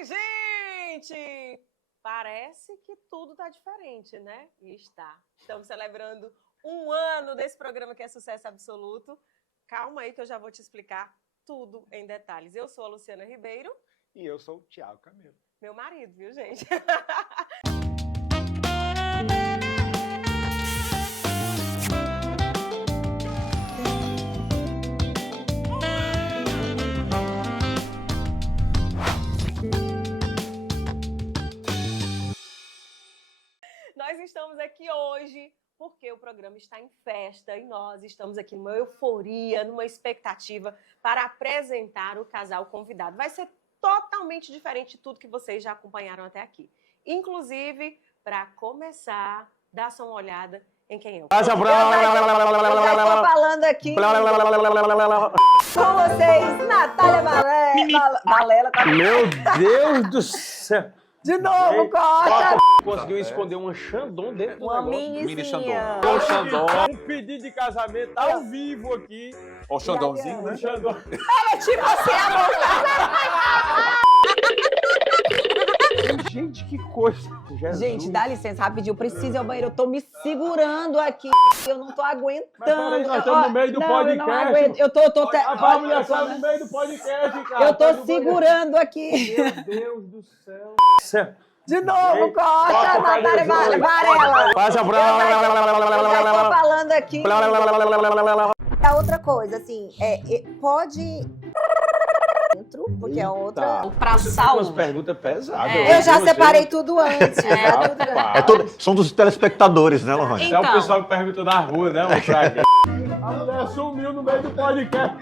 Ai, gente! Parece que tudo tá diferente, né? E está. Estamos celebrando um ano desse programa que é sucesso absoluto. Calma aí que eu já vou te explicar tudo em detalhes. Eu sou a Luciana Ribeiro. E eu sou o Thiago Camilo. Meu marido, viu, gente? Nós estamos aqui hoje porque o programa está em festa e nós estamos aqui numa euforia, numa expectativa para apresentar o casal convidado. Vai ser totalmente diferente de tudo que vocês já acompanharam até aqui. Inclusive, para começar, dá só uma olhada em quem é o Eu já estou falando aqui com vocês, Natália Valela. Meu Deus do céu! De novo, Costa! Conseguiu esconder uma Xandão dentro do Uma negócio. mini Xandão. Um Xandão. Um pedido de casamento ao vivo aqui. Ó o Xandãozinho, né? Xandão. É tipo assim, amor. Gente, que coisa. Jesus. Gente, dá licença, rapidinho. Eu preciso ir ao banheiro. Eu tô me segurando aqui. Eu não tô aguentando. Mas peraí, nós estamos no meio do podcast. Eu não aguento. Eu tô A mulher está no meio do podcast, cara. eu tô segurando aqui. Meu Deus do céu. De novo, Costa, Natália Varela. Passa Eu já tô falando aqui. A outra coisa, assim, pode dentro, porque é outra. O pra-sal. Umas perguntas pesadas. Eu já separei tudo antes. São dos telespectadores, né, Lohane? Então. É o pessoal que pergunta na rua, né, o Fraga? A mulher sumiu no meio do podcast.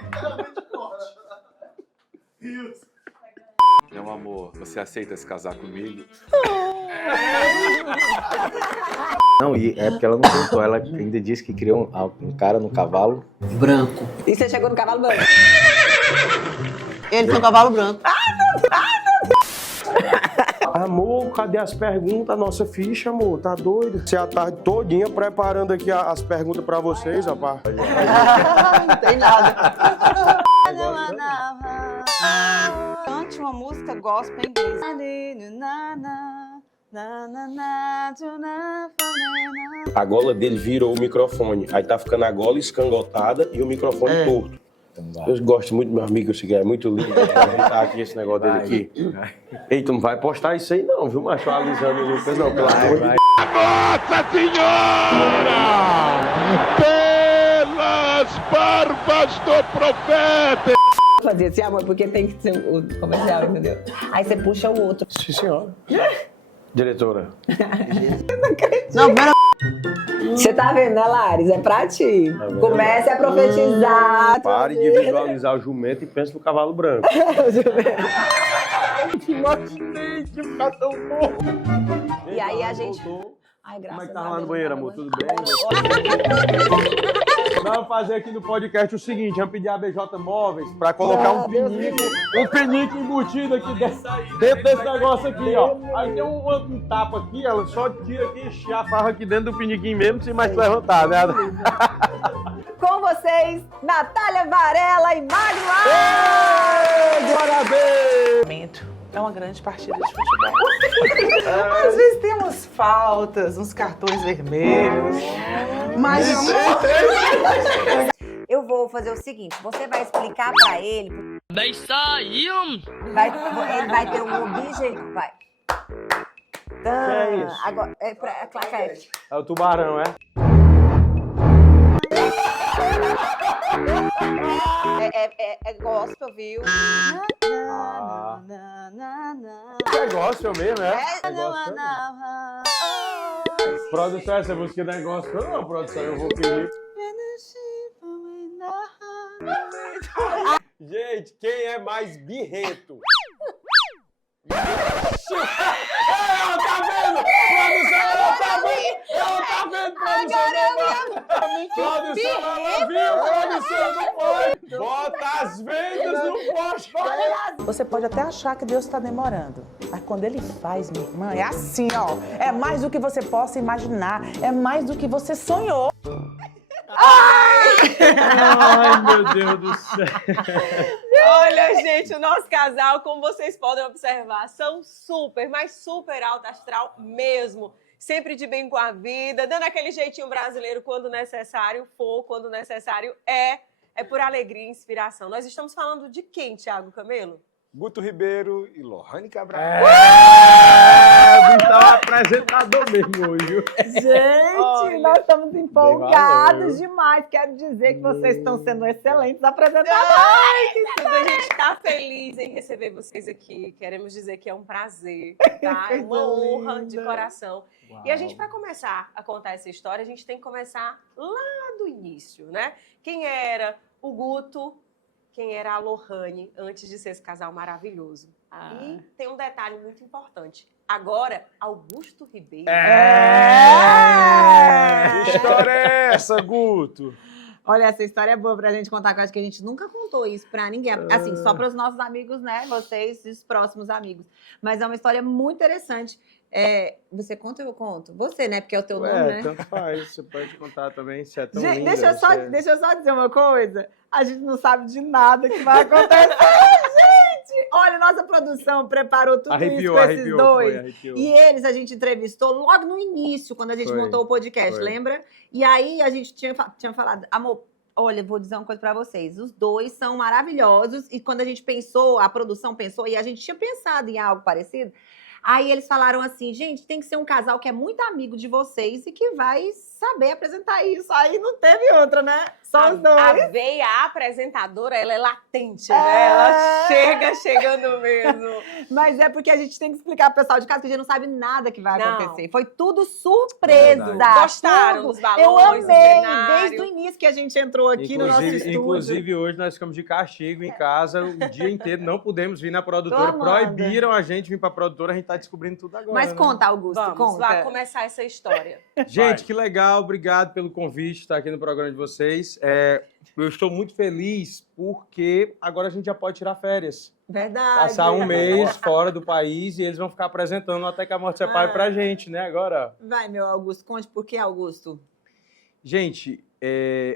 Meu amor, você aceita se casar comigo? Não, e é porque ela não contou, ela ainda disse que criou um cara no cavalo. Branco. E você chegou no cavalo branco? Ele tem um cavalo branco. Amor, cadê as perguntas? A nossa ficha, amor, tá doido? Você a tarde todinha preparando aqui as perguntas pra vocês, rapaz. Não tem nada. Cante uma música gospel em inglês. A gola dele virou o microfone. Aí tá ficando a gola escangotada e o microfone torto. Eu gosto muito do meu amigo, esse é muito lindo. Tá aqui esse negócio dele aqui. Ei, tu não vai postar isso aí não, viu, macho? Alisando o Lucas, não, pelo amor de Deus. Nossa Senhora! Pelas barbas do profeta! Fazer assim, amor, porque tem que ser o comercial, entendeu? Aí você puxa o outro. Sim, senhora. Diretora. Não, primeiro... Você tá vendo, né, Laris? É pra ti. Comece a profetizar. Pare de visualizar o jumento e pense no cavalo branco. Imaginei que ficar tão bom. E aí a gente... Ai, Como graças é que tá a lá no Deus, banheiro, não amor? tá Tudo bem? Nós vamos fazer aqui no podcast o seguinte, vamos pedir a BJ Móveis pra colocar um pinico embutido aqui dentro desse negócio aqui, ó. Aí tem um tapa aqui, ela só tira aqui e enche a farra aqui dentro do piniquinho mesmo, sem mais levantar, né? Com vocês, Natália Varela e Magno Glória a Deus! É uma grande partida de futebol. Às vezes temos faltas, uns cartões vermelhos. Mas Eu vou fazer o seguinte, você vai explicar pra ele. Ele vai ter um objetivo, vai. Que é isso? Agora, é pra claquete. É o tubarão, é? é gospel, viu? É gospel mesmo, é? É gospel. Produção, essa música não é gospel, não, produção, eu vou pedir. Gente, quem é mais birrento? Ela tá vendo! Produção, ela tá vendo! Ela tá vendo, produção! Produção, ela viu! Produção, não pode! Bota as vendas no poste! Você pode até achar que Deus está demorando, mas quando Ele faz, minha irmã, é assim, ó. É mais do que você possa imaginar, é mais do que você sonhou. Ai, meu Deus do céu. Olha, gente, o nosso casal, como vocês podem observar, são super, mas super alto astral mesmo. Sempre de bem com a vida, dando aquele jeitinho brasileiro quando necessário for, quando necessário é. É por alegria e inspiração. Nós estamos falando de quem, Thiago Camelo? Guto Ribeiro e Lohane Cabral. Então, apresentador mesmo hoje. Gente, nós estamos empolgados demais. Quero dizer que vocês estão sendo excelentes apresentadores. A gente está feliz em receber vocês aqui. Queremos dizer que é um prazer, tá? É uma honra de coração. Uau. E a gente, para começar a contar essa história, a gente tem que começar lá do início, né? Quem era o Guto? Quem era a Lohane antes de ser esse casal maravilhoso? E tem um detalhe muito importante. Agora, Augusto Ribeiro. Que história é essa, Guto? Olha, essa história é boa pra gente contar, que eu acho que a gente nunca contou isso pra ninguém. Assim, só para os nossos amigos, né? Vocês e os próximos amigos. Mas é uma história muito interessante. Você conta ou eu conto? Você, né? Porque é o teu nome, né? Tanto faz. Você pode contar também, se é tão Gente, linda, deixa eu só dizer uma coisa. A gente não sabe de nada que vai acontecer, gente! Olha, nossa produção preparou tudo isso com esses dois. Arrepiou. E eles a gente entrevistou logo no início, quando a gente montou o podcast, lembra? E aí a gente tinha falado, amor, olha, vou dizer uma coisa pra vocês. Os dois são maravilhosos. E quando a gente pensou, a produção pensou, e a gente tinha pensado em algo parecido, aí eles falaram assim, gente, tem que ser um casal que é muito amigo de vocês e que vai saber apresentar isso. Aí não teve outra, né? Só os dois. A veia apresentadora, ela é latente, né? Ela chegando mesmo. Mas é porque a gente tem que explicar pro pessoal de casa que a gente não sabe nada que vai acontecer. Foi tudo surpresa. Gostaram tudo. dos balões, Eu amei, do cenário. desde o início que a gente entrou aqui no nosso estúdio. Inclusive, hoje nós ficamos de castigo em casa o dia inteiro. Não pudemos vir na produtora. Toma, Proibiram a gente vir pra produtora. A gente tá descobrindo tudo agora. Mas né? conta, Augusto, Vamos lá conta. começar essa história. Gente, que legal. Obrigado pelo convite, estar aqui no programa de vocês. Eu estou muito feliz porque agora a gente já pode tirar férias. Verdade. Passar um mês fora do país e eles vão ficar apresentando até que a morte separe pra gente, né? Agora. Vai, meu Augusto, conte por que Augusto. Gente,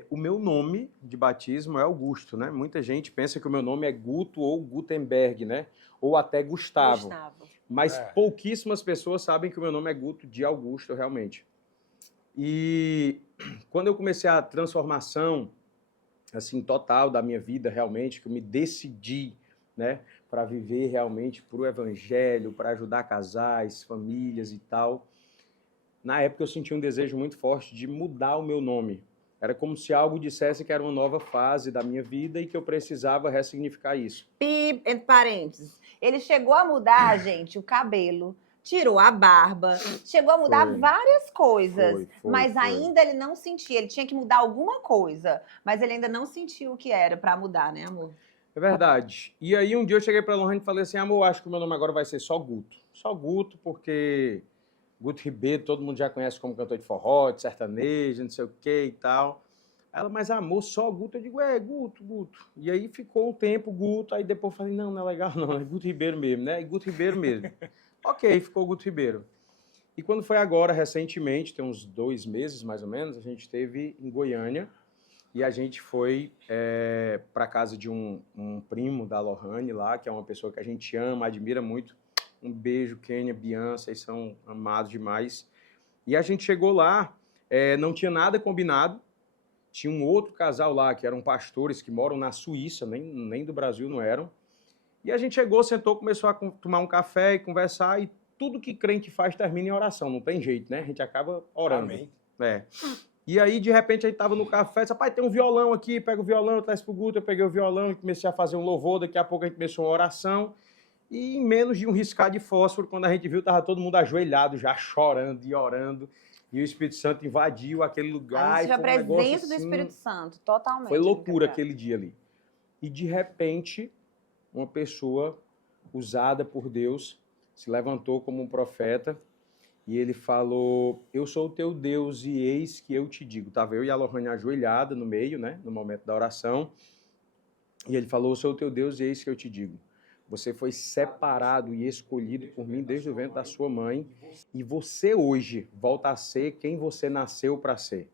o meu nome de batismo é Augusto, né? Muita gente pensa que o meu nome é Guto ou Gutenberg, né? Ou até Gustavo. Mas pouquíssimas pessoas sabem que o meu nome é Guto de Augusto, realmente. E quando eu comecei a transformação, assim, total da minha vida, realmente, que eu me decidi, né, para viver realmente para o evangelho, para ajudar casais, famílias e tal, na época eu senti um desejo muito forte de mudar o meu nome. Era como se algo dissesse que era uma nova fase da minha vida e que eu precisava ressignificar isso. Entre parênteses. Ele chegou a mudar, gente, o cabelo. Tirou a barba, chegou a mudar várias coisas, mas ainda ele não sentia, ele tinha que mudar alguma coisa, mas ele ainda não sentiu o que era pra mudar, né, amor? É verdade. E aí um dia eu cheguei pra Lohane e falei assim, amor, acho que o meu nome agora vai ser só Guto. Só Guto, porque Guto Ribeiro todo mundo já conhece como cantor de forró, de sertanejo, não sei o que e tal. Ela, mas amor, só Guto? Eu digo, Guto. E aí ficou um tempo Guto, aí depois eu falei, não é legal não, é Guto Ribeiro mesmo, né? É Guto Ribeiro mesmo. Ok, ficou Guto Ribeiro. E quando foi agora, recentemente, tem uns 2 meses mais ou menos, a gente esteve em Goiânia e a gente foi para casa de um primo da Lohane lá, que é uma pessoa que a gente ama, admira muito. Um beijo, Kênia, Bian, vocês são amados demais. E a gente chegou lá, não tinha nada combinado, tinha um outro casal lá, que eram pastores que moram na Suíça, nem do Brasil não eram. E a gente chegou, sentou, começou a tomar um café e conversar, e tudo que crente faz termina em oração, não tem jeito, né? A gente acaba orando. Amém. E aí, de repente, a gente tava no café, disse, pai, tem um violão aqui, pega o violão, eu traz pro Guto, eu peguei o violão e comecei a fazer um louvor, daqui a pouco a gente começou uma oração, e em menos de um riscar de fósforo, quando a gente viu, tava todo mundo ajoelhado, já chorando e orando, e o Espírito Santo invadiu aquele lugar. A gente a presença do Espírito Santo, totalmente. Foi loucura aquele dia ali. E, de repente, uma pessoa usada por Deus se levantou como um profeta e ele falou, eu sou o teu Deus e eis que eu te digo. Estava eu e a Lohane ajoelhada no meio, né, no momento da oração, e ele falou, eu sou o teu Deus e eis que eu te digo. Você foi separado e escolhido por mim desde o ventre da sua mãe e você hoje volta a ser quem você nasceu para ser.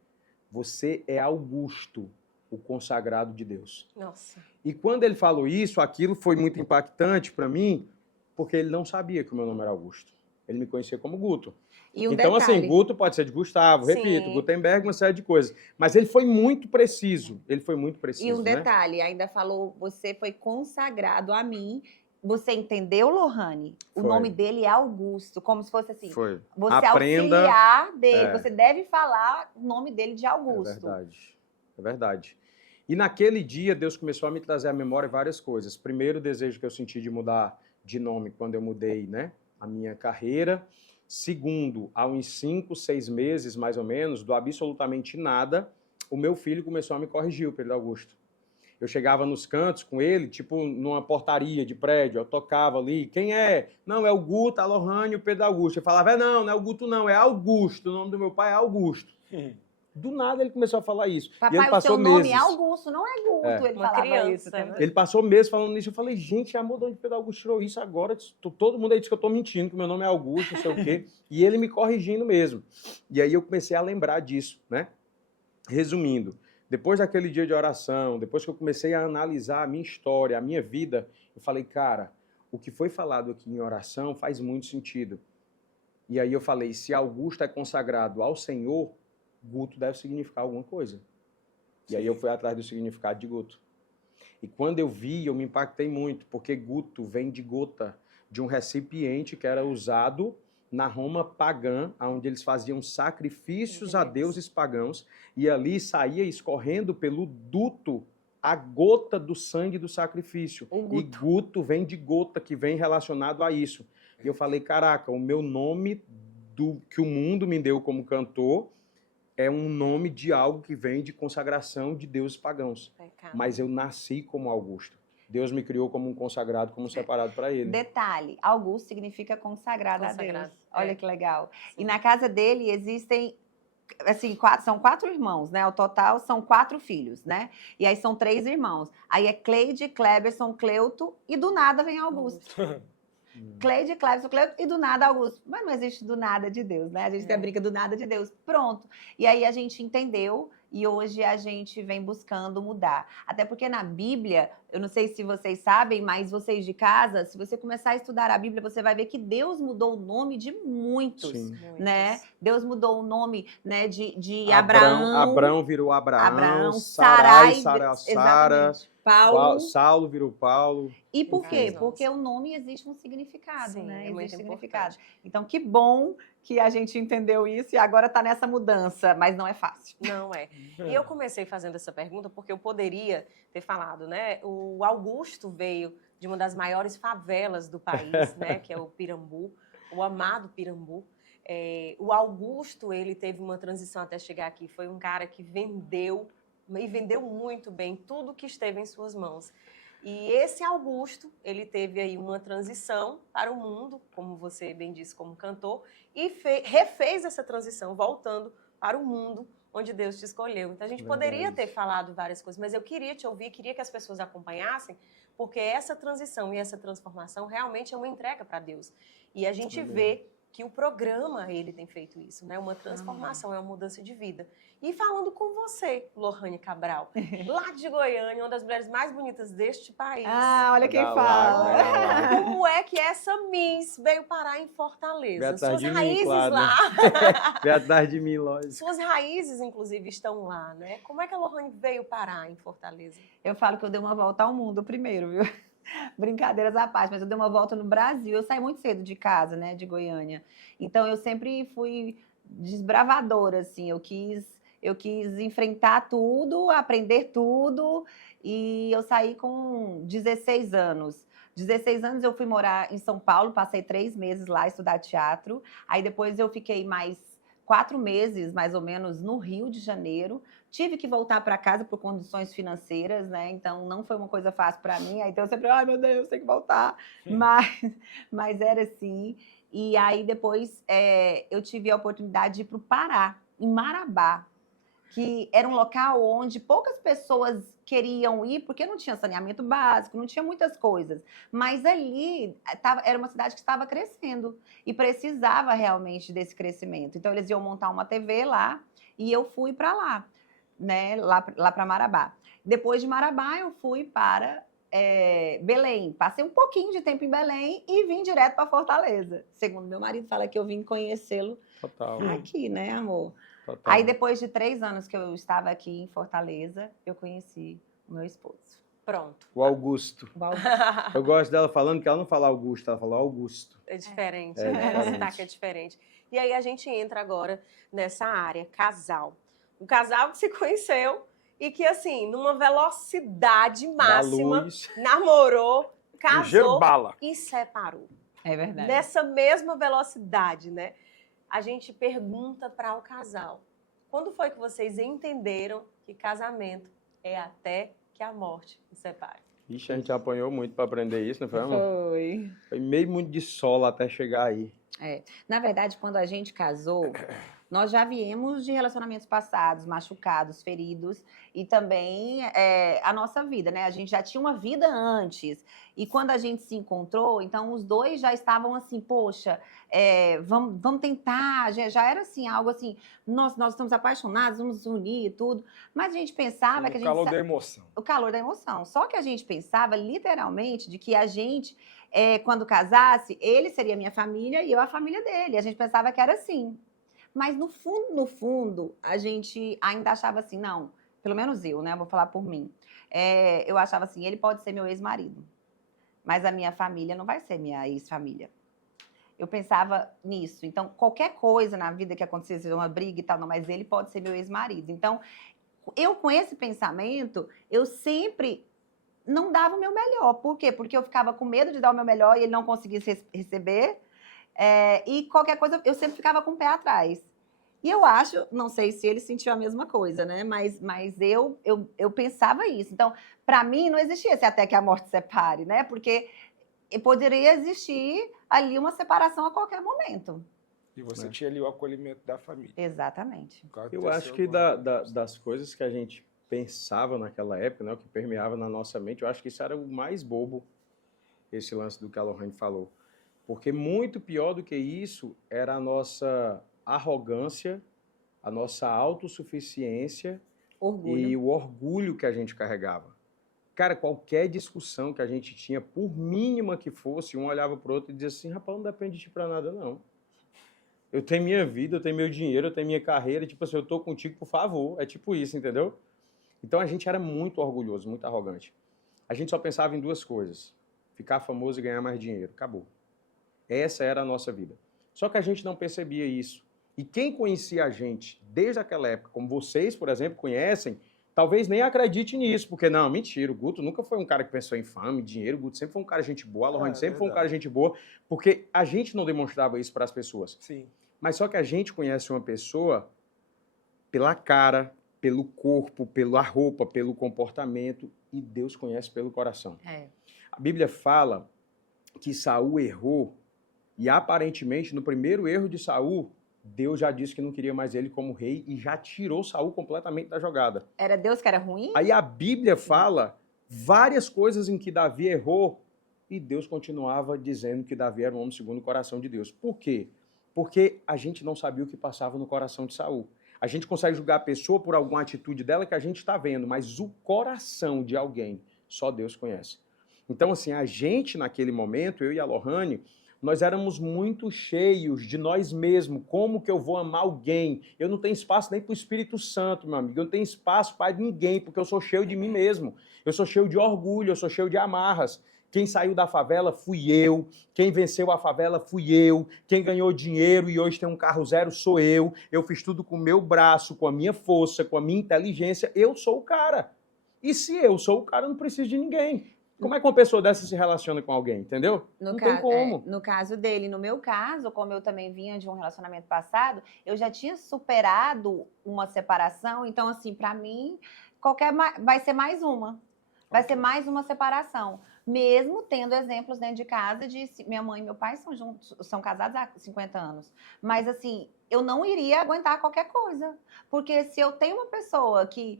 você é Augusto, o consagrado de Deus. Nossa. E quando ele falou isso, aquilo foi muito impactante para mim, porque ele não sabia que o meu nome era Augusto. Ele me conhecia como Guto. E um Então, detalhe, assim, Guto pode ser de Gustavo, Sim. repito, Gutenberg, uma série de coisas. Mas ele foi muito preciso. Ele foi muito preciso, e um né? detalhe, ainda falou, você foi consagrado a mim. Você entendeu, Lohane? O Foi. nome dele é Augusto, como se fosse assim. Foi. Você Aprenda. auxiliar dele, É. você deve falar o nome dele de É Augusto. verdade. É verdade. E naquele dia, Deus começou a me trazer à memória várias coisas. Primeiro, o desejo que eu senti de mudar de nome quando eu mudei, né, a minha carreira. Segundo, há uns 5, 6 meses, mais ou menos, do absolutamente nada, o meu filho começou a me corrigir, o Pedro Augusto. Eu chegava nos cantos com ele, tipo numa portaria de prédio, eu tocava ali, quem é? Não, é o Guto, a Lohane e o Pedro Augusto. Eu falava, não é o Guto não, é Augusto, o nome do meu pai é Augusto. Do nada ele começou a falar isso. E Papai, ele o passou seu nome meses. é Augusto, não é Guto. É. Ele Uma falava criança, isso. né? Ele passou meses falando nisso. Eu falei, gente, amor, de onde o Pedro Augusto tirou isso agora? Todo mundo aí diz que eu tô mentindo, que meu nome é Augusto, não sei o quê. E ele me corrigindo mesmo. E aí eu comecei a lembrar disso, né? Resumindo, depois daquele dia de oração, depois que eu comecei a analisar a minha história, a minha vida, eu falei, cara, o que foi falado aqui em oração faz muito sentido. E aí eu falei, se Augusto é consagrado ao Senhor, Guto deve significar alguma coisa. E aí eu fui atrás do significado de Guto. E quando eu vi, eu me impactei muito, porque Guto vem de gota, de um recipiente que era usado na Roma pagã, onde eles faziam sacrifícios a deuses pagãos, e ali saía escorrendo pelo duto a gota do sangue do sacrifício. E Guto vem de gota, que vem relacionado a isso. E eu falei, caraca, o meu nome que o mundo me deu como cantor é um nome de algo que vem de consagração de deuses pagãos. Mas eu nasci como Augusto. Deus me criou como um consagrado, como um separado para ele. Detalhe, Augusto significa consagrado a Consagrado, Deus. Olha é. que legal. Sim. E na casa dele existem, assim, são 4 irmãos, né? Ao total são 4 filhos, né? E aí são 3 irmãos. Aí é Cleide, Cleberson, Cleuto e do nada vem Augusto. Cleide, Cleberson, Cleuto e do nada Augusto. Mas não existe do nada de Deus, né? A gente tem a brinca do nada de Deus. Pronto. E aí a gente entendeu e hoje a gente vem buscando mudar. Até porque na Bíblia, eu não sei se vocês sabem, mas vocês de casa, se você começar a estudar a Bíblia, você vai ver que Deus mudou o nome de muitos, Sim. né? Deus mudou o nome, né, de Abraão. Abraão virou Abraão, Sarai, Sara, exatamente. Paulo. Saulo virou Paulo. E por quê? Exato. Porque o nome existe um significado, Sim, né? é muito Existe importante. significado. Então, que bom que a gente entendeu isso e agora está nessa mudança, mas não é fácil. Não é. E eu comecei fazendo essa pergunta porque eu poderia ter falado, né? O Augusto veio de uma das maiores favelas do país, né? Que é o Pirambu, o amado Pirambu. O Augusto, ele teve uma transição até chegar aqui. Foi um cara que vendeu, e vendeu muito bem tudo que esteve em suas mãos. E esse Augusto, ele teve aí uma transição para o mundo, como você bem disse, como cantor, e refez essa transição, voltando para o mundo onde Deus te escolheu. Então, a gente poderia ter falado várias coisas, mas eu queria te ouvir, queria que as pessoas acompanhassem, porque essa transição e essa transformação realmente é uma entrega para Deus. E a gente vê que o programa, ele tem feito isso, né? Uma transformação, é uma mudança de vida. E falando com você, Lohane Cabral, lá de Goiânia, uma das mulheres mais bonitas deste país. Ah, olha quem Dá lá, fala. dá lá. Como é que essa Miss veio parar em Fortaleza? Veio atrás Suas de mim, raízes claro, né? lá. Vem atrás de mim, lógico. Suas raízes, inclusive, estão lá, né? Como é que a Lohane veio parar em Fortaleza? Eu falo que eu dei uma volta ao mundo primeiro, viu? Brincadeiras à parte, mas eu dei uma volta no Brasil. Eu saí muito cedo de casa, né, de Goiânia. Então, eu sempre fui desbravadora, assim. Eu quis enfrentar tudo, aprender tudo. E eu saí com 16 anos. 16 anos eu fui morar em São Paulo, passei 3 meses lá estudar teatro. Aí depois eu fiquei mais 4 meses, mais ou menos, no Rio de Janeiro. Tive que voltar para casa por condições financeiras, né? Então, não foi uma coisa fácil para mim. Aí, então, eu sempre, ai, meu Deus, tem que voltar. Mas era assim. E aí, depois, eu tive a oportunidade de ir para o Pará, em Marabá, que era um local onde poucas pessoas queriam ir, porque não tinha saneamento básico, não tinha muitas coisas. Mas ali era uma cidade que estava crescendo e precisava realmente desse crescimento. Então, eles iam montar uma TV lá e eu fui para lá. né, lá para Marabá. Depois de Marabá, eu fui para Belém. Passei um pouquinho de tempo em Belém e vim direto para Fortaleza. Segundo meu marido, fala que eu vim conhecê-lo aqui, né, amor? Total. Aí, depois de 3 anos que eu estava aqui em Fortaleza, eu conheci o meu esposo. Pronto. O Augusto. Eu gosto dela falando que ela não fala Augusto, ela fala Augusto. É diferente, É né? diferente. O sotaque é diferente. E aí a gente entra agora nessa área, casal. Um casal que se conheceu e que, assim, numa velocidade máxima, luz. namorou, Ligeiro casou bala. e separou. É verdade. Nessa mesma velocidade, né? A gente pergunta para o casal: quando foi que vocês entenderam que casamento é até que a morte os separe? Ixi, a gente apanhou muito pra aprender isso, não foi, amor? Foi. Foi meio muito de solo até chegar aí. Na verdade, quando a gente casou, nós já viemos de relacionamentos passados, machucados, feridos, e também a nossa vida, né? A gente já tinha uma vida antes. E quando a gente se encontrou, então os dois já estavam assim, poxa, vamos tentar. Já era assim, algo assim, nós estamos apaixonados, vamos nos unir e tudo. Mas a gente pensava que a gente... O calor da emoção. O calor da emoção. Só que a gente pensava, literalmente, de que a gente, quando casasse, ele seria minha família e eu a família dele. A gente pensava que era assim. Mas, no fundo, a gente ainda achava assim, não, pelo menos eu, né? Vou falar por mim. Eu achava assim, ele pode ser meu ex-marido, mas a minha família não vai ser minha ex-família. Eu pensava nisso. Então, qualquer coisa na vida que acontecesse, uma briga e tal, não, mas ele pode ser meu ex-marido. Então, eu com esse pensamento, eu sempre não dava o meu melhor. Por quê? Porque eu ficava com medo de dar o meu melhor e ele não conseguisse receber. E qualquer coisa, eu sempre ficava com o pé atrás. E eu acho, não sei se ele sentiu a mesma coisa, né? Mas eu pensava isso. Então, para mim, não existia esse até que a morte separe, né? Porque poderia existir ali uma separação a qualquer momento. E você tinha ali o acolhimento da família. Exatamente. Eu acho que das coisas que a gente pensava naquela época, né, o que permeava na nossa mente, eu acho que isso era o mais bobo, esse lance do que a Lohane falou. Porque muito pior do que isso era a nossa arrogância, a nossa autossuficiência e o orgulho que a gente carregava. Cara, qualquer discussão que a gente tinha, por mínima que fosse, um olhava pro outro e dizia assim, rapaz, não depende de ti pra nada, não. Eu tenho minha vida, eu tenho meu dinheiro, eu tenho minha carreira, tipo assim, eu tô contigo, por favor. É tipo isso, entendeu? Então a gente era muito orgulhoso, muito arrogante. A gente só pensava em 2 coisas: ficar famoso e ganhar mais dinheiro. Acabou. Essa era a nossa vida. Só que a gente não percebia isso. E quem conhecia a gente desde aquela época, como vocês, por exemplo, conhecem, talvez nem acredite nisso, porque não, mentira, o Guto nunca foi um cara que pensou em fama, em dinheiro, o Guto sempre foi um cara gente boa, a Lohane sempre foi um cara gente boa, porque a gente não demonstrava isso para as pessoas. Sim. Mas só que a gente conhece uma pessoa pela cara, pelo corpo, pela roupa, pelo comportamento, e Deus conhece pelo coração. A Bíblia fala que Saul errou, e aparentemente, no primeiro erro de Saul, Deus já disse que não queria mais ele como rei e já tirou Saul completamente da jogada. Era Deus que era ruim? Aí a Bíblia fala várias coisas em que Davi errou e Deus continuava dizendo que Davi era um homem segundo o coração de Deus. Por quê? Porque a gente não sabia o que passava no coração de Saul. A gente consegue julgar a pessoa por alguma atitude dela que a gente está vendo, mas o coração de alguém só Deus conhece. Então, assim, a gente naquele momento, eu e a Lohane, nós éramos muito cheios de nós mesmos. Como que eu vou amar alguém? Eu não tenho espaço nem para o Espírito Santo, meu amigo. Eu não tenho espaço para ninguém, porque eu sou cheio de mim mesmo. Eu sou cheio de orgulho, eu sou cheio de amarras. Quem saiu da favela fui eu. Quem venceu a favela fui eu. Quem ganhou dinheiro e hoje tem um carro zero sou eu. Eu fiz tudo com o meu braço, com a minha força, com a minha inteligência. Eu sou o cara. E se eu sou o cara, eu não preciso de ninguém. Como é que uma pessoa dessa se relaciona com alguém, entendeu? Não tem como. No caso dele, no meu caso, como eu também vinha de um relacionamento passado, eu já tinha superado uma separação, então assim, pra mim, vai ser mais uma. Vai ser mais uma separação. Mesmo tendo exemplos dentro de casa de minha mãe e meu pai são casados há 50 anos. Mas assim, eu não iria aguentar qualquer coisa. Porque se eu tenho uma pessoa que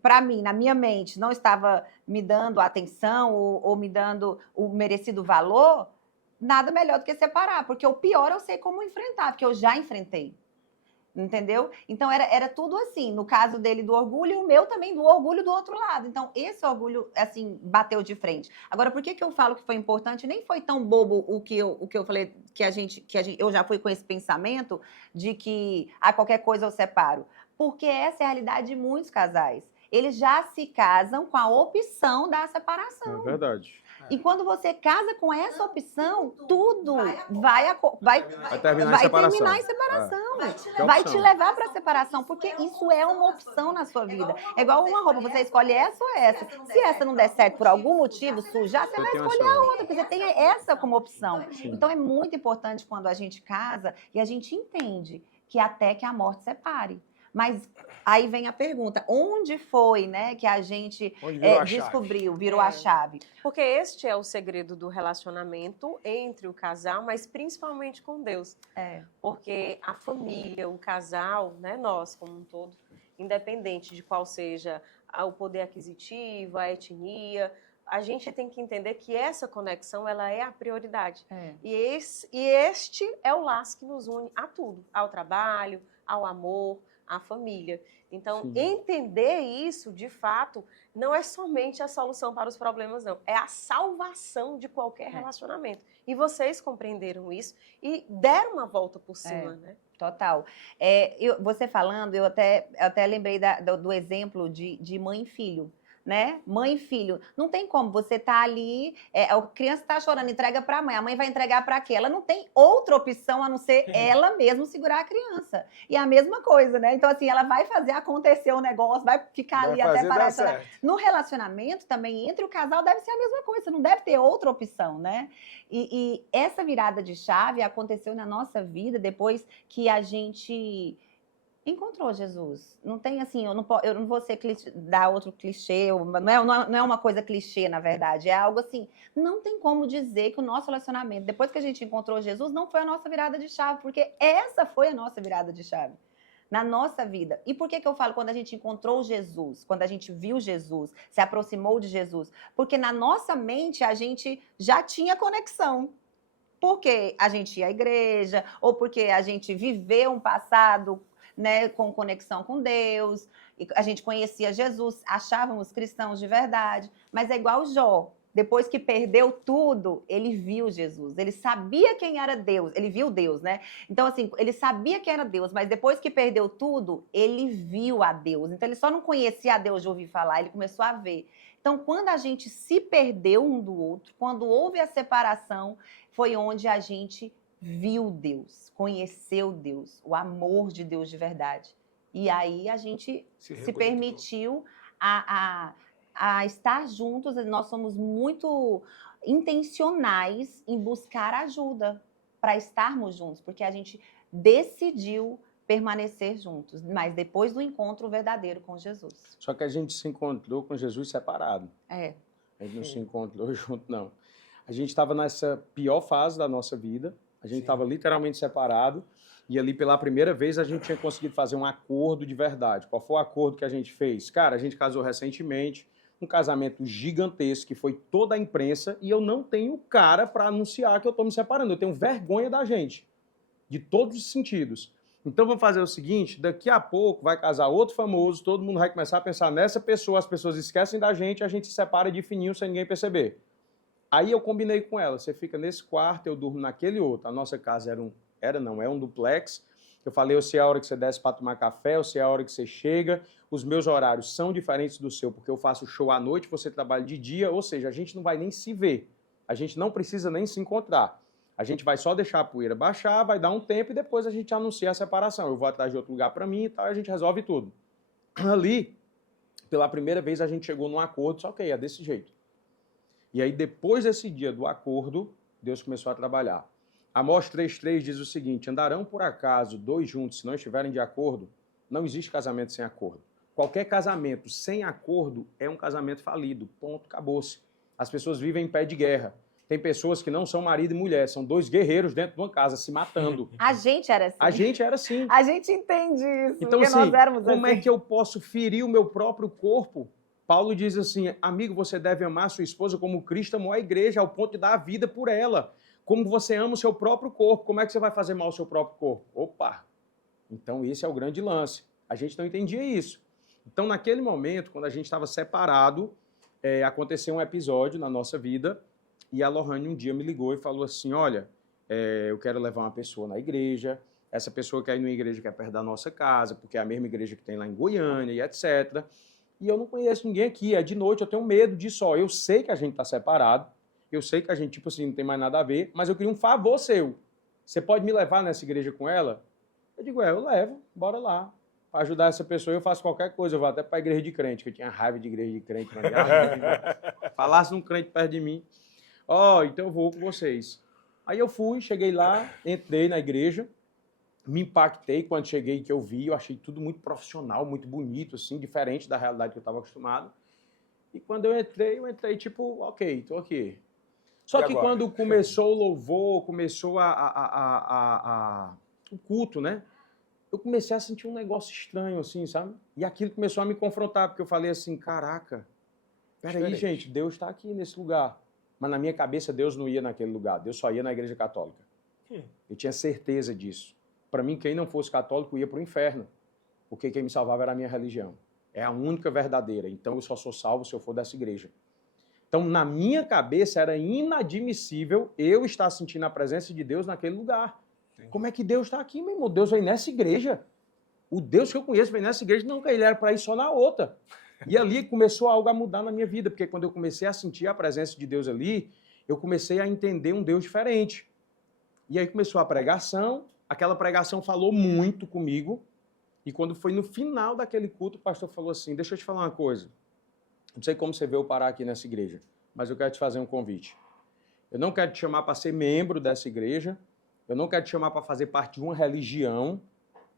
para mim, na minha mente, não estava me dando atenção ou me dando o merecido valor, nada melhor do que separar. Porque o pior eu sei como enfrentar, porque eu já enfrentei. Entendeu? Então era tudo assim, no caso dele do orgulho e o meu também do orgulho do outro lado. Então esse orgulho assim bateu de frente. Agora, por que eu falo que foi importante? Nem foi tão bobo o que eu falei que eu já fui com esse pensamento de que qualquer coisa eu separo. Porque essa é a realidade de muitos casais. Eles já se casam com a opção da separação. É verdade. E quando você casa com essa opção, tudo vai terminar em separação. Vai te levar para a separação, porque isso é uma opção na sua vida. É igual uma roupa, você escolhe essa ou essa. Se essa não der certo por algum motivo, sujar, você vai escolher a outra, porque você tem essa como opção. Então é muito importante quando a gente casa e a gente entende que até que a morte separe. Mas aí vem a pergunta, onde foi, né, que a gente descobriu, virou a chave? Porque este é o segredo do relacionamento entre o casal, mas principalmente com Deus. Porque a família, o casal, né, nós como um todo, independente de qual seja o poder aquisitivo, a etnia, a gente tem que entender que essa conexão, ela é a prioridade. E este é o laço que nos une a tudo, ao trabalho, ao amor, à família. Então, entender isso, de fato, não é somente a solução para os problemas, não. É a salvação de qualquer relacionamento. E vocês compreenderam isso e deram uma volta por cima, né? Total. Você falando, eu até lembrei do exemplo de mãe e filho. Né? Mãe e filho. Não tem como, você tá ali, a criança tá chorando, entrega pra mãe, a mãe vai entregar pra quê? Ela não tem outra opção a não ser ela mesma segurar a criança. E a mesma coisa, né? Então, assim, ela vai fazer acontecer o negócio, vai ficar ali até parar. No relacionamento também, entre o casal, deve ser a mesma coisa, você não deve ter outra opção, né? E essa virada de chave aconteceu na nossa vida depois que a gente encontrou Jesus. Não tem assim, eu não vou dar outro clichê, não é uma coisa clichê, na verdade, é algo assim, não tem como dizer que o nosso relacionamento, depois que a gente encontrou Jesus, não foi a nossa virada de chave, porque essa foi a nossa virada de chave na nossa vida. E por que eu falo quando a gente encontrou Jesus, quando a gente viu Jesus, se aproximou de Jesus? Porque na nossa mente a gente já tinha conexão. Porque a gente ia à igreja, ou porque a gente viveu um passado, né, com conexão com Deus, e a gente conhecia Jesus, achávamos cristãos de verdade, mas é igual Jó, depois que perdeu tudo, ele viu Jesus, ele sabia quem era Deus, ele viu Deus, né? Então, assim, ele sabia quem era Deus, mas depois que perdeu tudo, ele viu a Deus, então ele só não conhecia a Deus de ouvir falar, ele começou a ver. Então, quando a gente se perdeu um do outro, quando houve a separação, foi onde a gente viu Deus, conheceu Deus, o amor de Deus de verdade. E aí a gente se permitiu a estar juntos, nós somos muito intencionais em buscar ajuda para estarmos juntos, porque a gente decidiu permanecer juntos, mas depois do encontro verdadeiro com Jesus. Só que a gente se encontrou com Jesus separado. A gente não se encontrou junto, não. A gente estava nessa pior fase da nossa vida, a gente estava literalmente separado e ali pela primeira vez a gente tinha conseguido fazer um acordo de verdade. Qual foi o acordo que a gente fez? Cara, a gente casou recentemente, um casamento gigantesco que foi toda a imprensa e eu não tenho cara para anunciar que eu estou me separando. Eu tenho vergonha da gente, de todos os sentidos. Então vamos fazer o seguinte, daqui a pouco vai casar outro famoso, todo mundo vai começar a pensar nessa pessoa, as pessoas esquecem da gente, a gente se separa de fininho sem ninguém perceber. Aí eu combinei com ela, você fica nesse quarto, eu durmo naquele outro. A nossa casa é um duplex. Eu falei, eu sei a hora que você desce para tomar café, eu sei a hora que você chega. Os meus horários são diferentes do seu, porque eu faço show à noite, você trabalha de dia, ou seja, a gente não vai nem se ver. A gente não precisa nem se encontrar. A gente vai só deixar a poeira baixar, vai dar um tempo e depois a gente anuncia a separação. Eu vou atrás de outro lugar para mim e tal, a gente resolve tudo. Ali, pela primeira vez, a gente chegou num acordo, só que é desse jeito. E aí, depois desse dia do acordo, Deus começou a trabalhar. Amós 3,3 diz o seguinte, andarão por acaso dois juntos se não estiverem de acordo? Não existe casamento sem acordo. Qualquer casamento sem acordo é um casamento falido, ponto, acabou-se. As pessoas vivem em pé de guerra. Tem pessoas que não são marido e mulher, são dois guerreiros dentro de uma casa se matando. A gente era assim. A gente era assim. A gente entende isso, então, porque assim, nós éramos como assim. É que eu posso ferir o meu próprio corpo? Paulo diz assim, amigo, você deve amar sua esposa como Cristo amou a igreja, ao ponto de dar a vida por ela. Como você ama o seu próprio corpo, como é que você vai fazer mal ao seu próprio corpo? Opa! Então, esse é o grande lance. A gente não entendia isso. Então, naquele momento, quando a gente estava separado, aconteceu um episódio na nossa vida e a Lohane um dia me ligou e falou assim, olha, eu quero levar uma pessoa na igreja, essa pessoa quer ir numa igreja que é perto da nossa casa, porque é a mesma igreja que tem lá em Goiânia e etc. E eu não conheço ninguém aqui, é de noite, eu tenho medo disso. Eu sei que a gente está separado, eu sei que a gente, tipo assim, não tem mais nada a ver, mas eu queria um favor seu. Você pode me levar nessa igreja com ela? Eu digo, eu levo, bora lá. Para ajudar essa pessoa, eu faço qualquer coisa. Eu vou até para a igreja de crente, que eu tinha raiva de igreja de crente. Falasse um crente perto de mim. Então eu vou com vocês. Aí eu fui, cheguei lá, entrei na igreja, me impactei quando cheguei, que eu vi, eu achei tudo muito profissional, muito bonito, assim, diferente da realidade que eu estava acostumado. E quando eu entrei tipo, ok, estou aqui. Só que quando começou o louvor, começou o culto, né? Eu comecei a sentir um negócio estranho, assim, sabe? E aquilo começou a me confrontar, porque eu falei assim, caraca, peraí, gente, Deus está aqui nesse lugar. Mas na minha cabeça, Deus não ia naquele lugar, Deus só ia na igreja católica. Eu tinha certeza disso. Para mim, quem não fosse católico ia para o inferno, porque quem me salvava era a minha religião. É a única verdadeira, então eu só sou salvo se eu for dessa igreja. Então, na minha cabeça, era inadmissível eu estar sentindo a presença de Deus naquele lugar. Como é que Deus está aqui, meu irmão? Deus vem nessa igreja. O Deus que eu conheço vem nessa igreja, não, ele era para ir só na outra. E ali começou algo a mudar na minha vida, porque quando eu comecei a sentir a presença de Deus ali, eu comecei a entender um Deus diferente. E aí começou a pregação, aquela pregação falou muito comigo, e quando foi no final daquele culto, o pastor falou assim, deixa eu te falar uma coisa, não sei como você veio parar aqui nessa igreja, mas eu quero te fazer um convite. Eu não quero te chamar para ser membro dessa igreja, eu não quero te chamar para fazer parte de uma religião,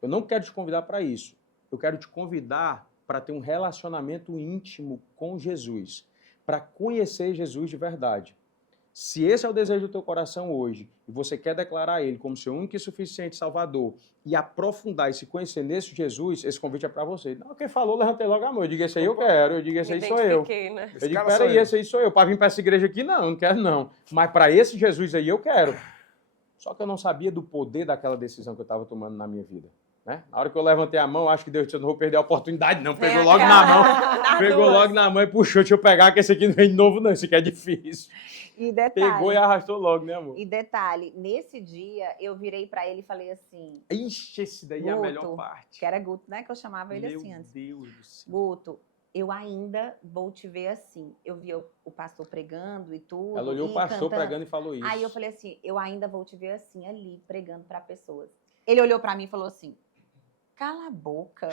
eu não quero te convidar para isso. Eu quero te convidar para ter um relacionamento íntimo com Jesus, para conhecer Jesus de verdade. Se esse é o desejo do teu coração hoje, e você quer declarar Ele como seu único e suficiente Salvador, e aprofundar e se conhecer nesse Jesus, esse convite é para você. Não, quem falou, levantei logo a mão. Eu digo, esse aí eu quero. Eu digo, esse aí sou eu. Né? Eu digo, peraí, esse aí sou eu. Para vir para essa igreja aqui, não quero não. Mas para esse Jesus aí, eu quero. Só que eu não sabia do poder daquela decisão que eu estava tomando na minha vida. Né? Na hora que eu levantei a mão, acho que Deus disse, eu não vou perder a oportunidade, não. Pegou logo na mão. Pegou logo na mão e puxou, deixa eu pegar, que esse aqui não vem de novo, não. Esse aqui é difícil. E detalhe, pegou e arrastou logo, né, amor? E detalhe, nesse dia, eu virei pra ele e falei assim... Ixi, esse daí é a melhor parte. Que era Guto, né? Que eu chamava ele assim antes. Meu Deus do céu. Guto, eu ainda vou te ver assim. Eu vi o pastor pregando e tudo. Ela olhou o pastor pregando e falou isso. Aí eu falei assim, eu ainda vou te ver assim, ali, pregando pra pessoas. Ele olhou pra mim e falou assim... Cala a boca.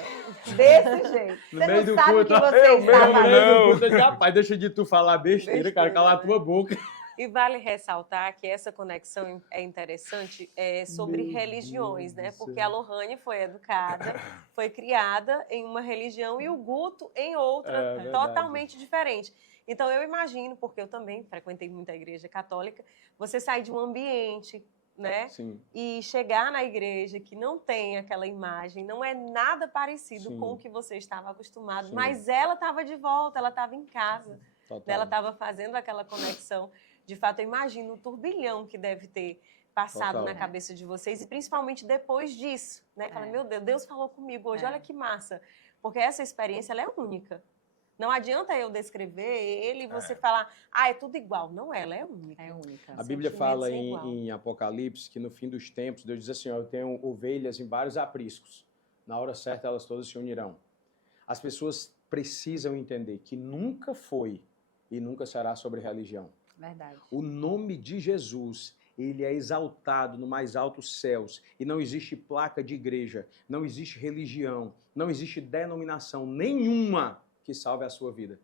Desse jeito. No você meio não do sabe o culto, que você está fazendo. Rapaz, deixa de tu falar besteira, cara, cala a tua boca. E vale ressaltar que essa conexão é interessante sobre religiões, né? Porque a Lohane foi educada, foi criada em uma religião e o Guto em outra, totalmente diferente. Então, eu imagino, porque eu também frequentei muita igreja católica, você sai de um ambiente... né? Sim. E chegar na igreja que não tem aquela imagem, não é nada parecido Sim. com o que você estava acostumado, Sim. mas ela estava de volta, ela estava em casa, Total. ela estava fazendo aquela conexão. De fato, eu imagino o turbilhão que deve ter passado Total. na cabeça de vocês, e principalmente depois disso, né? Fala, meu Deus, Deus falou comigo hoje, olha que massa, porque essa experiência ela é única. Não adianta eu descrever ele e você falar, é tudo igual. Não, ela é única. É única. A Bíblia fala em Apocalipse que no fim dos tempos, Deus diz assim, eu tenho ovelhas em vários apriscos. Na hora certa elas todas se unirão. As pessoas precisam entender que nunca foi e nunca será sobre religião. Verdade. O nome de Jesus, ele é exaltado no mais altos céus. E não existe placa de igreja, não existe religião, não existe denominação nenhuma que salve a sua vida.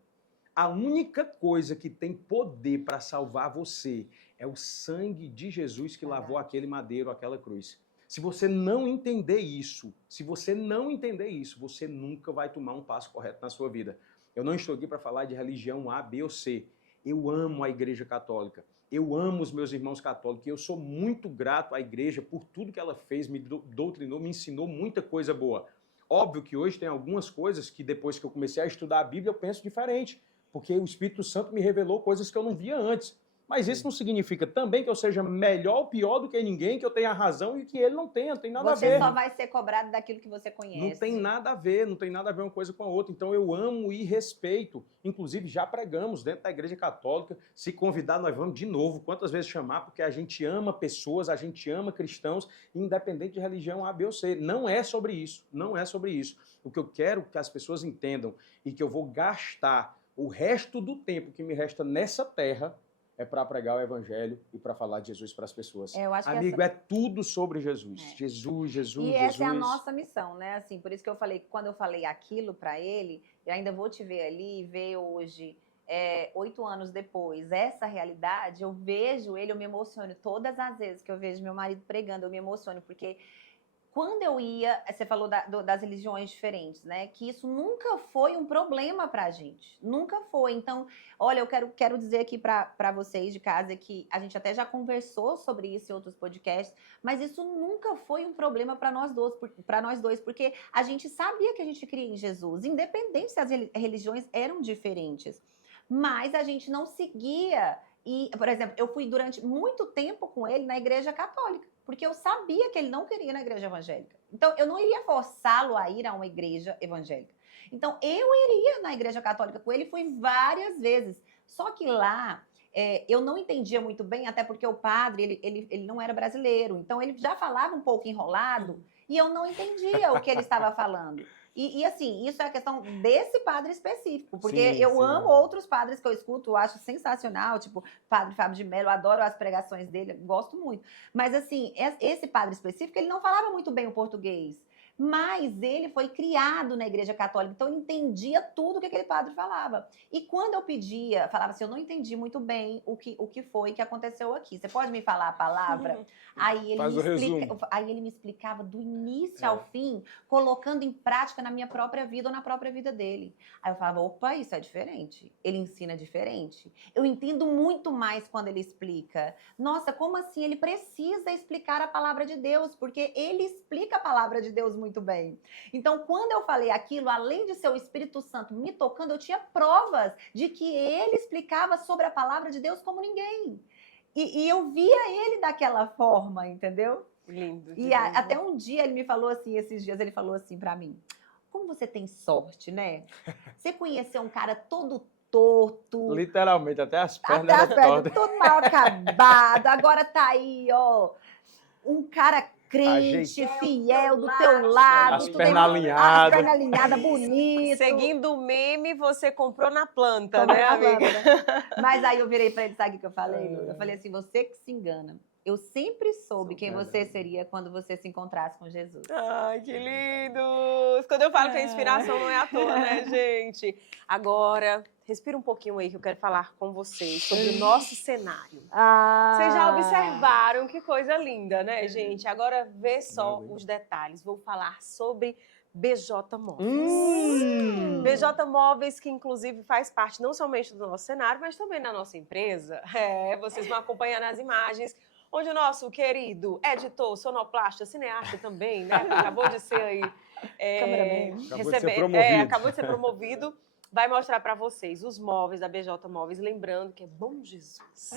A única coisa que tem poder para salvar você é o sangue de Jesus que lavou aquele madeiro, aquela cruz. Se você não entender isso, você nunca vai tomar um passo correto na sua vida. Eu não estou aqui para falar de religião A, B ou C. Eu amo a Igreja Católica. Eu amo os meus irmãos católicos. Eu sou muito grato à Igreja por tudo que ela fez, me doutrinou, me ensinou muita coisa boa. Óbvio que hoje tem algumas coisas que depois que eu comecei a estudar a Bíblia eu penso diferente, porque o Espírito Santo me revelou coisas que eu não via antes. Mas isso não significa também que eu seja melhor ou pior do que ninguém, que eu tenha razão e que ele não tenha, não tem nada a ver. Você só vai ser cobrado daquilo que você conhece. Não tem nada a ver, não tem nada a ver uma coisa com a outra. Então eu amo e respeito. Inclusive já pregamos dentro da Igreja Católica. Se convidar, nós vamos de novo, quantas vezes chamar, porque a gente ama pessoas, a gente ama cristãos, independente de religião A, B ou C. Não é sobre isso, não é sobre isso. O que eu quero que as pessoas entendam e que eu vou gastar o resto do tempo que me resta nessa terra é para pregar o evangelho e para falar de Jesus para as pessoas. Eu acho que Amigo, é tudo sobre Jesus. Jesus, Jesus, E Jesus. essa é a nossa missão, né? Assim, por isso que eu falei, quando eu falei aquilo para ele, eu ainda vou te ver ali e ver hoje, 8 anos depois, essa realidade, eu vejo ele, eu me emociono. Todas as vezes que eu vejo meu marido pregando, eu me emociono, porque quando eu ia, você falou das religiões diferentes, né? Que isso nunca foi um problema pra gente. Nunca foi. Então, olha, eu quero dizer aqui pra vocês de casa que a gente até já conversou sobre isso em outros podcasts, mas isso nunca foi um problema pra nós dois, porque a gente sabia que a gente cria em Jesus, independente se as religiões eram diferentes. Mas a gente não seguia. E, por exemplo, eu fui durante muito tempo com ele na igreja católica, porque eu sabia que ele não queria ir na igreja evangélica. Então, eu não iria forçá-lo a ir a uma igreja evangélica. Então, eu iria na igreja católica com ele, fui várias vezes. Só que lá, eu não entendia muito bem, até porque o padre, ele não era brasileiro. Então, ele já falava um pouco enrolado e eu não entendia o que ele estava falando. E assim, isso é a questão desse padre específico, porque eu amo outros padres que eu escuto, eu acho sensacional, tipo, padre Fábio de Mello, eu adoro as pregações dele, gosto muito. Mas assim, esse padre específico, ele não falava muito bem o português, mas ele foi criado na igreja católica, então ele entendia tudo que aquele padre falava. E quando eu pedia, falava assim, eu não entendi muito bem o que foi que aconteceu aqui. Você pode me falar a palavra? Aí ele me explicava do início ao fim, colocando em prática na minha própria vida ou na própria vida dele. Aí eu falava, opa, isso é diferente. Ele ensina diferente. Eu entendo muito mais quando ele explica. Nossa, como assim? Ele precisa explicar a palavra de Deus, porque ele explica a palavra de Deus muito bem. Então, quando eu falei aquilo, além de ser o Espírito Santo me tocando, eu tinha provas de que ele explicava sobre a palavra de Deus como ninguém. E eu via ele daquela forma, entendeu? Lindo. E até um dia ele me falou assim, esses dias ele falou assim pra mim, como você tem sorte, né? Você conheceu um cara todo torto. Literalmente, até as pernas tortas. Todo mal acabado. Agora tá aí, ó, um cara crente, fiel, do teu lado. As pernas alinhadas. As pernas alinhadas, bonito. Seguindo o meme, você comprou na planta, né, amiga? Mas aí eu virei pra ele, sabe o que eu falei? Eu falei assim, você que se engana. Eu sempre soube quem você seria quando você se encontrasse com Jesus. Ai, que lindos! Quando eu falo que a inspiração não é à toa, né, gente? Agora, respira um pouquinho aí que eu quero falar com vocês sobre o nosso cenário. Vocês já observaram que coisa linda, né, gente? Agora vê só os detalhes. Vou falar sobre BJ Móveis. BJ Móveis, que inclusive faz parte não somente do nosso cenário, mas também da nossa empresa. Vocês vão acompanhar nas imagens, onde o nosso querido editor, sonoplasta, cineasta também, né? Acabou de ser aí... acabou de ser promovido. Vai mostrar para vocês os móveis da BJ Móveis, lembrando que é Bom Jesus.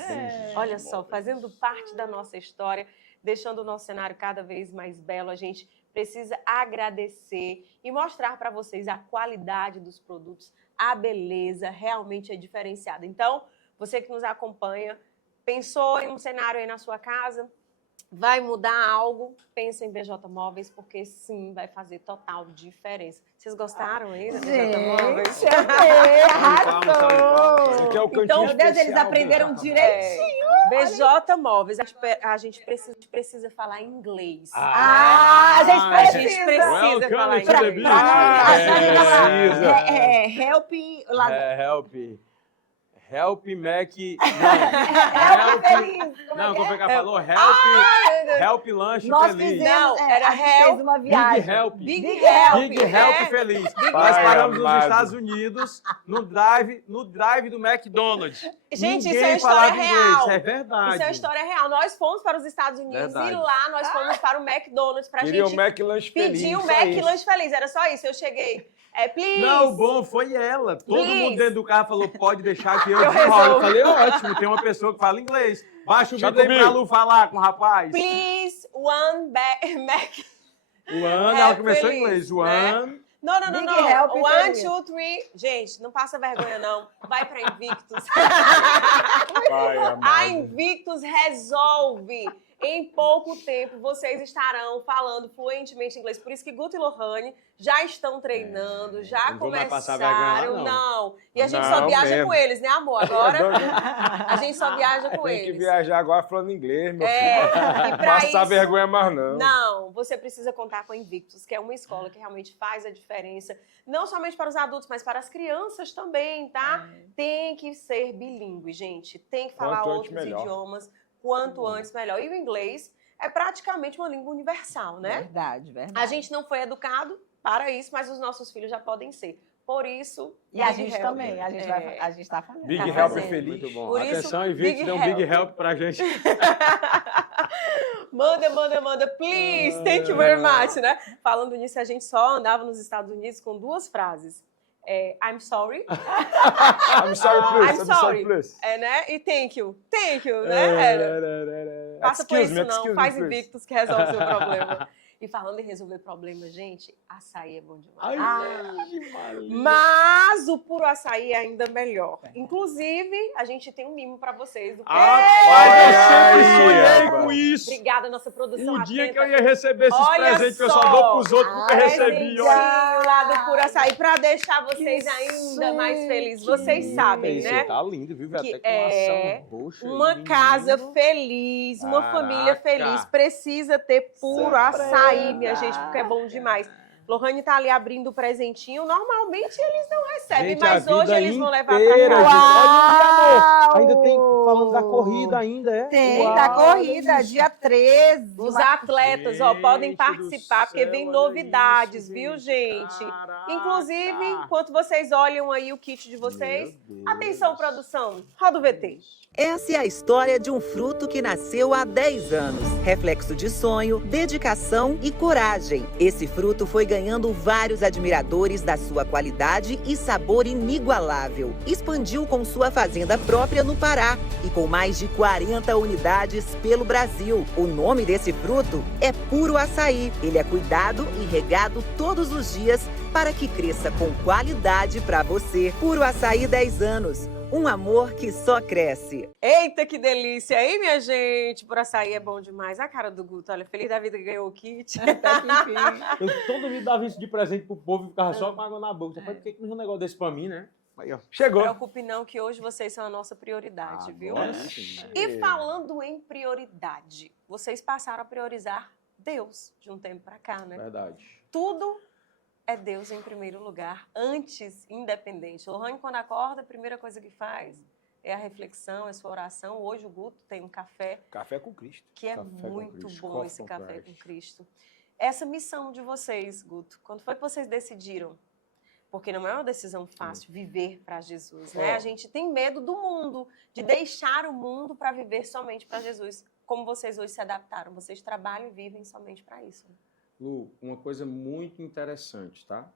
Olha só, fazendo parte da nossa história, deixando o nosso cenário cada vez mais belo, a gente precisa agradecer e mostrar para vocês a qualidade dos produtos, a beleza realmente é diferenciada. Então, você que nos acompanha, pensou em um cenário aí na sua casa, vai mudar algo, pensa em BJ Móveis, porque sim, vai fazer total diferença. Vocês gostaram aí da BJ Móveis? Arrasou! Então, meu Deus, eles aprenderam direitinho. BJ Móveis, a gente precisa falar inglês. A gente precisa falar inglês. Help lá. Help Mac. Help feliz. Não, como é que ela falou? Help. Help Lanche Nós Feliz. fizemos, Não, era a gente fez Help, uma viagem. Big Help. Big Help. Big Help é. Feliz. Big Nós Help. paramos nos Amado. Estados Unidos, no drive do McDonald's. Gente, Ninguém isso é uma falava história inglês, real. é verdade. Isso é uma história real. Nós fomos para os Estados Unidos Verdade. e lá nós fomos para o McDonald's pra Queria o gente McLanche feliz. pedir o só Mac isso. Lanche Feliz. Era só isso. Eu cheguei. Please. Não, o bom foi ela. Todo Please. mundo dentro do carro falou, pode deixar que eu Eu desenrolo. resolvo. Eu falei, ótimo, tem uma pessoa que fala inglês. Baixa o Deixa vídeo aí pra comigo. Lu falar com o rapaz. Please, one Mac. O Ana, É, ela começou em feliz, inglês. O né? Ana. Não. Big Help One, Feliz. 2, 3. Gente, não passa vergonha, não. Vai pra Invictus. Vai, amado. A Invictus resolve. Em pouco tempo, vocês estarão falando fluentemente inglês. Por isso que Guto e Lohane já estão treinando, já não vou mais passar começaram. vergonha lá, não. E a gente só Não viaja mesmo. com eles, né, amor? Agora a gente só viaja com Tem que eles. viajar agora falando inglês, meu É, filho. e pra Passar isso, vergonha mais não. não, você precisa contar com a Invictus, que é uma escola que realmente faz a diferença, não somente para os adultos, mas para as crianças também, tá? Tem que ser bilíngue, gente. Tem que falar Quanto antes, outros melhor. idiomas, quanto antes melhor. E o inglês é praticamente uma língua universal, né? Verdade. A gente não foi educado para isso, mas os nossos filhos já podem ser. Por isso, E a Big gente Help. também, a gente, É. a gente tá fazendo. Big Tá Help fazendo. feliz. Muito bom. Por isso, Atenção, Invictus, Big deu um Big Help. Help pra gente. Manda, please, thank you very much, né? Falando nisso, a gente só andava nos Estados Unidos com duas frases. I'm sorry, I'm sorry, please. I'm sorry. please. né? E thank you, né? Passa por isso não, excuse faz me, please. Invictus que resolve o seu problema. E falando em resolver problema, gente, açaí é bom demais. Mas o puro açaí é ainda melhor. Inclusive, a gente tem um mimo pra vocês. Do Rapaz, eu sempre Aí, sonhei rapaz. com isso. Obrigada, nossa produção O dia atenta. que eu ia receber esses Olha presentes que eu só só. dou pros outros, nunca recebi. Presentinho Olha. lá do Puro Açaí pra deixar vocês ainda mais felizes. Vocês sabem, Esse né? tá lindo, viu? Que Até com é ação roxa. Uma lindo. casa feliz, uma Caraca. família feliz precisa ter puro açaí, minha gente, porque é bom demais. Lohane tá ali abrindo o presentinho. Normalmente eles não recebem, Gente, mas a hoje vida eles vão levar inteira, pra gente. casa. Olha ali, amor. Ainda tem, falando da corrida ainda, é? Tem, Uau, da olha corrida, isso. dia 13. Os atletas, ó, podem Gente do participar, porque céu, vem olha novidades, isso, viu, gente? gente? Caraca. Inclusive, enquanto vocês olham aí o kit de vocês, Meu Deus. atenção, produção, roda o VT. Essa é a história de um fruto que nasceu há 10 anos. Reflexo de sonho, dedicação e coragem. Esse fruto foi ganhando vários admiradores da sua qualidade e sabor inigualável. Expandiu com sua fazenda própria no Pará e com mais de 40 unidades pelo Brasil. O nome desse fruto é Puro Açaí. Ele é cuidado e regado todos os dias para que cresça com qualidade para você. Puro Açaí 10 anos. Um amor que só cresce. Eita, que delícia, hein, minha gente? Por açaí é bom demais. A cara do Guto, olha, feliz da vida que ganhou o kit. Eu todo dia dava isso de presente pro povo e ficava só com água na boca. Você fala, por que não um negócio desse pra mim, né? Aí, ó. Não Chegou. se preocupe não, que hoje vocês são a nossa prioridade, viu? Agora sim. E falando em prioridade, vocês passaram a priorizar Deus de um tempo pra cá, né? Verdade. Tudo é Deus em primeiro lugar, antes independente. Lohane, quando acorda, a primeira coisa que faz é a reflexão, é sua oração. Hoje o Guto tem um café Café com Cristo. que é Café com muito Cristo, bom, coffee esse com café Christ. com Cristo. Essa missão de vocês, Guto, quando foi que vocês decidiram? Porque não é uma decisão fácil viver para Jesus, né? A gente tem medo do mundo, de deixar o mundo para viver somente para Jesus. Como vocês hoje se adaptaram? Vocês trabalham e vivem somente para isso. Lu, uma coisa muito interessante, tá?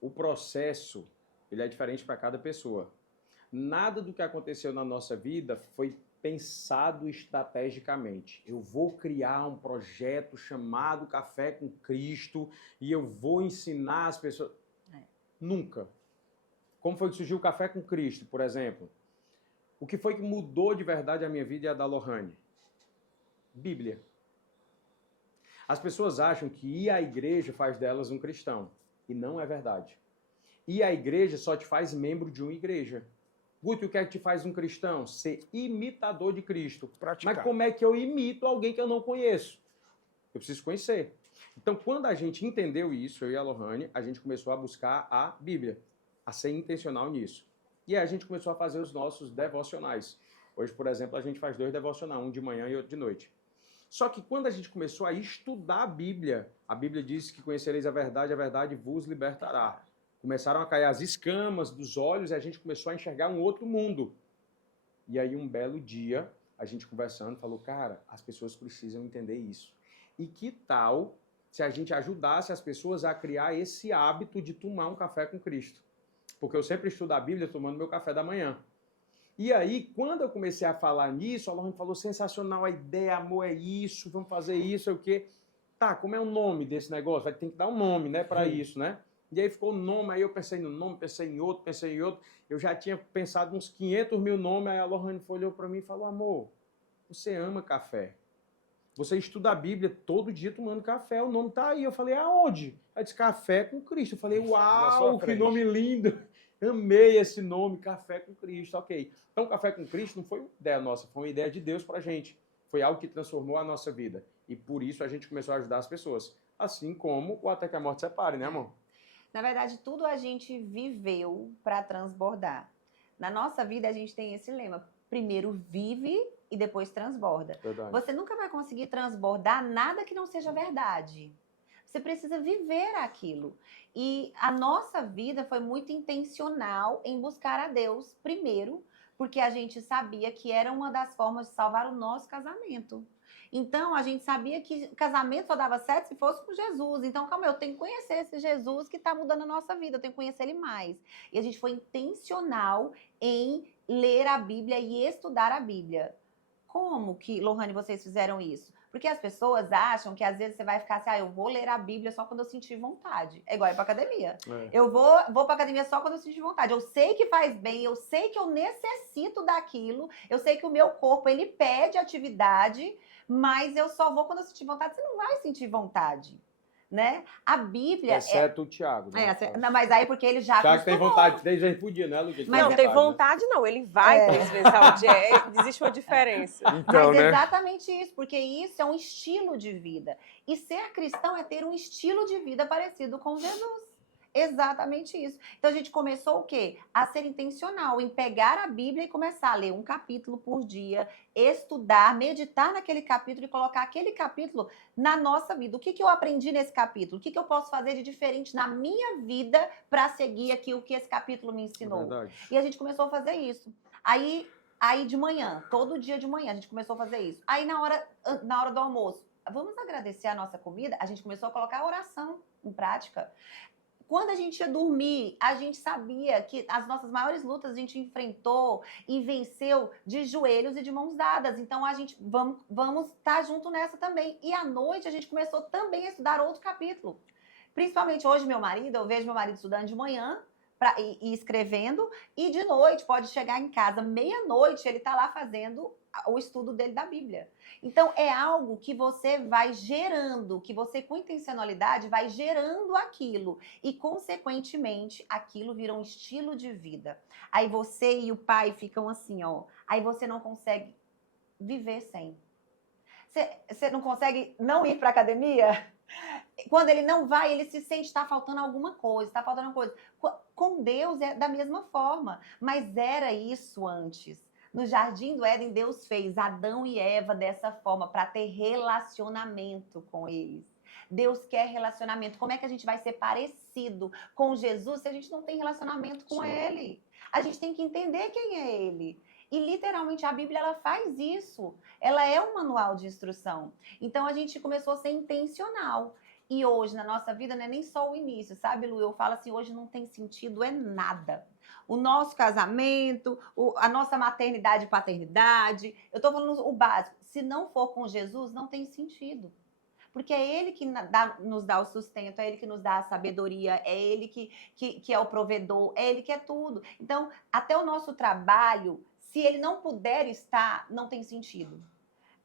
O processo, ele é diferente para cada pessoa. Nada do que aconteceu na nossa vida foi pensado estrategicamente. Eu vou criar um projeto chamado Café com Cristo e eu vou ensinar as pessoas... Nunca. Como foi que surgiu o Café com Cristo, por exemplo? O que foi que mudou de verdade a minha vida e a da Lohane? Bíblia. As pessoas acham que ir à igreja faz delas um cristão. E não é verdade. Ir à igreja só te faz membro de uma igreja. Guto, o que é que te faz um cristão? Ser imitador de Cristo. Praticar. Mas como é que eu imito alguém que eu não conheço? Eu preciso conhecer. Então, quando a gente entendeu isso, eu e a Lohane, a gente começou a buscar a Bíblia, a ser intencional nisso. E aí a gente começou a fazer os nossos devocionais. Hoje, por exemplo, a gente faz 2 devocionais, um de manhã e outro de noite. Só que quando a gente começou a estudar a Bíblia diz que conhecereis a verdade vos libertará. Começaram a cair as escamas dos olhos e a gente começou a enxergar um outro mundo. E aí, um belo dia, a gente conversando, falou, cara, as pessoas precisam entender isso. E que tal se a gente ajudasse as pessoas a criar esse hábito de tomar um café com Cristo? Porque eu sempre estudo a Bíblia tomando meu café da manhã. E aí, quando eu comecei a falar nisso, a Lohane falou, sensacional a ideia, amor, é isso, vamos fazer isso, é o quê? Tá, como é o nome desse negócio? Vai ter que dar um nome, né, para isso, né? E aí ficou o nome, aí eu pensei no nome, pensei em outro. Eu já tinha pensado uns 500 mil nomes, aí a Lohane olhou para mim e falou, amor, você ama café. Você estuda a Bíblia todo dia tomando café, o nome tá aí. Eu falei, aonde? Ela disse, Café com Cristo. Eu falei, uau, que nome lindo. Amei esse nome, Café com Cristo. Ok. Então, Café com Cristo não foi uma ideia nossa, foi uma ideia de Deus pra gente. Foi algo que transformou a nossa vida. E por isso a gente começou a ajudar as pessoas. Assim como o Até que a Morte Separe, né, amor? Na verdade, tudo a gente viveu para transbordar. Na nossa vida, a gente tem esse lema. Primeiro vive e depois transborda. Verdade. Você nunca vai conseguir transbordar nada que não seja verdade. Você precisa viver aquilo. E a nossa vida foi muito intencional em buscar a Deus primeiro, porque a gente sabia que era uma das formas de salvar o nosso casamento. Então, a gente sabia que o casamento só dava certo se fosse com Jesus. Então, calma, eu tenho que conhecer esse Jesus que está mudando a nossa vida, eu tenho que conhecer ele mais. E a gente foi intencional em ler a Bíblia e estudar a Bíblia. Como que, Lohane, vocês fizeram isso? Porque as pessoas acham que às vezes você vai ficar assim, eu vou ler a Bíblia só quando eu sentir vontade. É igual ir pra academia. Eu vou pra academia só quando eu sentir vontade. Eu sei que faz bem, eu sei que eu necessito daquilo, eu sei que o meu corpo, ele pede atividade, mas eu só vou quando eu sentir vontade. Você não vai sentir vontade, né? A Bíblia... Exceto o Thiago. Né? Não, mas aí porque ele já Thiago tem vontade 3 vezes por dia, né, Lucas? Mas não tem vontade, não. Ele vai 3 vezes ao dia. Existe uma diferença. Então, mas né? exatamente isso, porque isso é um estilo de vida. E ser cristão é ter um estilo de vida parecido com Jesus. Exatamente isso. Então a gente começou o quê? A ser intencional em pegar a Bíblia e começar a ler um capítulo por dia, estudar, meditar naquele capítulo e colocar aquele capítulo na nossa vida. O que eu aprendi nesse capítulo? O que eu posso fazer de diferente na minha vida para seguir aqui o que esse capítulo me ensinou? Verdade. E a gente começou a fazer isso. Aí de manhã, todo dia de manhã, a gente começou a fazer isso. Aí na hora do almoço, vamos agradecer a nossa comida? A gente começou a colocar a oração em prática. Quando a gente ia dormir, a gente sabia que as nossas maiores lutas a gente enfrentou e venceu de joelhos e de mãos dadas. Então, a gente vamos estar junto nessa também. E à noite, a gente começou também a estudar outro capítulo. Principalmente hoje, eu vejo meu marido estudando de manhã e escrevendo. E de noite, pode chegar em casa, meia-noite, ele está lá fazendo o estudo dele da Bíblia. Então, é algo que você vai gerando, que você, com intencionalidade, vai gerando aquilo. E, consequentemente, aquilo vira um estilo de vida. Aí você e o pai ficam assim, ó. Aí você não consegue viver sem. Você não consegue não ir para academia? Quando ele não vai, ele se sente, está faltando alguma coisa, está faltando alguma coisa. Com Deus é da mesma forma. Mas era isso antes. No Jardim do Éden, Deus fez Adão e Eva dessa forma, para ter relacionamento com eles. Deus quer relacionamento. Como é que a gente vai ser parecido com Jesus se a gente não tem relacionamento com Ele? A gente tem que entender quem é Ele. E, literalmente, a Bíblia, ela faz isso. Ela é um manual de instrução. Então, a gente começou a ser intencional. E hoje, na nossa vida, não é nem só o início, sabe, Lu? Eu falo assim, hoje não tem sentido, é nada. O nosso casamento, a nossa maternidade e paternidade. Eu estou falando o básico. Se não for com Jesus, não tem sentido. Porque é Ele que nos dá o sustento, é Ele que nos dá a sabedoria, é Ele que é o provedor, é Ele que é tudo. Então, até o nosso trabalho, se Ele não puder estar, não tem sentido.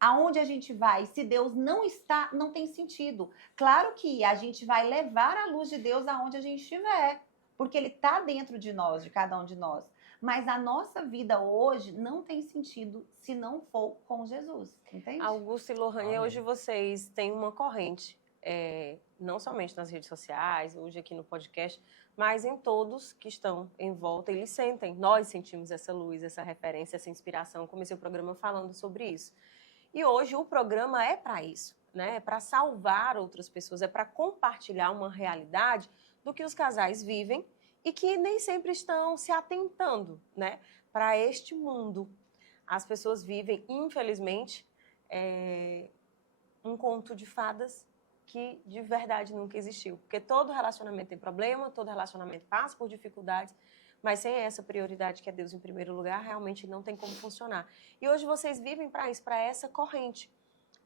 Aonde a gente vai, se Deus não está, não tem sentido. Claro que a gente vai levar a luz de Deus aonde a gente estiver. Porque Ele está dentro de nós, de cada um de nós. Mas a nossa vida hoje não tem sentido se não for com Jesus, entende? Augusto e Lohane, hoje vocês têm uma corrente, não somente nas redes sociais, hoje aqui no podcast, mas em todos que estão em volta, eles sentem, nós sentimos essa luz, essa referência, essa inspiração. Comecei o programa falando sobre isso. E hoje o programa é para isso, né? É para salvar outras pessoas, é para compartilhar uma realidade do que os casais vivem e que nem sempre estão se atentando, né, para este mundo. As pessoas vivem, infelizmente, um conto de fadas que de verdade nunca existiu. Porque todo relacionamento tem problema, todo relacionamento passa por dificuldades, mas sem essa prioridade que é Deus em primeiro lugar, realmente não tem como funcionar. E hoje vocês vivem para isso, para essa corrente.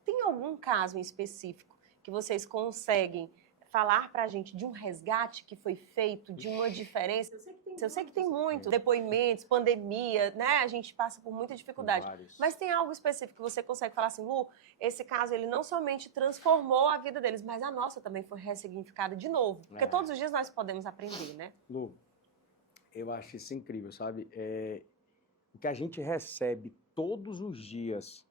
Tem algum caso em específico que vocês conseguem falar para a gente de um resgate que foi feito, de uma diferença? Eu sei que tem muito, depoimentos, pandemia, né? A gente passa por muita dificuldade. Mas tem algo específico que você consegue falar assim, Lu, esse caso ele não somente transformou a vida deles, mas a nossa também foi ressignificada de novo. Porque todos os dias nós podemos aprender, né? Lu, eu acho isso incrível, sabe? O que a gente recebe todos os dias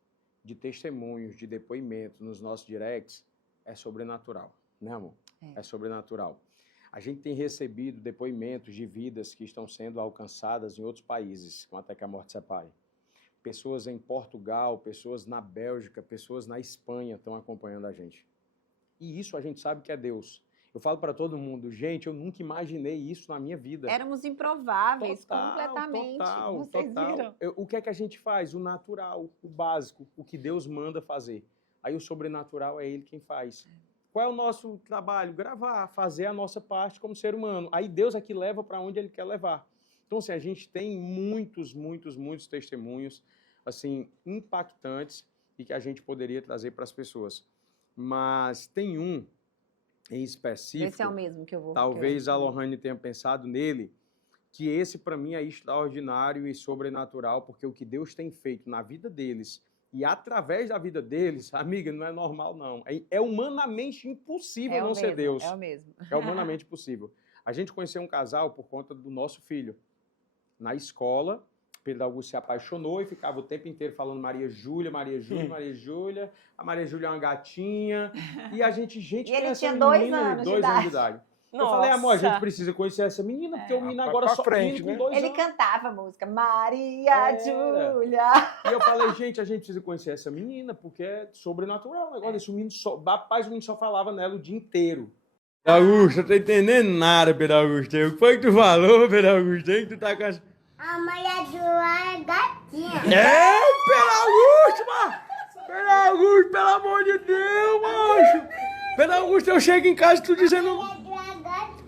de testemunhos, de depoimentos nos nossos directs é sobrenatural, né, amor? É sobrenatural. A gente tem recebido depoimentos de vidas que estão sendo alcançadas em outros países, até que a morte separe. Pessoas em Portugal, pessoas na Bélgica, pessoas na Espanha estão acompanhando a gente. E isso a gente sabe que é Deus. Eu falo para todo mundo, gente, eu nunca imaginei isso na minha vida. Éramos improváveis, completamente. Vocês viram? O que é que a gente faz? O natural, o básico, o que Deus manda fazer. Aí o sobrenatural é Ele quem faz. Qual é o nosso trabalho? Gravar, fazer a nossa parte como ser humano. Aí Deus é que leva para onde Ele quer levar. Então, assim, a gente tem muitos testemunhos, assim, impactantes e que a gente poderia trazer para as pessoas. Mas tem um em específico. Esse é o mesmo que eu vou... Talvez a Lohane tenha pensado nele, que esse, para mim, é extraordinário e sobrenatural, porque o que Deus tem feito na vida deles e através da vida deles, amiga, não é normal, não. É humanamente impossível não ser Deus. É o mesmo. É humanamente possível. A gente conheceu um casal por conta do nosso filho. Na escola, Pedro Augusto se apaixonou e ficava o tempo inteiro falando Maria Júlia, Maria Júlia, Maria Júlia. A Maria Júlia é uma gatinha. E a gente e ele tinha 2 anos de idade. Eu falei, amor, a gente precisa conhecer essa menina, porque o menino agora só frente, né? Ele cantava a música Maria Júlia. E eu falei, gente, a gente precisa conhecer essa menina, porque é sobrenatural o negócio desse. O menino só falava nela o dia inteiro. Pedro Augusto, eu não tô entendendo nada, Pedro Augusto. O que foi que tu falou, Pedro Augusto? Que tu tá com essa... A Maria Júlia é gatinha. Pedro Augusto, mano! Pedro Augusto, pelo amor de Deus, macho! Pedro Augusto, eu chego em casa e tu dizendo...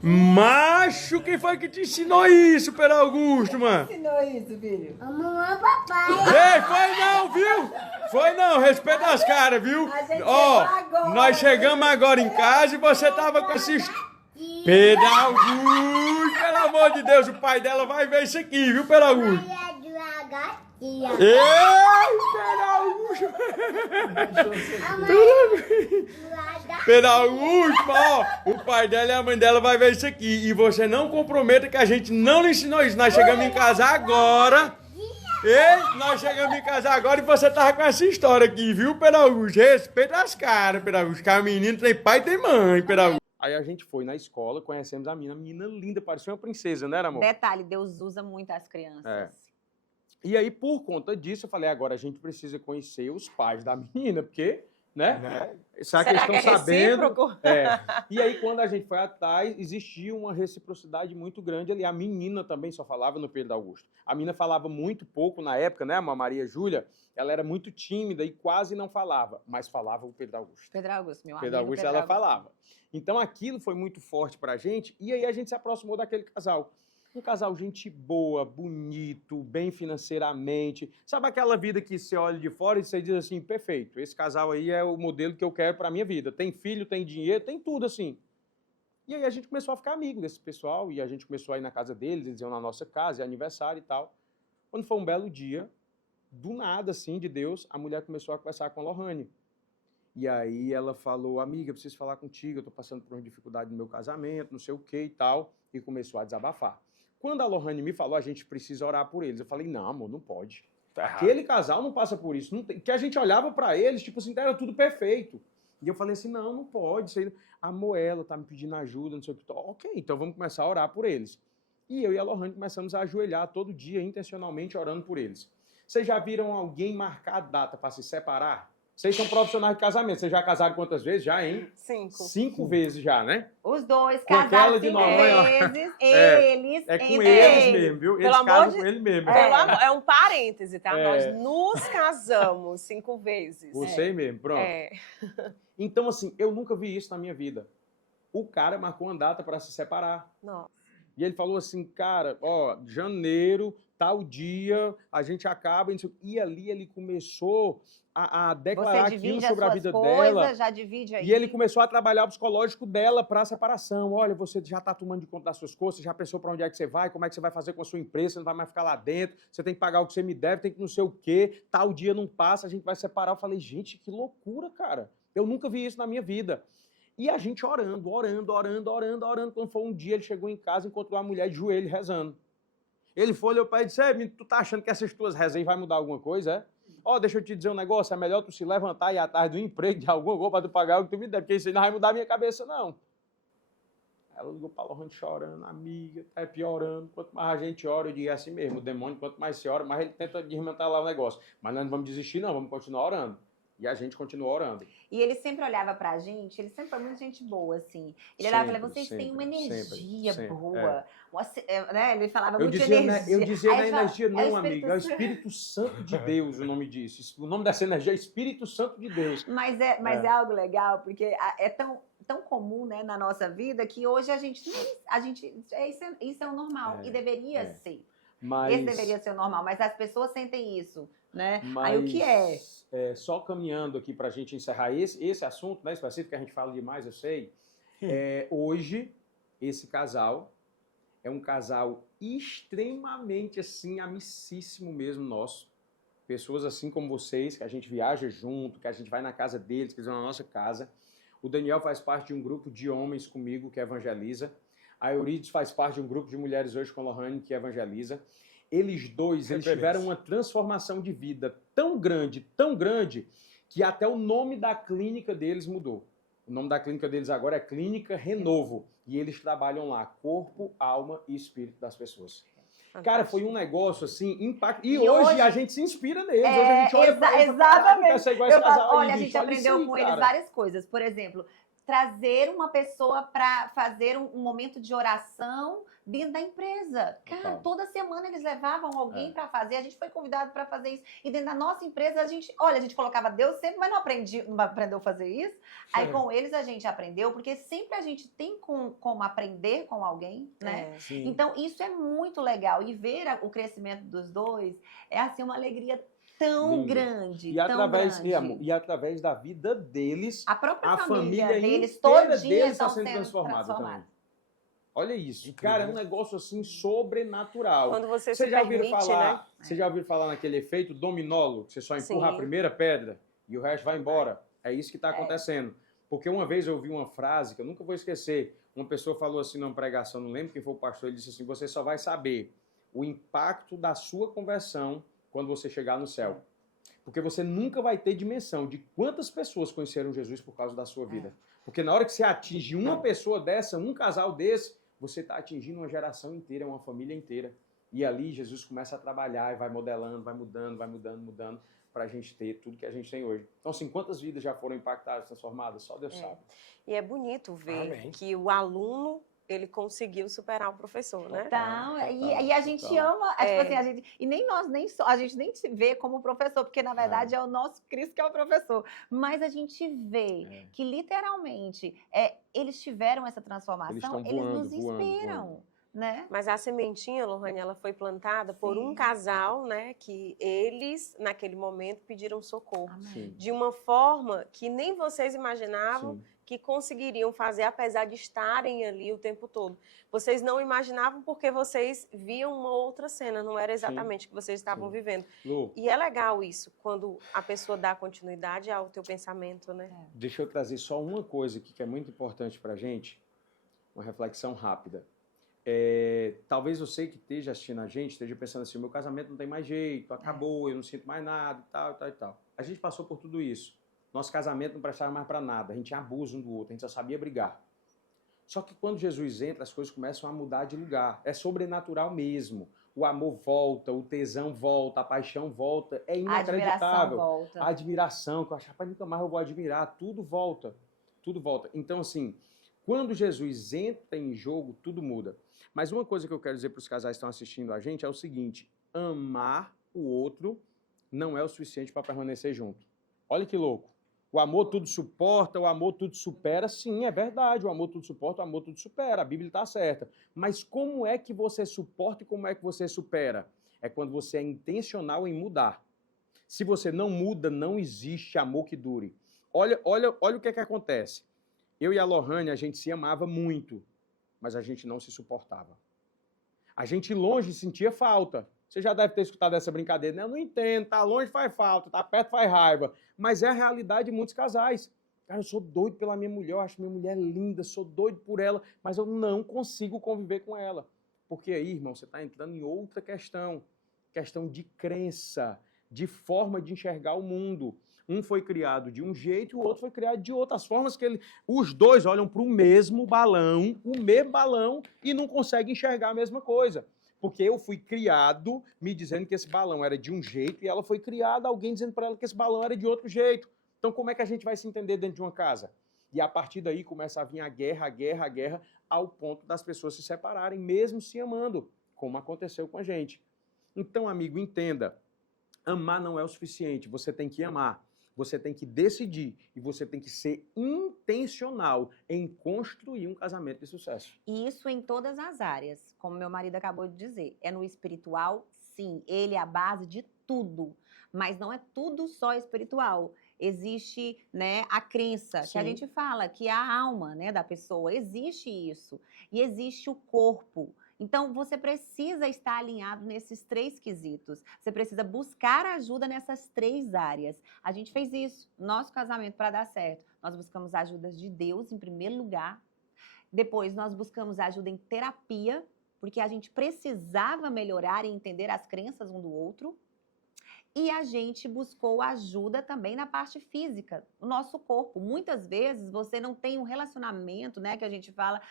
Macho, quem foi que te ensinou isso, Pedro Augusto, mano? Quem ensinou isso, filho? A mamãe e o papai. Ei, foi não, viu? Foi não, respeita as caras, viu? Ó, nós chegamos agora em casa e você tava com esse... Pedro Augusto, pelo amor de Deus, o pai dela vai ver isso aqui, viu, Pedro Augusto? Maria Júlia gatinha. Ei, Pedro Augusto! Pedro Augusto, ó, o pai dela e a mãe dela vai ver isso aqui. E você não comprometa que a gente não lhe ensinou isso. Nós chegamos em casa agora. Ei, nós chegamos em casa agora e você tava com essa história aqui, viu, Pedro Augusto? Respeita as caras, Pedro Augusto, que a menina tem pai e tem mãe, Pedro Augusto. Aí a gente foi na escola, conhecemos a menina linda, parecia uma princesa, né, amor? Detalhe, Deus usa muito as crianças. E aí, por conta disso, eu falei, agora a gente precisa conhecer os pais da menina, porque, né? Será que eles estão sabendo? E aí, quando a gente foi atrás, existia uma reciprocidade muito grande ali. A menina também só falava no Pedro Augusto. A menina falava muito pouco na época, né? A Maria Júlia, ela era muito tímida e quase não falava, mas falava o Pedro Augusto. Pedro Augusto, meu amigo. Pedro Augusto, ela falava. Então, aquilo foi muito forte pra gente, e aí a gente se aproximou daquele casal. Um casal gente boa, bonito, bem financeiramente. Sabe aquela vida que você olha de fora e você diz assim, perfeito, esse casal aí é o modelo que eu quero pra minha vida. Tem filho, tem dinheiro, tem tudo assim. E aí a gente começou a ficar amigo desse pessoal, e a gente começou a ir na casa deles, eles iam na nossa casa, é aniversário e tal. Quando foi um belo dia, do nada, assim, de Deus, a mulher começou a conversar com a Lohane. E aí ela falou, amiga, eu preciso falar contigo, eu tô passando por uma dificuldade no meu casamento, não sei o que e tal, e começou a desabafar. Quando a Lohane me falou, a gente precisa orar por eles, eu falei, não, amor, não pode. Aquele casal não passa por isso. Não tem... Que a gente olhava pra eles, tipo assim, era tudo perfeito. E eu falei assim, não pode. Isso aí... Amor, ela tá me pedindo ajuda, não sei o que. Ok, então vamos começar a orar por eles. E eu e a Lohane começamos a ajoelhar todo dia, intencionalmente, orando por eles. Vocês já viram alguém marcar a data para se separar? Vocês são profissionais de casamento. Vocês já casaram quantas vezes? Já, hein? 5. 5 vezes já, né? Os dois Com aquela casaram de 5 Noronha. vezes, eles... É com entre eles mesmo, viu? Eles Pelo amor casam de- com ele mesmo. Pelo amor, é um parêntese, tá? É. Nós nos casamos 5 vezes. Vocês mesmo, pronto. É. Então, assim, eu nunca vi isso na minha vida. O cara marcou uma data para se separar. Nossa. E ele falou assim, cara, ó, janeiro, tal dia, a gente acaba. Não sei o quê. E ali ele começou a declarar Você aquilo divide as sobre a suas vida coisas, dela. já divide aí. E ele começou a trabalhar o psicológico dela para a separação. Olha, você já está tomando de conta das suas coisas, você já pensou para onde é que você vai, como é que você vai fazer com a sua empresa, você não vai mais ficar lá dentro, você tem que pagar o que você me deve, tem que não sei o quê, tal dia não passa, a gente vai separar. Eu falei, gente, que loucura, cara. Eu nunca vi isso na minha vida. E a gente orando. Quando foi um dia, ele chegou em casa e encontrou uma mulher de joelho rezando. Ele foi, olhou para ele e disse, menino, tu tá achando que essas tuas rezas aí vai mudar alguma coisa, é? Ó, deixa eu te dizer um negócio, é melhor tu se levantar e ir atrás do emprego de alguma coisa para tu pagar o que tu me deve, porque isso aí não vai mudar a minha cabeça, não. Ela ligou para Lohane chorando, amiga, tá piorando. Quanto mais a gente ora, eu digo assim mesmo, o demônio, quanto mais se ora, mais ele tenta desmantelar o negócio. Mas nós não vamos desistir, não, vamos continuar orando. E a gente continua orando. E ele sempre olhava pra gente, ele sempre foi muito gente boa, assim. Ele olhava e falava, vocês têm uma energia boa. Né? Ele falava muito de energia. Eu dizia Aí na ele falava, energia, "É o não, Espírito amiga, é o Santo." Espírito Santo de Deus o nome disso. O nome dessa energia é Espírito Santo de Deus. Mas é algo legal, porque é tão comum, né, na nossa vida, que hoje isso é o normal. E deveria ser. Mas, Esse deveria ser o normal, mas as pessoas sentem isso, né? mas, Aí o que é? Só caminhando aqui para a gente encerrar esse assunto, né, específico, que a gente fala demais, eu sei. Hoje, esse casal é um casal extremamente, assim, amicíssimo mesmo nosso. Pessoas assim como vocês, que a gente viaja junto, que a gente vai na casa deles, que eles vão na nossa casa. O Daniel faz parte de um grupo de homens comigo que evangeliza. A Euridice faz parte de um grupo de mulheres hoje com a Lohane que evangeliza. Eles dois, eles tiveram uma transformação de vida tão grande, que até o nome da clínica deles mudou. O nome da clínica deles agora é Clínica Renovo. E eles trabalham lá, corpo, alma e espírito das pessoas. Cara, foi um negócio assim, impacto. E hoje a gente se inspira neles. Hoje a gente olha pra eles e fala, quer ser igual esse casal aí, olha, a bicho, gente olha aprendeu isso aí, com eles cara. várias coisas. Por exemplo, trazer uma pessoa para fazer um momento de oração dentro da empresa. Cara, toda semana eles levavam alguém para fazer. A gente foi convidado para fazer isso. E dentro da nossa empresa, a gente colocava Deus sempre, mas não aprendeu a fazer isso. Aí com eles a gente aprendeu, porque sempre a gente tem como aprender com alguém, né? Então isso é muito legal. E ver o crescimento dos dois é assim uma alegria tão grande, E através da vida deles, a própria família deles, inteira todinha deles estão está sendo transformada. transformados. Olha isso. Cara, é um negócio assim sobrenatural. Quando você Vocês se já ouviram permite, falar, né? Você já ouviu falar naquele efeito dominolo, que você só empurra Sim. a primeira pedra e o resto vai embora? É isso que está acontecendo. Porque uma vez eu ouvi uma frase que eu nunca vou esquecer. Uma pessoa falou assim numa pregação, não lembro quem foi o pastor, ele disse assim, você só vai saber o impacto da sua conversão quando você chegar no céu. Porque você nunca vai ter dimensão de quantas pessoas conheceram Jesus por causa da sua vida. Porque na hora que você atinge uma pessoa dessa, um casal desse, você está atingindo uma geração inteira, uma família inteira. E ali Jesus começa a trabalhar e vai modelando, vai mudando, para a gente ter tudo que a gente tem hoje. Então, assim, quantas vidas já foram impactadas, transformadas? Só Deus sabe. E é bonito ver que o aluno, ele conseguiu superar o professor, né? Então, e a gente ama, tipo assim, a gente nem se vê como professor, porque na verdade é o nosso Cristo que é o professor. Mas a gente vê que literalmente eles tiveram essa transformação, eles nos inspiram. Né? Mas a sementinha, Lohane, ela foi plantada por um casal, né, que eles, naquele momento, pediram socorro. De uma forma que nem vocês imaginavam que conseguiriam fazer, apesar de estarem ali o tempo todo. Vocês não imaginavam porque vocês viam uma outra cena, não era exatamente o que vocês estavam vivendo. Lu, E é legal isso, quando a pessoa dá continuidade ao teu pensamento, né? deixa eu trazer só uma coisa aqui que é muito importante para a gente, uma reflexão rápida. Talvez você que esteja assistindo a gente esteja pensando assim, meu casamento não tem mais jeito, acabou, eu não sinto mais nada e tal, e tal, e tal. A gente passou por tudo isso. Nosso casamento não prestava mais para nada, a gente tinha abuso um do outro, a gente só sabia brigar. Só que quando Jesus entra, as coisas começam a mudar de lugar. É sobrenatural mesmo. O amor volta, o tesão volta, a paixão volta. É inacreditável. A admiração, que eu acho, rapaz, nunca mais eu vou admirar. Tudo volta. Tudo volta. Então, assim, quando Jesus entra em jogo, tudo muda. Mas uma coisa que eu quero dizer para os casais que estão assistindo a gente é o seguinte: amar o outro não é o suficiente para permanecer junto. Olha que louco. O amor tudo suporta, o amor tudo supera. Sim, é verdade. O amor tudo suporta, o amor tudo supera. A Bíblia está certa. Mas como é que você suporta e como é que você supera? É quando você é intencional em mudar. Se você não muda, não existe amor que dure. Olha o que acontece. Eu e a Lohane, a gente se amava muito, mas a gente não se suportava. A gente longe sentia falta. Você já deve ter escutado essa brincadeira, né? Eu não entendo, tá longe faz falta, tá perto faz raiva. Mas é a realidade de muitos casais. Cara, eu sou doido pela minha mulher, eu acho minha mulher linda, sou doido por ela, mas eu não consigo conviver com ela. Porque aí, irmão, você está entrando em outra questão. Questão de crença, de forma de enxergar o mundo. Um foi criado de um jeito e o outro foi criado de outras formas que os dois olham para o mesmo balão, e não conseguem enxergar a mesma coisa. Porque eu fui criado me dizendo que esse balão era de um jeito e ela foi criada alguém dizendo para ela que esse balão era de outro jeito. Então como é que a gente vai se entender dentro de uma casa? E a partir daí começa a vir a guerra, ao ponto das pessoas se separarem, mesmo se amando, como aconteceu com a gente. Então, amigo, entenda, amar não é o suficiente, você tem que amar. Você tem que decidir e você tem que ser intencional em construir um casamento de sucesso. E isso em todas as áreas, como meu marido acabou de dizer. É no espiritual, sim, ele é a base de tudo. Mas não é tudo só espiritual. Existe, né, a crença, sim, que a gente fala, que é a alma, né, da pessoa. Existe isso. E existe o corpo. Então, você precisa estar alinhado nesses 3 quesitos. Você precisa buscar ajuda nessas 3 áreas. A gente fez isso, nosso casamento, para dar certo. Nós buscamos a ajuda de Deus, em primeiro lugar. Depois, nós buscamos ajuda em terapia, porque a gente precisava melhorar e entender as crenças um do outro. E a gente buscou ajuda também na parte física, o nosso corpo. Muitas vezes você não tem um relacionamento, né, que a gente fala,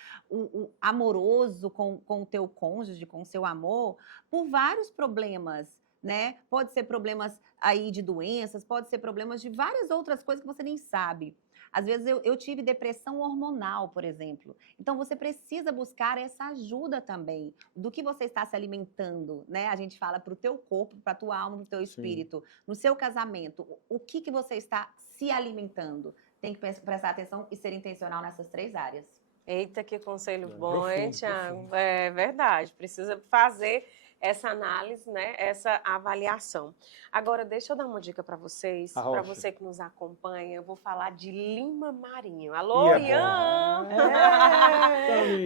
amoroso com o teu cônjuge, com o seu amor, por vários problemas, né? Pode ser problemas aí de doenças, pode ser problemas de várias outras coisas que você nem sabe. Às vezes eu tive depressão hormonal, por exemplo. Então você precisa buscar essa ajuda também. Do que você está se alimentando, né? A gente fala para o teu corpo, para a tua alma, para o teu espírito. Sim. No seu casamento, o que você está se alimentando? Tem que prestar atenção e ser intencional nessas 3 áreas. Eita, que conselho bom, hein, Thiago? É verdade, precisa fazer essa análise, né, essa avaliação. Agora, deixa eu dar uma dica para vocês, para você que nos acompanha, eu vou falar de Lima Marinho. Alô, Ian!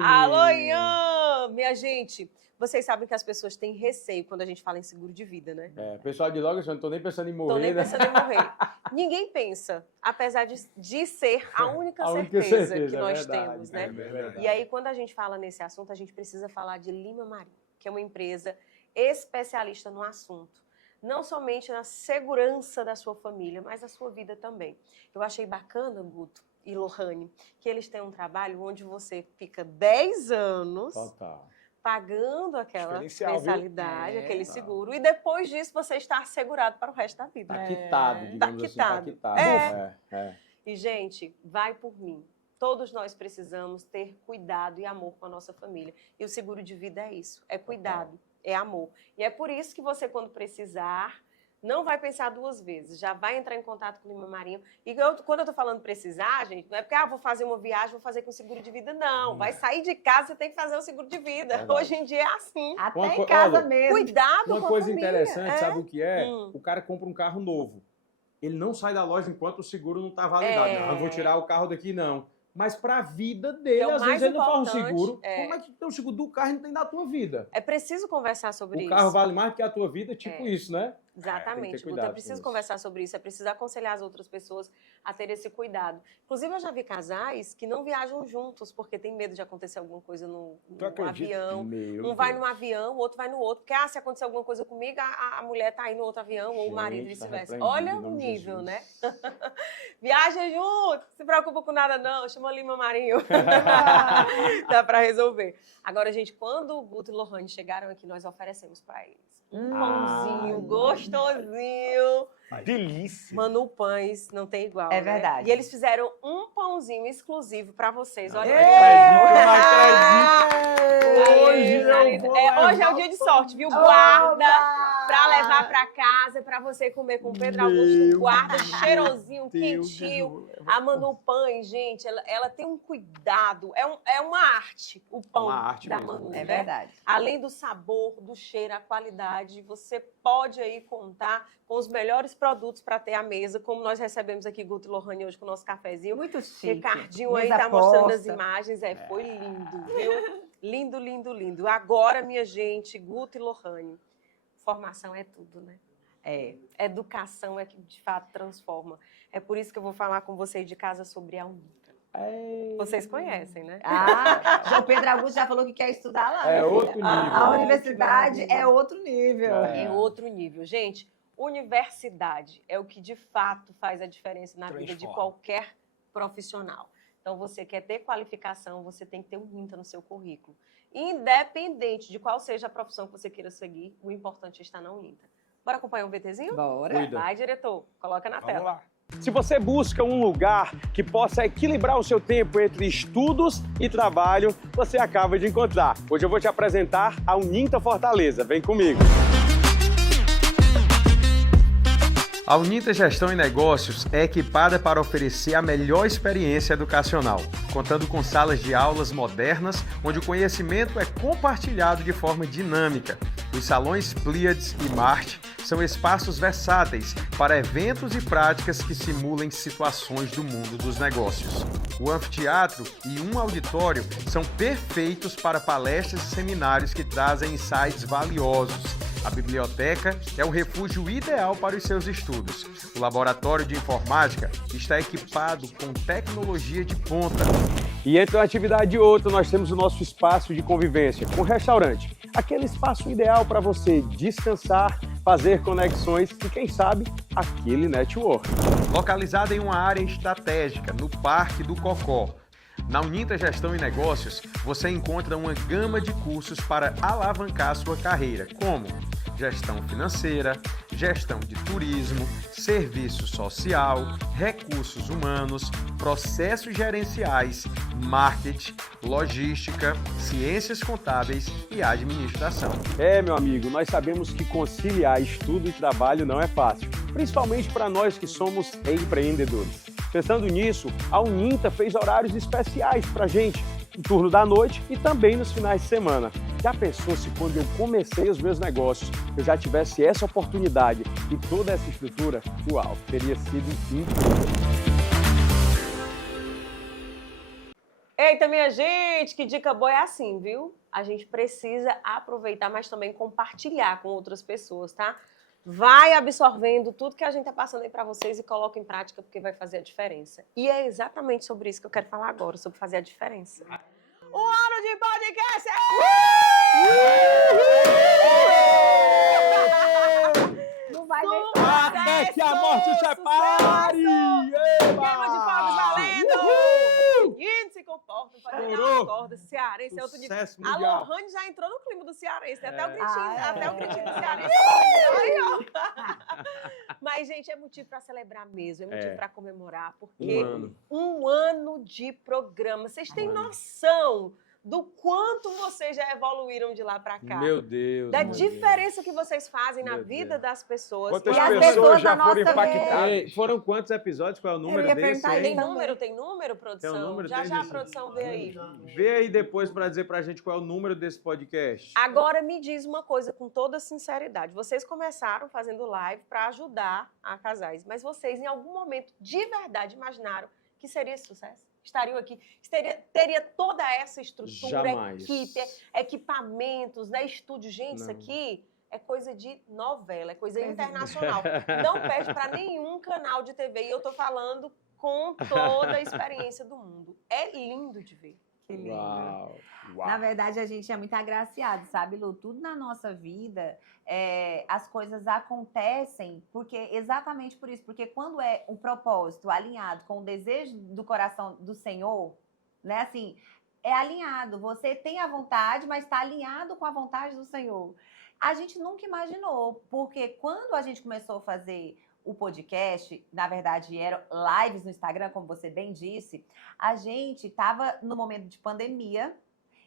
Alô, Ian! Minha gente, vocês sabem que as pessoas têm receio quando a gente fala em seguro de vida, né? É, pessoal de logo, eu não tô nem pensando em morrer, tô nem pensando em morrer. Ninguém pensa, apesar de ser a única certeza que nós temos, né? E aí, quando a gente fala nesse assunto, a gente precisa falar de Lima Marinho, que é uma empresa especialista no assunto. Não somente na segurança da sua família, mas da sua vida também. Eu achei bacana, Guto e Lohane, que eles têm um trabalho onde você fica 10 anos pagando aquela mensalidade, aquele seguro, e depois disso você está assegurado para o resto da vida. Tá quitado, digamos assim. Tá quitado. E, gente, vai por mim. Todos nós precisamos ter cuidado e amor com a nossa família. E o seguro de vida é isso, é cuidado, é amor. E é por isso que você, quando precisar, não vai pensar 2 vezes, já vai entrar em contato com o Lima Marinho. E quando eu tô falando precisar, gente, não é porque vou fazer uma viagem, vou fazer com seguro de vida, não. Vai sair de casa, você tem que fazer o seguro de vida. Hoje em dia é assim. Até em casa mesmo. Cuidado com a família. Uma coisa interessante, sabe o que é? O cara compra um carro novo. Ele não sai da loja enquanto o seguro não está validado. Não, eu vou tirar o carro daqui, não. Mas para a vida dele, às vezes ele não faz um seguro. Como é que tem o seguro do carro e não tem da tua vida? É preciso conversar sobre isso. O carro vale mais do que a tua vida, tipo isso, né? Exatamente. Guto, é preciso conversar sobre isso, é preciso aconselhar as outras pessoas a ter esse cuidado. Inclusive, eu já vi casais que não viajam juntos porque tem medo de acontecer alguma coisa no avião. Um vai num avião, o outro vai no outro. Porque, se acontecer alguma coisa comigo, a mulher tá aí no outro avião, ou o marido, vice-versa. Olha o nível, né? Viaja junto, se preocupa com nada não, chama Lima Marinho. Dá pra resolver. Agora, gente, quando o Guto e Lohane chegaram aqui, nós oferecemos pra eles um pãozinho gostosinho. Delícia. Manu Pães, não tem igual, É né? verdade. E eles fizeram um pãozinho exclusivo pra vocês. Olha hoje é o dia de sorte, viu? Guarda pra levar pra casa, pra você comer com o Pedro Augusto. Guarda cheirosinho, quentinho. A Manu Pães, gente, ela tem um cuidado. É uma arte, o pão da Manu. É né? verdade. Além do sabor, do cheiro, a qualidade, você pode aí contar com os melhores produtos para ter à mesa, como nós recebemos aqui, Guto e Lohane, hoje com o nosso cafezinho. Muito chique. Ricardinho aí tá mostrando as imagens. Foi lindo, viu? Lindo, lindo, lindo. Agora, minha gente, Guto e Lohane, formação é tudo, né? Educação é que, de fato, transforma. É por isso que eu vou falar com vocês de casa sobre a UNITA. Vocês conhecem, né? João Pedro Augusto já falou que quer estudar lá. É outro nível. A universidade é outro nível. É outro nível. Gente, universidade é o que, de fato, faz a diferença na vida de qualquer profissional. Então, você quer ter qualificação, você tem que ter um INTA no seu currículo. Independente de qual seja a profissão que você queira seguir, o importante é estar na UNITA. Bora acompanhar um VTzinho? Bora. Vai, diretor. Coloca na tela. lá. Se você busca um lugar que possa equilibrar o seu tempo entre estudos e trabalho, você acaba de encontrar. Hoje eu vou te apresentar a Uninta Fortaleza. Vem comigo. A Uninta Gestão e Negócios é equipada para oferecer a melhor experiência educacional, contando com salas de aulas modernas, onde o conhecimento é compartilhado de forma dinâmica. Os salões Pleiades e Marte são espaços versáteis para eventos e práticas que simulem situações do mundo dos negócios. O anfiteatro e um auditório são perfeitos para palestras e seminários que trazem insights valiosos. A biblioteca é o refúgio ideal para os seus estudos. O laboratório de informática está equipado com tecnologia de ponta. E entre uma atividade e outra, nós temos o nosso espaço de convivência com restaurante. Aquele espaço ideal para você descansar, fazer conexões e, quem sabe, aquele network. Localizada em uma área estratégica, no Parque do Cocó. Na Uninta Gestão e Negócios, você encontra uma gama de cursos para alavancar sua carreira, como gestão financeira, gestão de turismo, serviço social, recursos humanos, processos gerenciais, marketing, logística, ciências contábeis e administração. Meu amigo, nós sabemos que conciliar estudo e trabalho não é fácil, principalmente para nós que somos empreendedores. Pensando nisso, a Uninta fez horários especiais para a gente, no turno da noite e também nos finais de semana. Já pensou se quando eu comecei os meus negócios, eu já tivesse essa oportunidade e toda essa estrutura? Uau, teria sido incrível. Eita, minha gente, que dica boa é assim, viu? A gente precisa aproveitar, mas também compartilhar com outras pessoas, tá? Vai absorvendo tudo que a gente tá passando aí para vocês e coloca em prática, porque vai fazer a diferença. E é exatamente sobre isso que eu quero falar agora, sobre fazer a diferença. O ano de podcast! Não vai Até que a morte os separe! Queima de fogos valendo! Índice comporta, Estourou. acorda, cearense é outro nível. Sucesso A mundial. Lohane já entrou no clima do cearense, até o gritinho, até o gritinho do cearense. Mas, gente, é motivo para celebrar mesmo, é motivo para comemorar, porque um ano de programa. Vocês têm noção do quanto vocês já evoluíram de lá para cá? Meu Deus. Da diferença que vocês fazem na vida das pessoas. Quantas E as pessoas pessoas já da foram nossa impactadas? Foram quantos episódios? Qual é o número ia desse? perguntar Hein? Tem número, produção? Tem um número? Já Tem, já a Jessi? produção vê aí. Vê aí depois para dizer pra gente qual é o número desse podcast. Agora me diz uma coisa com toda sinceridade. Vocês começaram fazendo live para ajudar a casais, mas vocês em algum momento de verdade imaginaram que seria esse sucesso? Estariam aqui, teria toda essa estrutura, Jamais. equipe, equipamentos, né, estúdio. Gente, isso aqui é coisa de novela, é coisa internacional. Não perde para nenhum canal de TV. E eu tô falando com toda a experiência do mundo. É lindo de ver. Que lindo. Uau. Na verdade, a gente é muito agraciado, sabe, Lu? Tudo na nossa vida, as coisas acontecem exatamente por isso. Porque quando é um propósito alinhado com o desejo do coração do Senhor, né, assim, é alinhado. Você tem a vontade, mas está alinhado com a vontade do Senhor. A gente nunca imaginou, porque quando a gente começou a fazer o podcast, na verdade, eram lives no Instagram, como você bem disse, a gente estava no momento de pandemia.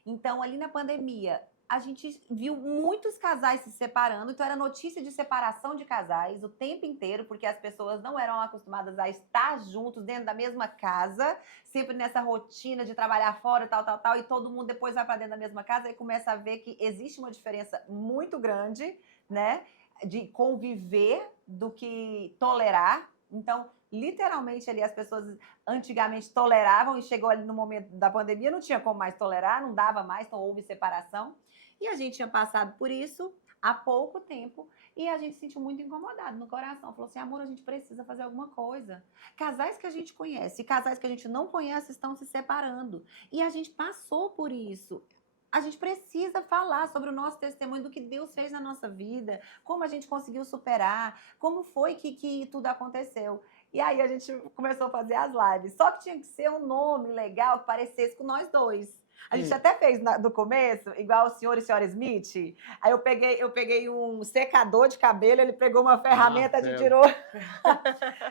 Então, ali na pandemia, a gente viu muitos casais se separando. Então, era notícia de separação de casais o tempo inteiro, porque as pessoas não eram acostumadas a estar juntos dentro da mesma casa, sempre nessa rotina de trabalhar fora, tal, e todo mundo depois vai para dentro da mesma casa e começa a ver que existe uma diferença muito grande, né, de conviver do que tolerar. Então, literalmente ali as pessoas antigamente toleravam e chegou ali no momento da pandemia, não tinha como mais tolerar, não dava mais, então houve separação. E a gente tinha passado por isso há pouco tempo e a gente se sentiu muito incomodado no coração. Falou assim, amor, a gente precisa fazer alguma coisa. Casais que a gente conhece e casais que a gente não conhece estão se separando. E a gente passou por isso. A gente precisa falar sobre o nosso testemunho do que Deus fez na nossa vida, como a gente conseguiu superar, como foi que tudo aconteceu. E aí a gente começou a fazer as lives. Só que tinha que ser um nome legal que parecesse com nós dois. A gente até fez do começo, igual o senhor e senhora Smith. Aí eu peguei um secador de cabelo, ele pegou uma ferramenta, a gente tirou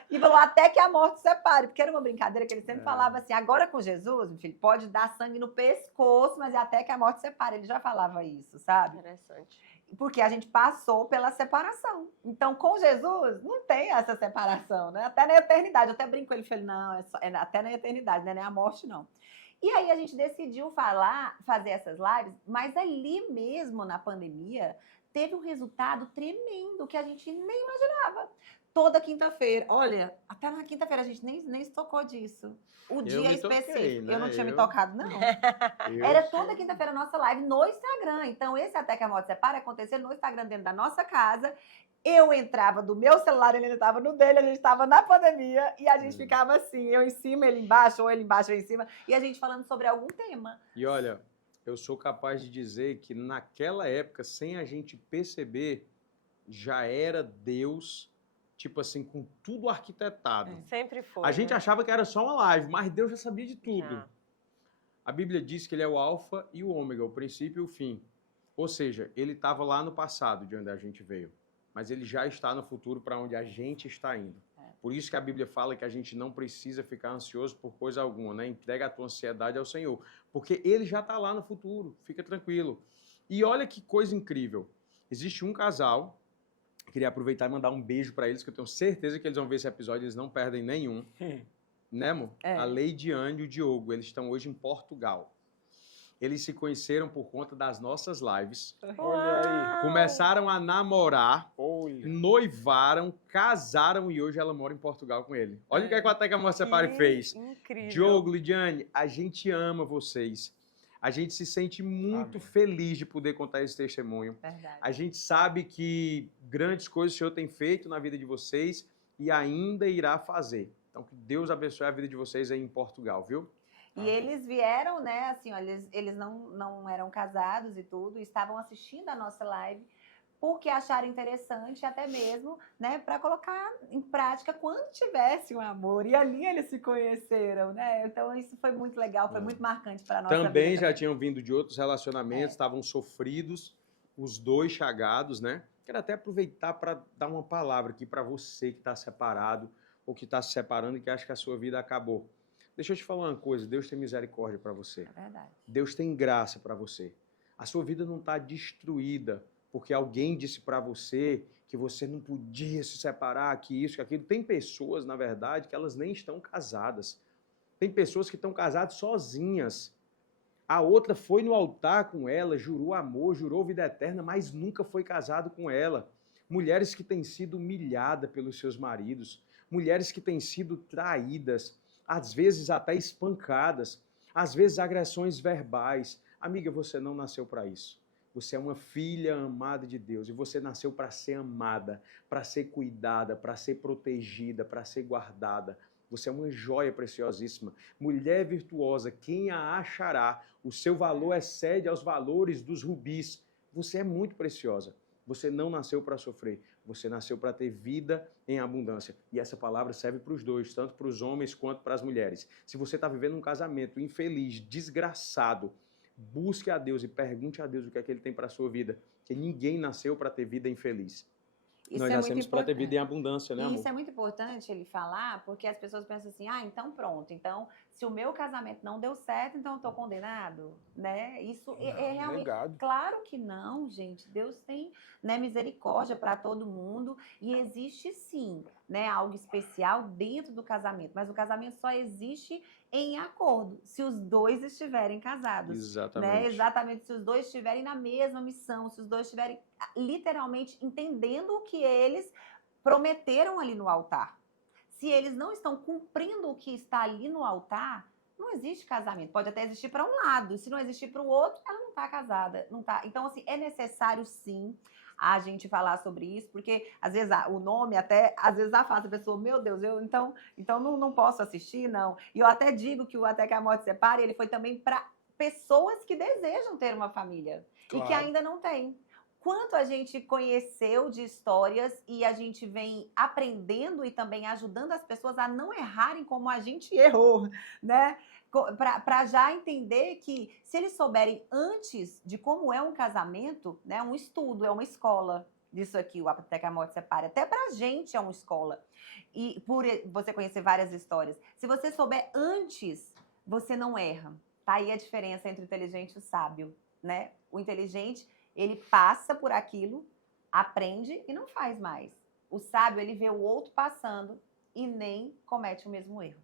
e falou até que a morte separe. Porque era uma brincadeira que ele sempre falava assim, agora com Jesus, meu filho, pode dar sangue no pescoço, mas é até que a morte separe. Ele já falava isso, sabe? Interessante. Porque a gente passou pela separação. Então, com Jesus, não tem essa separação, né? Até na eternidade. Eu até brinco com ele, falei, não, é até na eternidade, não é nem a morte, não. E aí a gente decidiu fazer essas lives, mas ali mesmo na pandemia, teve um resultado tremendo que a gente nem imaginava. Toda quinta-feira, olha, até na quinta-feira a gente nem se tocou disso. O dia específico. Toquei, né? Eu não tinha me tocado, não. Era toda quinta-feira a nossa live no Instagram. Então, esse Até que a Morte Separe acontecia no Instagram, dentro da nossa casa. Eu entrava do meu celular, ele estava no dele, a gente estava na pandemia e a gente ficava assim, eu em cima, ele embaixo, ou ele embaixo, eu em cima, e a gente falando sobre algum tema. E olha, eu sou capaz de dizer que naquela época, sem a gente perceber, já era Deus, tipo assim, com tudo arquitetado. Sempre foi. A gente achava que era só uma live, mas Deus já sabia de tudo. A Bíblia diz que ele é o alfa e o ômega, o princípio e o fim. Ou seja, ele estava lá no passado, de onde a gente veio. Mas ele já está no futuro para onde a gente está indo. Por isso que a Bíblia fala que a gente não precisa ficar ansioso por coisa alguma, né? Entrega a tua ansiedade ao Senhor. Porque ele já está lá no futuro, fica tranquilo. E olha que coisa incrível. Existe um casal, queria aproveitar e mandar um beijo para eles, que eu tenho certeza que eles vão ver esse episódio, eles não perdem nenhum. Né, amor? A Leidiane e o Diogo, eles estão hoje em Portugal. Eles se conheceram por conta das nossas lives. Olha aí. Começaram a namorar, noivaram, casaram e hoje ela mora em Portugal com ele. Olha o que a Até que a Morte Separe fez. Incrível. Diogo, Lidiane, a gente ama vocês. A gente se sente muito feliz de poder contar esse testemunho. Verdade. A gente sabe que grandes coisas o Senhor tem feito na vida de vocês e ainda irá fazer. Então, que Deus abençoe a vida de vocês aí em Portugal, viu? E eles vieram, né, assim, ó, eles não eram casados e tudo, e estavam assistindo a nossa live porque acharam interessante até mesmo, né, para colocar em prática quando tivesse um amor. E ali eles se conheceram, né? Então isso foi muito legal, foi muito marcante para nossa Também vida. já tinham vindo de outros relacionamentos, estavam sofridos, os dois chagados, né? Quero até aproveitar para dar uma palavra aqui para você que está separado ou que está se separando e que acha que a sua vida acabou. Deixa eu te falar uma coisa, Deus tem misericórdia para você. É verdade. Deus tem graça para você. A sua vida não está destruída porque alguém disse para você que você não podia se separar, que isso, que aquilo. Tem pessoas, na verdade, que elas nem estão casadas. Tem pessoas que estão casadas sozinhas. A outra foi no altar com ela, jurou amor, jurou vida eterna, mas nunca foi casado com ela. Mulheres que têm sido humilhadas pelos seus maridos. Mulheres que têm sido traídas. Às vezes até espancadas, às vezes agressões verbais. Amiga, você não nasceu para isso. Você é uma filha amada de Deus e você nasceu para ser amada, para ser cuidada, para ser protegida, para ser guardada. Você é uma joia preciosíssima. Mulher virtuosa, quem a achará? O seu valor excede aos valores dos rubis. Você é muito preciosa. Você não nasceu para sofrer. Você nasceu para ter vida em abundância. E essa palavra serve para os dois, tanto para os homens quanto para as mulheres. Se você está vivendo um casamento infeliz, desgraçado, busque a Deus e pergunte a Deus o que é que Ele tem para a sua vida. Porque ninguém nasceu para ter vida infeliz. Isso Nós é nascemos muito para ter importante. vida em abundância, né, E amor? isso é muito importante ele falar, porque as pessoas pensam assim, ah, então pronto, então se o meu casamento não deu certo, então eu estou condenado, né? Isso é realmente... negado. Claro que não, gente. Deus tem, né, misericórdia para todo mundo e existe sim, né, algo especial dentro do casamento, mas o casamento só existe em acordo, se os dois estiverem casados. Exatamente. Né? Exatamente, se os dois estiverem na mesma missão, se os dois estiverem literalmente entendendo o que eles prometeram ali no altar. Se eles não estão cumprindo o que está ali no altar, não existe casamento. Pode até existir para um lado, se não existir para o outro, ela não está casada. Não tá. Então, assim, é necessário sim a gente falar sobre isso, porque às vezes o nome até, às vezes afasta a pessoa, meu Deus, então não posso assistir, não. E eu até digo que o Até que a Morte Separe, ele foi também para pessoas que desejam ter uma família e que ainda não têm. Quanto a gente conheceu de histórias e a gente vem aprendendo e também ajudando as pessoas a não errarem como a gente errou, né? Para já entender que se eles souberem antes de como é um casamento, né, um estudo, é uma escola disso aqui, o Até que a Morte Separe. Até pra gente é uma escola. E por você conhecer várias histórias. Se você souber antes, você não erra. Tá aí a diferença entre o inteligente e o sábio, né? O inteligente, ele passa por aquilo, aprende e não faz mais. O sábio, ele vê o outro passando e nem comete o mesmo erro.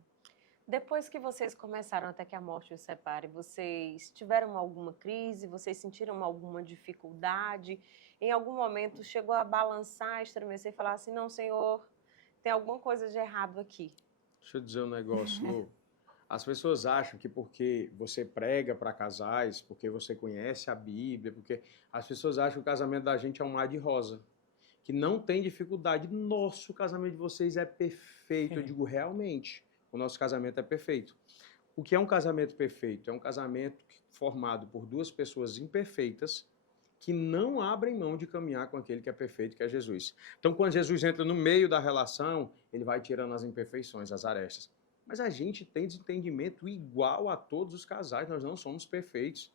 Depois que vocês começaram Até que a Morte os Separe, vocês tiveram alguma crise? Vocês sentiram alguma dificuldade? Em algum momento chegou a balançar, estremecer e falar assim, não, Senhor, tem alguma coisa de errado aqui? Deixa eu dizer um negócio, Lu. As pessoas acham que porque você prega para casais, porque você conhece a Bíblia, porque as pessoas acham que o casamento da gente é um mar de rosa, que não tem dificuldade. Nossa, o casamento de vocês é perfeito. Eu digo, realmente, o nosso casamento é perfeito. O que é um casamento perfeito? É um casamento formado por duas pessoas imperfeitas que não abrem mão de caminhar com aquele que é perfeito, que é Jesus. Então, quando Jesus entra no meio da relação, ele vai tirando as imperfeições, as arestas. Mas a gente tem desentendimento igual a todos os casais, nós não somos perfeitos.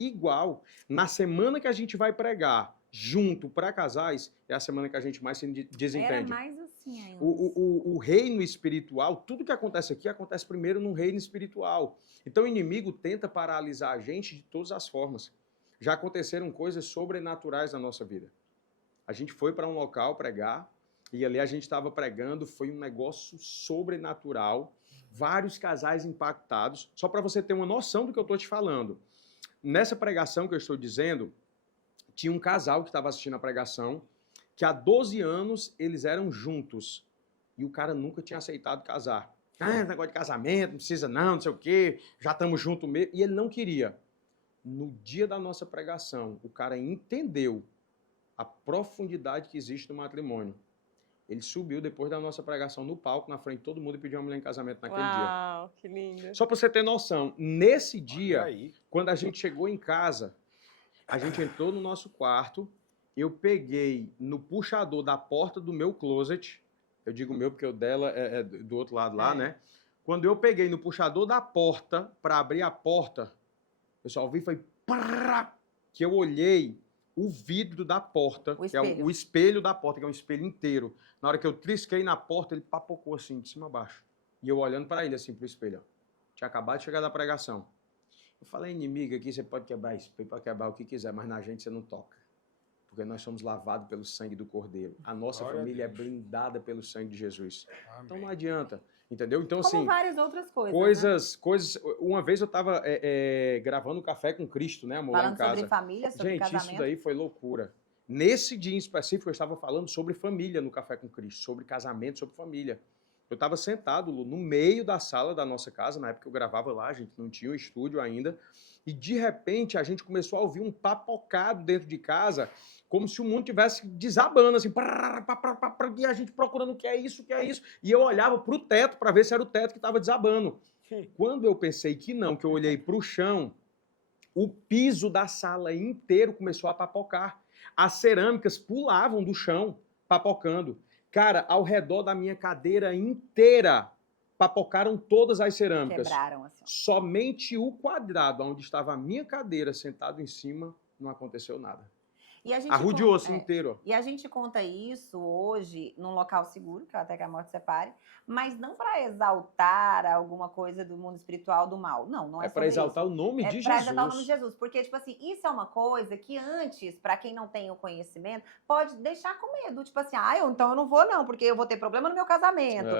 Igual. Na semana que a gente vai pregar junto para casais, é a semana que a gente mais se desentende. Era mais assim ainda. O reino espiritual, tudo que acontece aqui, acontece primeiro no reino espiritual. Então o inimigo tenta paralisar a gente de todas as formas. Já aconteceram coisas sobrenaturais na nossa vida. A gente foi para um local pregar, e ali a gente estava pregando, foi um negócio sobrenatural, vários casais impactados, só para você ter uma noção do que eu estou te falando. Nessa pregação que eu estou dizendo, tinha um casal que estava assistindo a pregação, que há 12 anos eles eram juntos, e o cara nunca tinha aceitado casar. Ah, negócio de casamento, não precisa não sei o quê, já estamos juntos mesmo, e ele não queria. No dia da nossa pregação, o cara entendeu a profundidade que existe no matrimônio. Ele subiu depois da nossa pregação no palco, na frente de todo mundo, e pediu uma mulher em casamento naquele dia. Uau, que lindo. Só para você ter noção, nesse dia, quando a gente chegou em casa, a gente entrou no nosso quarto, eu peguei no puxador da porta do meu closet, eu digo meu porque o dela é do outro lado lá, né? Quando eu peguei no puxador da porta para abrir a porta, eu só ouvi, foi que eu olhei o vidro da porta, que é o espelho da porta, que é um espelho inteiro. Na hora que eu trisquei na porta, ele papocou assim, de cima a baixo. E eu olhando para ele assim, pro espelho, ó. Tinha acabado de chegar da pregação. Eu falei, inimigo, aqui você pode quebrar espelho, pode quebrar o que quiser, mas na gente você não toca. Porque nós somos lavados pelo sangue do Cordeiro. A nossa família é blindada pelo sangue de Jesus. Amém. Então não adianta, entendeu? Então, como assim, várias outras coisas. Coisas. Uma vez eu estava gravando Café com Cristo, né, amor? Falando lá em casa. sobre família, sobre casamento. Gente, isso daí foi loucura. Nesse dia em específico, eu estava falando sobre família no Café com Cristo, sobre casamento, sobre família. Eu estava sentado, Lu, no meio da sala da nossa casa, na época eu gravava lá, a gente não tinha um estúdio ainda, e de repente a gente começou a ouvir um papocado dentro de casa, como se o mundo tivesse desabando, assim, e a gente procurando o que é isso, e eu olhava pro teto para ver se era o teto que estava desabando. Quando eu pensei que não, que eu olhei pro chão, o piso da sala inteiro começou a papocar. As cerâmicas pulavam do chão, papocando. Cara, ao redor da minha cadeira inteira, papocaram todas as cerâmicas. Quebraram, assim. Somente o quadrado onde estava a minha cadeira sentado em cima, não aconteceu nada. E a gente Arrodeou-se inteiro. Ó. E a gente conta isso hoje num local seguro, que é Até que a Morte Separe, mas não para exaltar alguma coisa do mundo espiritual do mal. Não é para exaltar o nome de Jesus. É para exaltar o nome de Jesus. Porque, tipo assim, isso é uma coisa que antes, para quem não tem o conhecimento, pode deixar com medo. Tipo assim, então eu não vou não, porque eu vou ter problema no meu casamento.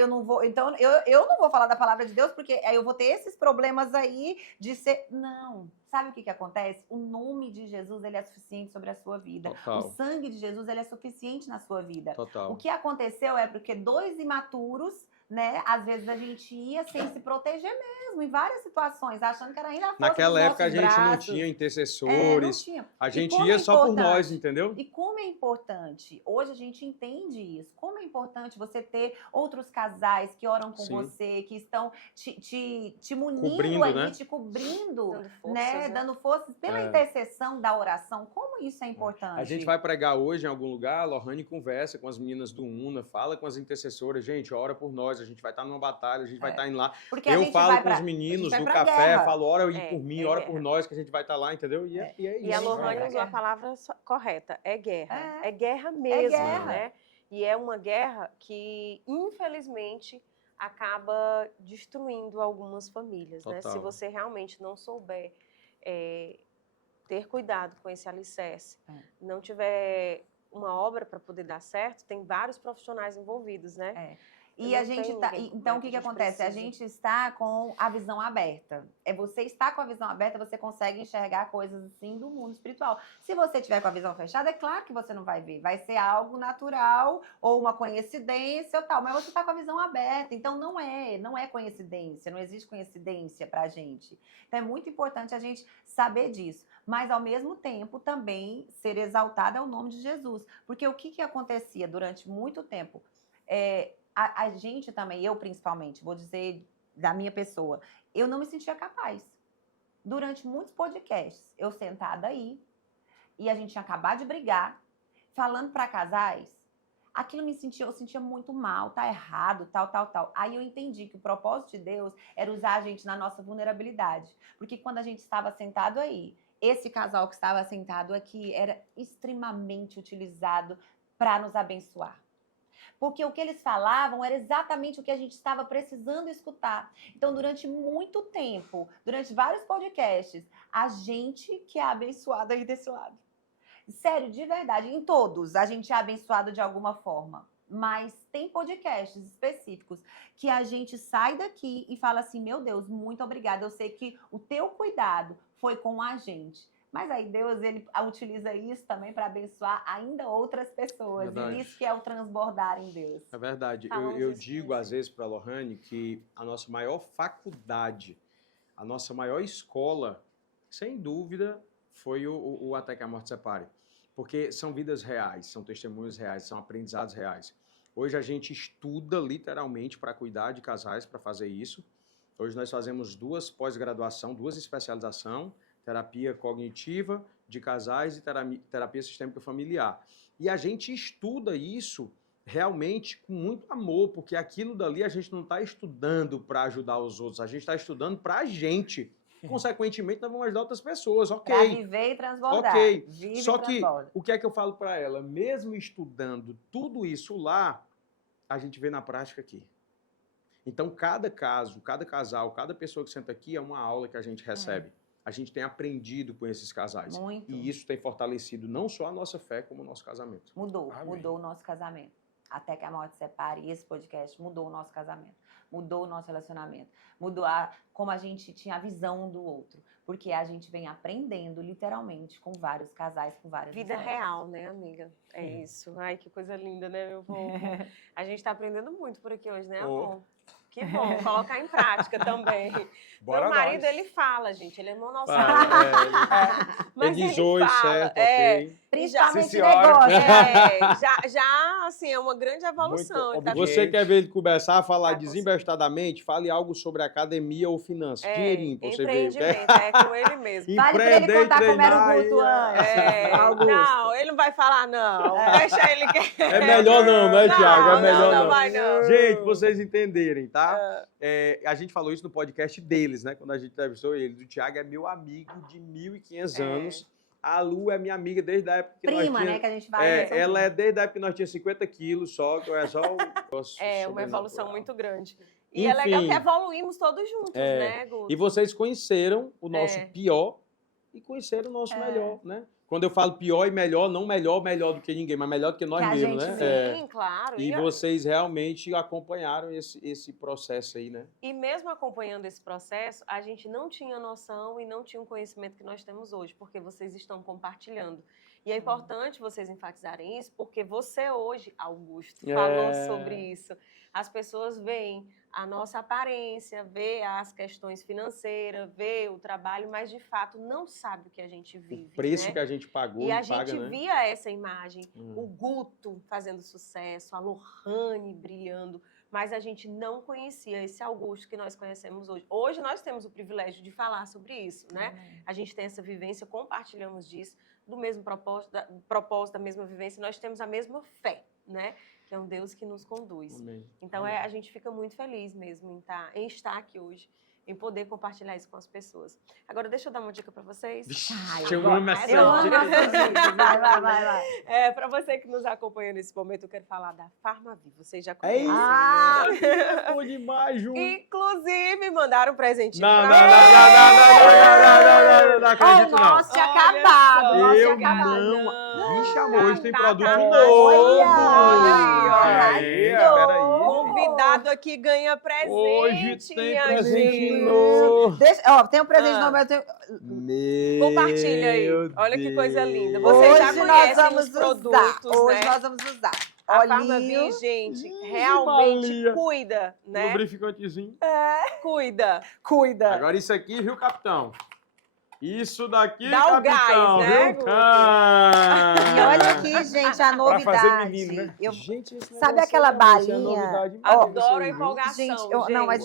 Eu não vou... Então, eu não vou falar da palavra de Deus, porque aí eu vou ter esses problemas aí de ser... Não. Sabe o que acontece? O nome de Jesus, ele é suficiente sobre a sua vida. Total. O sangue de Jesus, ele é suficiente na sua vida. Total. O que aconteceu é porque 2 imaturos, né? Às vezes a gente ia sem se proteger mesmo, em várias situações, achando que era ainda força Naquela dos época a gente braços. não tinha intercessores, não tinha. a gente ia só por nós, entendeu? E como é importante, hoje a gente entende isso, como é importante você ter outros casais que oram com você, que estão te munindo cobrindo, ali, né? te cobrindo, dando forças, né? Dando forças pela intercessão da oração, como isso é importante. A gente vai pregar hoje em algum lugar, a Lohane conversa com as meninas do UNA, fala com as intercessoras, gente, ora por nós, a gente vai estar numa batalha, a gente vai estar indo lá. Porque eu falo com os meninos no café, guerra. falo, ora por mim, ora por nós, que a gente vai estar lá, entendeu? E é isso. E a Lohane usou a palavra correta, é guerra. É guerra mesmo, né? E é uma guerra que, infelizmente, acaba destruindo algumas famílias, né? Se você realmente não souber ter cuidado com esse alicerce, não tiver uma obra para poder dar certo, tem vários profissionais envolvidos, né? E a gente tá. Então, o que acontece? A gente está com a visão aberta. Você está com a visão aberta, você consegue enxergar coisas assim do mundo espiritual. Se você tiver com a visão fechada, é claro que você não vai ver. Vai ser algo natural, ou uma coincidência ou tal. Mas você está com a visão aberta. Então, não é coincidência. Não existe coincidência pra gente. Então, é muito importante a gente saber disso. Mas, ao mesmo tempo, também ser exaltado é o nome de Jesus. Porque o que acontecia durante muito tempo? A gente também, eu principalmente, vou dizer da minha pessoa, eu não me sentia capaz. Durante muitos podcasts, eu sentada aí, e a gente tinha acabado de brigar, falando para casais, aquilo eu sentia muito mal, tá errado, tal. Aí eu entendi que o propósito de Deus era usar a gente na nossa vulnerabilidade. Porque quando a gente estava sentado aí, esse casal que estava sentado aqui era extremamente utilizado para nos abençoar. Porque o que eles falavam era exatamente o que a gente estava precisando escutar. Então, durante muito tempo, durante vários podcasts, a gente que é abençoada aí desse lado. Sério, de verdade, em todos a gente é abençoado de alguma forma. Mas tem podcasts específicos que a gente sai daqui e fala assim, meu Deus, muito obrigada, eu sei que o teu cuidado foi com a gente. Mas aí Deus, ele utiliza isso também para abençoar ainda outras pessoas. Verdade. E isso que é o transbordar em Deus. É verdade. Eu digo às vezes para a Lohane que a nossa maior faculdade, a nossa maior escola, sem dúvida, foi o Até que a Morte Separe. Porque são vidas reais, são testemunhos reais, são aprendizados reais. Hoje a gente estuda literalmente para cuidar de casais, para fazer isso. Hoje nós fazemos 2 pós-graduação, 2 especialização, terapia cognitiva de casais e terapia sistêmica familiar. E a gente estuda isso realmente com muito amor, porque aquilo dali a gente não está estudando para ajudar os outros, a gente está estudando para a gente. Consequentemente, nós vamos ajudar outras pessoas, ok. Para viver e transbordar. Ok. Vive Só e que, transborda. o que é que eu falo para ela? Mesmo estudando tudo isso lá, a gente vê na prática aqui. Então, cada caso, cada casal, cada pessoa que senta aqui é uma aula que a gente recebe. A gente tem aprendido com esses casais. Muito. E isso tem fortalecido não só a nossa fé, como o nosso casamento. Mudou o nosso casamento. Até que a Morte Separe, e esse podcast mudou o nosso casamento. mudou o nosso relacionamento, mudou como a gente tinha a visão do outro. Porque a gente vem aprendendo, literalmente, com vários casais, com várias Vida histórias. real, né, amiga? É isso. Ai, que coisa linda, né, meu povo? A gente tá aprendendo muito por aqui hoje, né, amor? Que bom, colocar em prática também. Bora Meu marido, nós. ele fala, gente, ele é monossão. Ele diz oi, certo, ok. Principalmente Sim, senhora. negócio. Já, assim, é uma grande evolução. Muito Ele tá Você quer ver ele começar a falar Tá, desembestadamente? Fale algo sobre academia ou finanças. Dinheirinho pra você ver. empreendimento, é com ele mesmo. Vale pra ele Empreender e contar como era o treinar Guto aí, antes. Augusto. Não, ele não vai falar, não. Deixa ele que... É melhor não, né, Thiago? É melhor não não. vai não. Gente, pra vocês entenderem, tá? A gente falou isso no podcast deles, né? Quando a gente entrevistou eles. O Thiago é meu amigo de 1.500 anos. A Lu é minha amiga desde a época que nós Prima, tinha... né, que a gente vai. ela é desde a época que nós tínhamos 50 quilos só, que é só o... É uma evolução muito grande. E é legal Enfim. que evoluímos todos juntos, né, Guto? E vocês conheceram o nosso É. pior e conheceram o nosso melhor, né? Quando eu falo pior e melhor, não melhor do que ninguém, mas melhor do que nós Que a mesmos, gente né? Sim, claro. E vocês realmente acompanharam esse processo aí, né? E mesmo acompanhando esse processo, a gente não tinha noção e não tinha o conhecimento que nós temos hoje, porque vocês estão compartilhando. E é importante vocês enfatizarem isso, porque você hoje, Augusto, falou sobre isso. As pessoas veem a nossa aparência, vê as questões financeiras, vê o trabalho, mas de fato não sabe o que a gente vive. O preço né? que a gente pagou E a paga, gente né? via essa imagem, o Guto fazendo sucesso, a Lohane brilhando, mas a gente não conhecia esse Augusto que nós conhecemos hoje. Hoje nós temos o privilégio de falar sobre isso, né? A gente tem essa vivência, compartilhamos disso, do mesmo propósito, da mesma vivência, nós temos a mesma fé, né? Que é um Deus que nos conduz. Amém. Então a gente fica muito feliz mesmo em estar aqui hoje, em poder compartilhar isso com as pessoas. Agora, deixa eu dar uma dica para vocês. Eu amo essa Eu amo dica. essas dicas. Vai. Para você que nos acompanha nesse momento, eu quero falar da Farmavie. Vocês já conhecem, Ah, né? Bom demais, Ju. Inclusive, mandaram um presentinho Não, não, pra não, não acredito, o não. nosso tinha acabado. O nosso tinha Eu acabado. não. Vixe, amor, hoje tem Tá, produto tá, novo. olha Aí, aí, peraí. Convidado aqui ganha presente. Hoje tem minha presente gente. novo. Tem um presente novo, eu tenho... Meu Compartilha aí. Olha que coisa linda. Vocês Hoje já nós conhecem vamos os produtos, usar. Hoje né? nós vamos usar. A Olhinho. Farmavie, gente, realmente Malia. cuida, né? Lubrificantezinho. Cuida. Agora isso aqui, viu, capitão? Isso daqui, Dá o capitão, gás, né, viu? Guto? E olha aqui, gente, a novidade. fazer menino, né? Gente, esse sabe negócio aquela aí, isso é balinha? novidade Ó, mesmo, Adoro a isso aí, viu? empolgação, Gente, gente. não, mas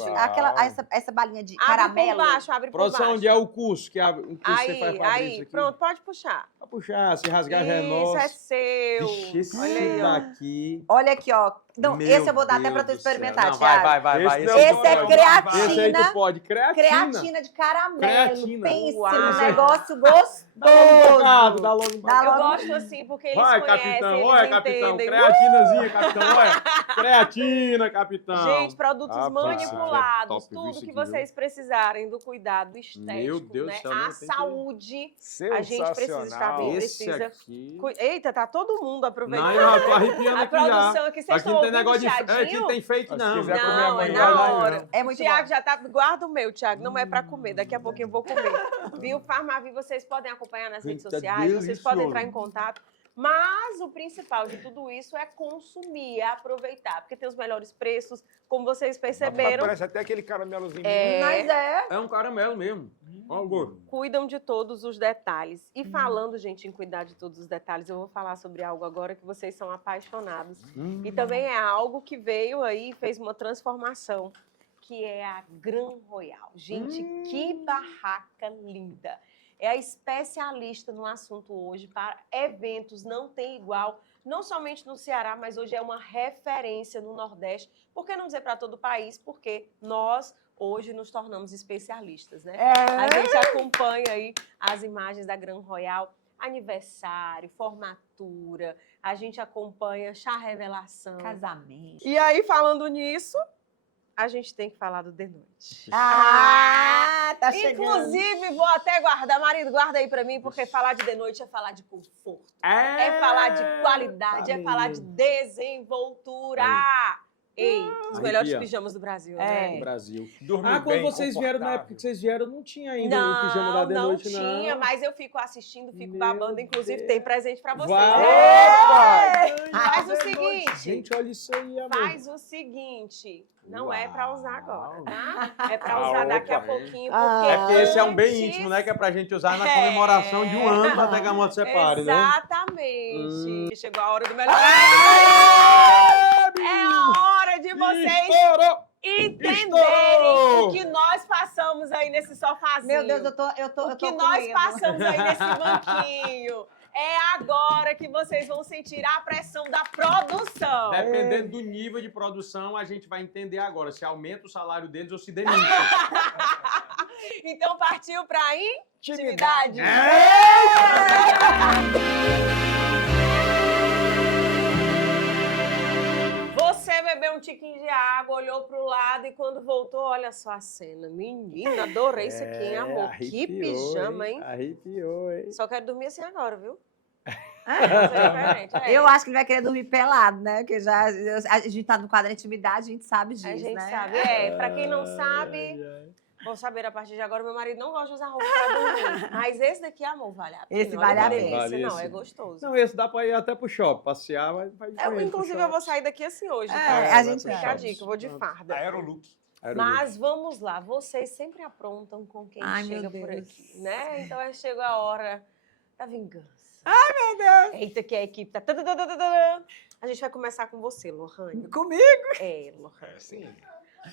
essa balinha de Abre caramelo. por baixo, abre por Produção, baixo. onde é o curso? Que o curso você faz Aí, pra abrir aí, isso aqui? pronto, pode puxar. Pra puxar, se rasgar já é Isso, nosso. é seu. Vixe, esse Olha aí, ó. daqui. Olha aqui, ó. Não, Meu esse eu vou dar até Deus pra tu do céu. experimentar, Não, Thiago. vai. Esse Esse não é pode. creatina. Esse aí tu pode. Creatina de caramelo. Creatina. Pense Uau. num negócio gostoso. Dá logo um bocado, dá logo um Dá Eu logo- gosto assim, porque eles Vai, conhecem, capitão, eles olha, capitão. entendem. Creatinazinha, capitão, olha. Creatina, capitão. Gente, produtos Ah, manipulados, top, viu, tudo isso que aqui, vocês precisarem do cuidado estético, Meu Deus né? do céu, A não tem que- saúde, a gente precisa estar bem, Esse precisa... aqui... Eita, tá todo mundo aproveitando. Não, eu tô arrepiando A aqui já. produção aqui, vocês Aqui estão não tem ouvindo negócio de... chiadinho? Aqui tem fake, Se não. quiser comer Não, amanhã, é na vai, hora. É muito Tiago bom. já tá... Guarda o meu, Tiago, não é pra comer. Daqui a pouquinho eu vou comer. Viu? Farmavie, vocês podem acompanhar nas redes Gente, tá sociais, vocês delicioso. podem entrar em contato. Mas o principal de tudo isso é consumir, é aproveitar. Porque tem os melhores preços, como vocês perceberam. Parece até aquele caramelozinho. Mas é. É um caramelo mesmo. Olha o gosto. Cuidam de todos os detalhes. E falando, gente, em cuidar de todos os detalhes, eu vou falar sobre algo agora que vocês são apaixonados. E também é algo que veio aí e fez uma transformação, que é a Gran Royal. Gente, que barraca linda! É a especialista no assunto hoje para eventos, não tem igual, não somente no Ceará, mas hoje é uma referência no Nordeste. Por que não dizer para todo o país? Porque nós hoje nos tornamos especialistas, né? A gente acompanha aí as imagens da Gran Royal, aniversário, formatura, a gente acompanha chá revelação. Casamento. E aí, falando nisso, a gente tem que falar do The Noite. Tá chegando. Inclusive, vou até guardar. Marido, guarda aí pra mim, porque falar de The Noite é falar de conforto. É falar de qualidade, é falar de desenvoltura. Ei, os melhores Arrepia. pijamas do Brasil, É. né? Brasil. Dormir Quando bem, vocês vieram, na época que vocês vieram, não tinha ainda o pijama da de Não noite, tinha, não. mas eu fico assistindo, fico Meu babando. Inclusive, Deus. tem presente pra vocês. Vai! Faz o seguinte. Gente, olha isso aí, amor. Faz o seguinte. Não é pra usar agora, tá? É pra Ah, usar daqui a opa. pouquinho, Ah. porque É porque esse é um bem antes- íntimo, né? Que é pra gente usar na comemoração de um ano até que a moto separe, né? Exatamente. Chegou a hora do melhor. Ah, É a hora de vocês Estourou! entenderem Estourou! o que nós passamos aí nesse sofazinho. Meu Deus, O que com nós medo. passamos aí nesse banquinho. É agora que vocês vão sentir a pressão da produção. Dependendo do nível de produção, a gente vai entender agora se aumenta o salário deles ou se demite. Então partiu pra intimidade. Você bebeu um tiquinho de água, olhou pro lado e quando voltou, olha só a cena. Menina, adorei isso aqui, hein, amor? Que pijama, hein? Arrepiou, hein? Só quero dormir assim agora, viu? Eu acho que ele vai querer dormir pelado, né? Porque já a gente tá no quadro da intimidade, a gente sabe disso, A gente né? sabe. É, pra quem não sabe, vou saber a partir de agora, meu marido não gosta de usar roupa pra dormir. Mas esse daqui, amor, vale a pena. Esse Olha vale que a pena. delícia. Vale Não, esse. é gostoso. Não, esse dá pra ir até pro shopping, passear, mas vai Inclusive, eu vou sair daqui assim hoje. É, tá? a gente Fica vai. a dica, eu vou de farda. Aerolook. Mas vamos lá, vocês sempre aprontam com quem Ai, chega meu por Deus. aqui, né? Então aí chegou a hora da vingança. Ai, meu Deus! Eita, que a equipe tá... A gente vai começar com você, Lohane. Comigo? É, Lohane. Sim.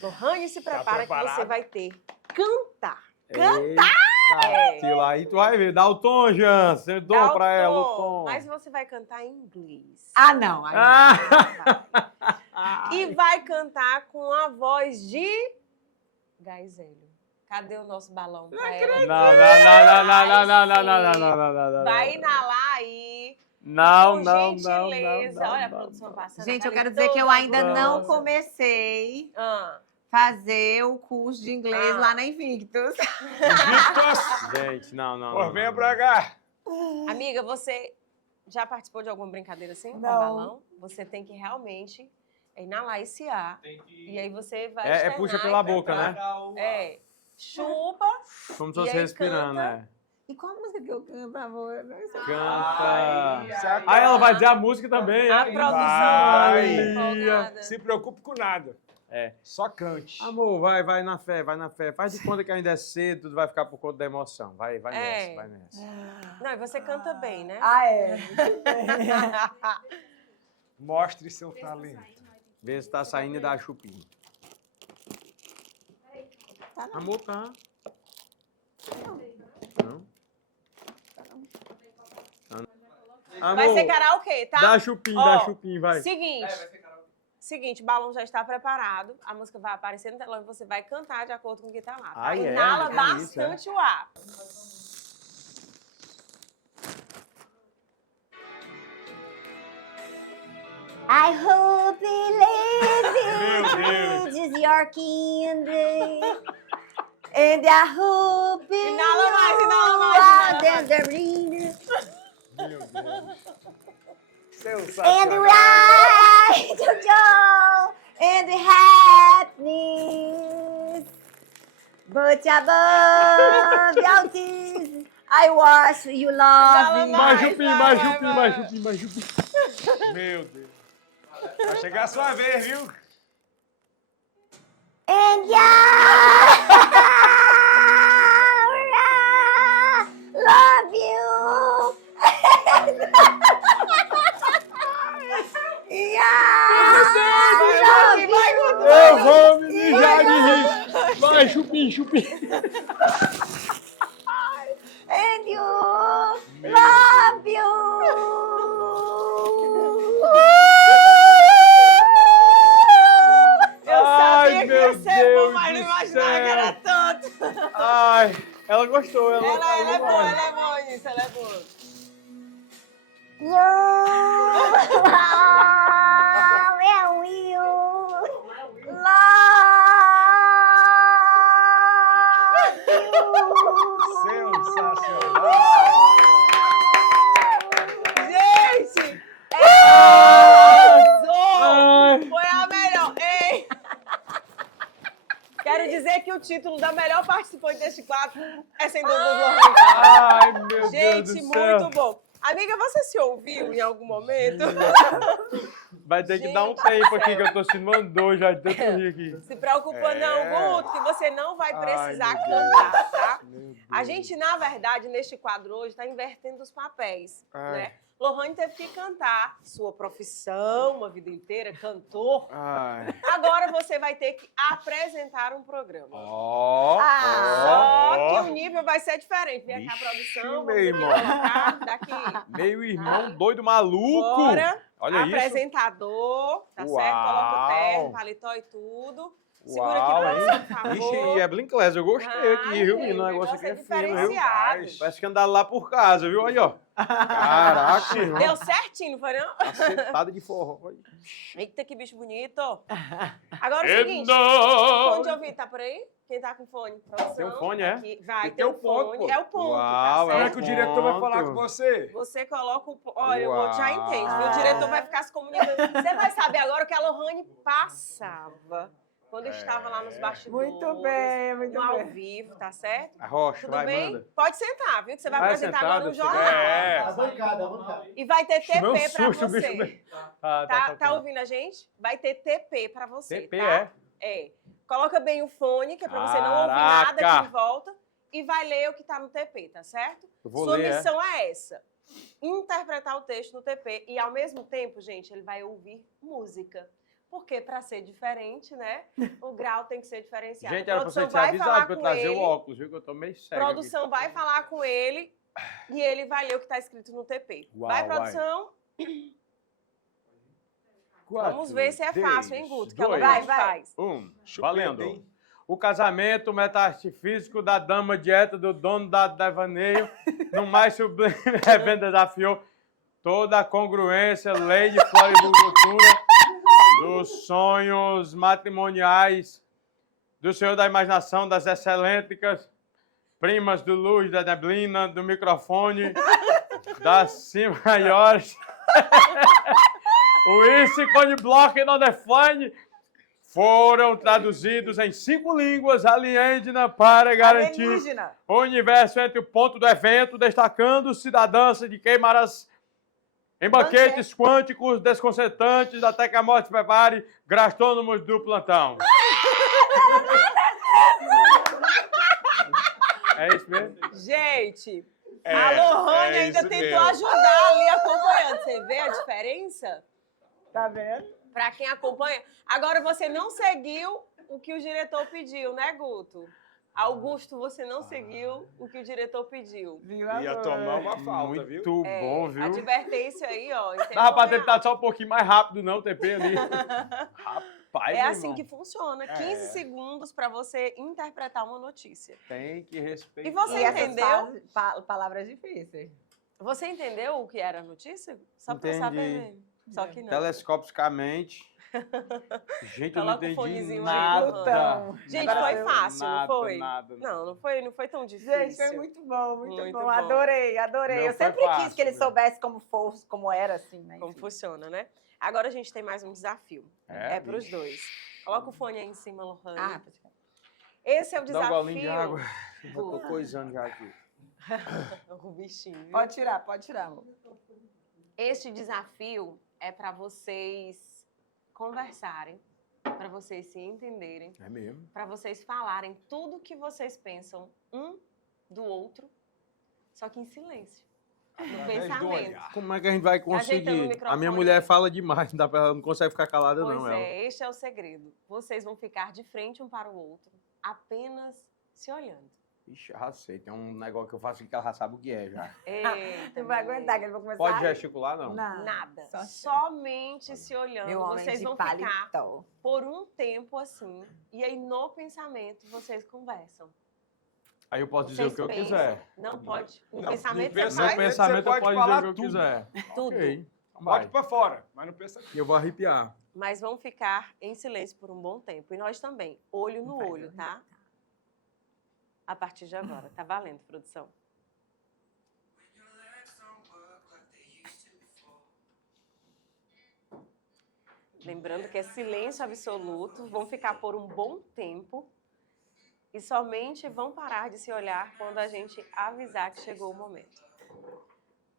Lohane, se prepara que preparado? você vai ter cantar. Eita, aí tu vai ver. Dá o tom, Jean. Você dá Dá o pra ela o tom, tom. Mas você vai cantar em inglês. Ah, não. Aí E vai cantar com a voz de Gaizélio. Cadê o nosso balão pra ela? Não. Vai inalar aí. Não, Com não, gentileza. não. Olha a produção passando. Gente, eu a quero tela dizer que eu toda ainda não grossa. comecei Ah, fazer o curso de inglês Ah. lá na Invictus. Gente, não. Pô, venha pra cá. amiga, você já participou de alguma brincadeira assim com Não. balão? Você tem que realmente inalar esse ar. E aí você vai É puxa externar pela e boca, né? É. Chupa. Como se E fosse aí respirando, canta. né? E qual música que eu canto, por favor? Canta. Aí ela vai dizer a música também, A é? produção Vai. empolgada. Se preocupe com nada. É. Só cante. Amor, vai na fé, vai na fé. Faz de conta que ainda é cedo, tudo vai ficar por conta da emoção. Vai É. nessa, vai nessa. Não, e você canta bem, né? Ah, é. Mostre seu talento. Vê se tá saindo da chupinha. Amor, tá. Não? Amor, Vai ser karaokê, tá? dá chupinho, vai. Seguinte, o balão já está preparado, a música vai aparecer no telão e você vai cantar de acordo com o que tá lá. Tá? Ah, é? Inala É bastante isso, o ar. I hope it lives your candy. And I hope it Inala mais, Tangerine. Meu Deus. And Sensacional. right to go and happiness. But above all things, I watch you love. Mais chupinho. Meu Deus. Vai chegar a sua vez, viu? and love you. Eu vou me mijar de rir. Vai, chupinho. And you love you. Eu sabia que ia meu ser bom, Deus mas não do imaginava que era céu. tanto. Ai, ela gostou. Ela é boa nisso, ela é boa. Sensacional. Gente! Arrasou! Foi a melhor! título da melhor participante deste quadro é sem dúvida Lohane. Ai, meu Deus Gente, do céu. muito bom. Amiga, você se ouviu em algum momento? Vai ter que dar um tempo aqui, que eu tô se mandou já de tanto rir aqui. Se preocupa não, Guto, que você não vai precisar meu cantar, tá? A gente, na verdade, neste quadro hoje, está invertendo os papéis, né? Lohane teve que cantar sua profissão uma vida inteira, cantor. Ai. Agora você vai ter que apresentar um programa. Ó, Só que o nível vai ser diferente. Vem cá, produção. meu irmão. Daqui. Meu irmão doido maluco. Bora. Olha isso. Apresentador, tá certo? Coloca o terno, paletó e tudo. Segura aqui Uau, pra hein? você, por favor. Ixi, e é Blinclass, eu gostei aqui, viu, menino? O negócio aqui é fino, viu? Parece que andar lá por casa, viu? Aí, ó. Caraca, irmão. Deu certinho, não foi não? Acertada de forró. Eita, que bicho bonito. Agora é o seguinte, fone de ouvido tá por aí? Quem tá com fone? Produção. Tem um fone, é? Aqui. Vai, Tem tem um um ponto, fone. pô. É o ponto, Uau, tá Como é certo? que o diretor vai falar com você? Você coloca o... Olha, o outro já entende, viu? O diretor vai ficar se comunicando. Você vai saber agora o que a Lohane passava quando estava lá nos bastidores. Muito bem, muito no ao bem. vivo, tá certo? Arrocha, Tudo vai, bem? manda. Pode sentar, viu? Que você vai Vai apresentar sentado, agora no você jornal. quer? A bancada. E vai ter TP Tomei um pra susto, o você. bicho. Tá ouvindo a gente? Vai ter TP pra você, TP, tá? É. Coloca bem o fone, que é pra você não ouvir Caraca! nada aqui em volta. E vai ler o que tá no TP, tá certo? Eu vou Sua ler, missão é essa. Interpretar o texto no TP. E, ao mesmo tempo, gente, ele vai ouvir música. Porque, pra ser diferente, né? O grau tem que ser diferenciado. Gente, era pra você ter vai avisado falar pra eu com trazer ele. o óculos, viu? Que eu tô meio cego. Produção vai falar com ele e ele vai ler o que está escrito no TP. Uau, vai, produção. Vamos ver se é fácil, hein, Guto? Que a Lohane faz. Valendo. hein? O casamento metafísico da dama dieta do dono da devaneio, no mais sublime evento desafiou toda a congruência, lei de floricultura, dos sonhos matrimoniais, do Senhor da imaginação, das excelênticas primas do luz, da neblina, do microfone, das si maiores, o Isicone Block e no Define foram traduzidos em 5 línguas alienígenas para garantir o universo entre o ponto do evento, destacando-se da dança de queimadas em banquetes quânticos desconcertantes, até que a morte prepare gastrônomos do plantão. É isso mesmo? Gente, a Lohane ainda tentou ajudar ali acompanhando. Você vê a diferença? Tá vendo? Para quem acompanha. Agora, você não seguiu o que o diretor pediu, né, Guto? Augusto, você não seguiu o que o diretor pediu. Ia tomar uma falta, viu? Muito bom, viu? Advertência aí, ó. Dá pra tentar só um pouquinho mais rápido, não, TP ali. Rapaz, É meu assim irmão. que funciona. 15 segundos para você interpretar uma notícia. Tem que respeitar. E você entendeu? Essas palavras difíceis. Você entendeu o que era a notícia? Só pra Entendi. saber. Só que não. Telescopicamente. Gente, eu não Coloca o entendi fonezinho aí, nada. Lohane. Gente, foi fácil, não Nada, foi? nada. Não foi tão difícil. Gente, foi muito bom, muito bom. bom. Adorei. Não, Eu foi sempre fácil, quis que ele viu? soubesse como fosse, como era, assim, né? Como funciona, né? Agora a gente tem mais um desafio. É para os bicho. dois. Coloca o fone aí em cima, Lohane. Ah, Esse é o Dá um desafio. golinho de água. Eu tô coisando já aqui. O bichinho. viu? pode tirar, amor. Este desafio é para vocês conversarem, para vocês se entenderem, É mesmo? para vocês falarem tudo que vocês pensam um do outro, só que em silêncio. No pensamento. Como é que a gente vai Ajeitando o conseguir? microfone A minha mulher aí. fala demais, ela não consegue ficar calada, Pois não. Ela. é, este é o segredo. Vocês vão ficar de frente um para o outro, apenas se olhando. Ixi, já sei. Tem um negócio que eu faço aqui que ela já sabe o que é já. Eita, Não vai menina. aguentar, que ele vai começar Pode a... gesticular, não? Nada. Só Somente se olhando. Meu homem Vocês de vão paletó. ficar por um tempo assim. E aí, no pensamento, vocês conversam. Aí eu posso dizer Vocês o que eu pensam. quiser. Não pode. No Não, pensamento, no você No faz pensamento eu pode posso dizer falar o que eu tudo. quiser. tudo. Ok. Então Bote vai. pra fora, mas não pensa aqui. E eu vou arrepiar. Mas vão ficar em silêncio por um bom tempo. E nós também. Olho no olho, tá? A partir de agora. Tá valendo, produção. Lembrando que é silêncio absoluto. Vão ficar por um bom tempo. e somente vão parar de se olhar quando a gente avisar que chegou o momento.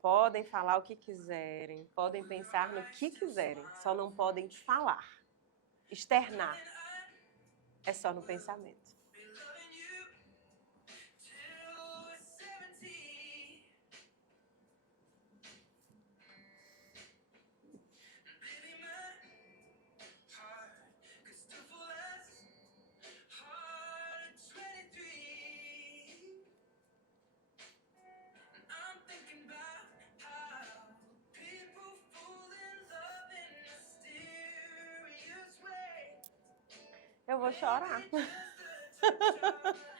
Podem falar o que quiserem, podem pensar no que quiserem, só não podem falar, externar. É só no pensamento. Eu vou chorar.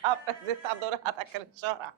A apresentadora já tá querendo chorar.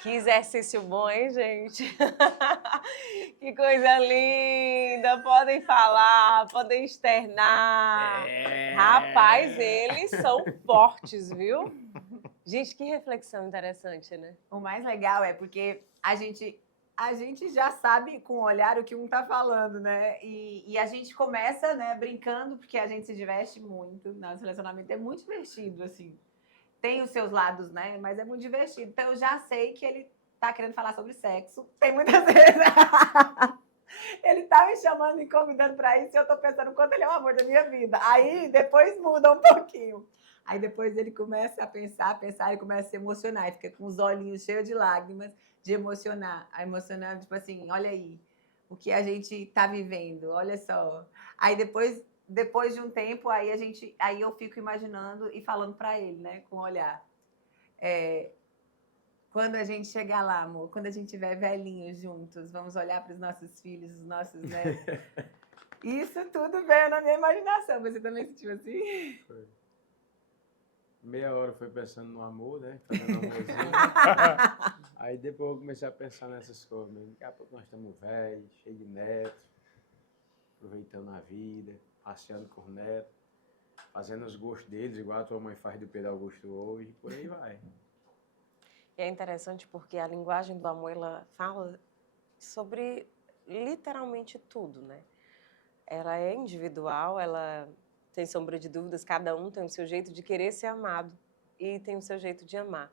Que exercício bom, hein, gente? Que coisa linda! Podem falar, podem externar. Rapaz, eles são fortes, viu? Gente, que reflexão interessante, né? O mais legal é porque a gente já sabe com o olhar o que um tá falando, né? E a gente começa, né, brincando, porque a gente se diverte muito. Nosso relacionamento é muito divertido, assim. Tem os seus lados, né? Mas é muito divertido. Então, eu já sei que ele tá querendo falar sobre sexo. Tem muitas vezes. Ele tá me chamando, me convidando pra isso, e eu tô pensando quanto ele é o amor da minha vida. Aí, depois muda um pouquinho. Aí, depois ele começa a pensar, ele começa a se emocionar. E fica com os olhinhos cheios de lágrimas, de emocionar. A emocionar, tipo assim, olha aí, o que a gente tá vivendo, olha só. Aí, depois de um tempo, aí eu fico imaginando e falando para ele, né, com o olhar. Quando a gente chegar lá, amor, quando a gente estiver velhinhos juntos, vamos olhar para os nossos filhos, os nossos netos. Isso tudo veio na minha imaginação. Você também sentiu assim? Foi. Meia hora foi pensando no amor, né? Fazendo amorzinho. Aí depois eu comecei a pensar nessas coisas. Daqui a pouco nós estamos velhos, cheios de netos, aproveitando a vida, passeando com o neto, fazendo os gostos deles, igual a tua mãe faz do Pedro Augusto hoje, por aí vai. E é interessante porque a linguagem do amor, ela fala sobre literalmente tudo, né? Ela é individual, ela sem sombra de dúvidas, cada um tem o seu jeito de querer ser amado e tem o seu jeito de amar.